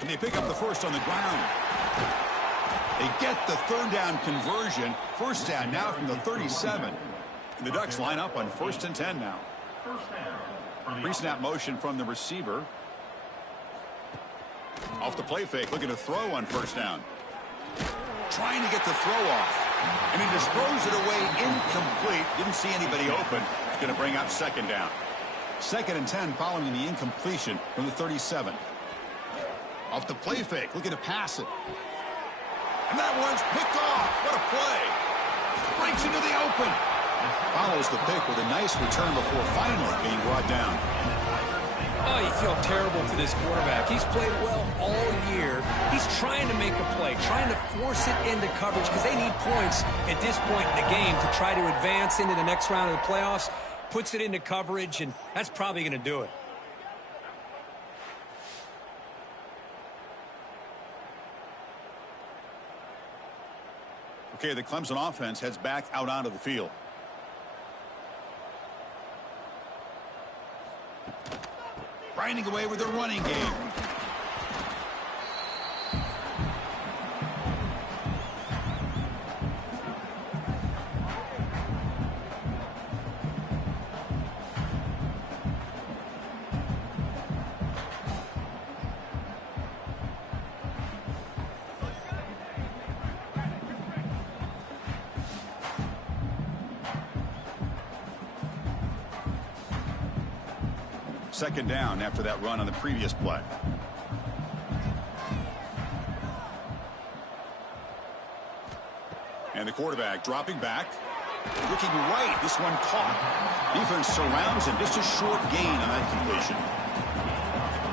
And they pick up the first on the ground. They get the third down conversion. First down now from the 37. And the Ducks line up on 1st and 10 now. Pre-snap motion from the receiver. Off the play fake, looking to throw on first down. Trying to get the throw off. And he just throws it away incomplete. Didn't see anybody open. It's going to bring up second down. 2nd and 10 following the incompletion from the 37. Off the play fake, looking to pass it. And that one's picked off. What a play. Breaks into the open. Follows the pick with a nice return before finally being brought down. Oh, you feel terrible for this quarterback. He's played well all year. He's trying to make a play, trying to force it into coverage because they need points at this point in the game to try to advance into the next round of the playoffs. Puts it into coverage, and that's probably going to do it. Okay, the Clemson offense heads back out onto the field. Grinding away with their running game. Second down after that run on the previous play. And the quarterback dropping back. Looking right. This one caught. Defense surrounds him. Just a short gain on that completion.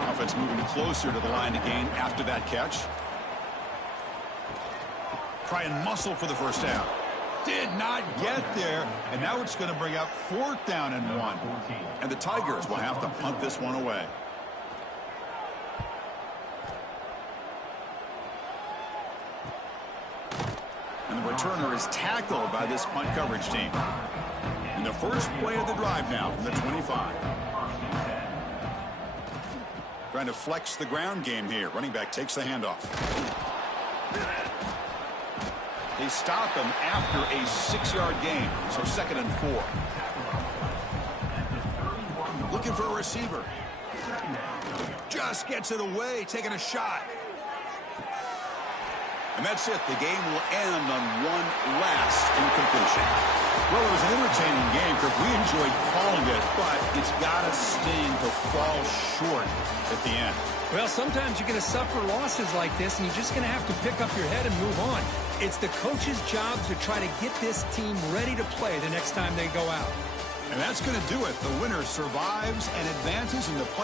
Offense moving closer to the line to gain after that catch. Try and muscle for the first down. Did not get there, and now it's going to bring up 4th down and 1. And the Tigers will have to punt this one away. And the returner is tackled by this punt coverage team. And the first play of the drive now from the 25. Trying to flex the ground game here. Running back takes the handoff. They stop him after a 6-yard gain, so 2nd and 4. Looking for a receiver. Just gets it away, taking a shot. And that's it. The game will end on one last incompletion. Well, it was an entertaining game, Kirk. We enjoyed calling it, but it's got to sting to fall short at the end. Well, sometimes you're going to suffer losses like this, and you're just going to have to pick up your head and move on. It's the coach's job to try to get this team ready to play the next time they go out. And that's going to do it. The winner survives and advances in the play.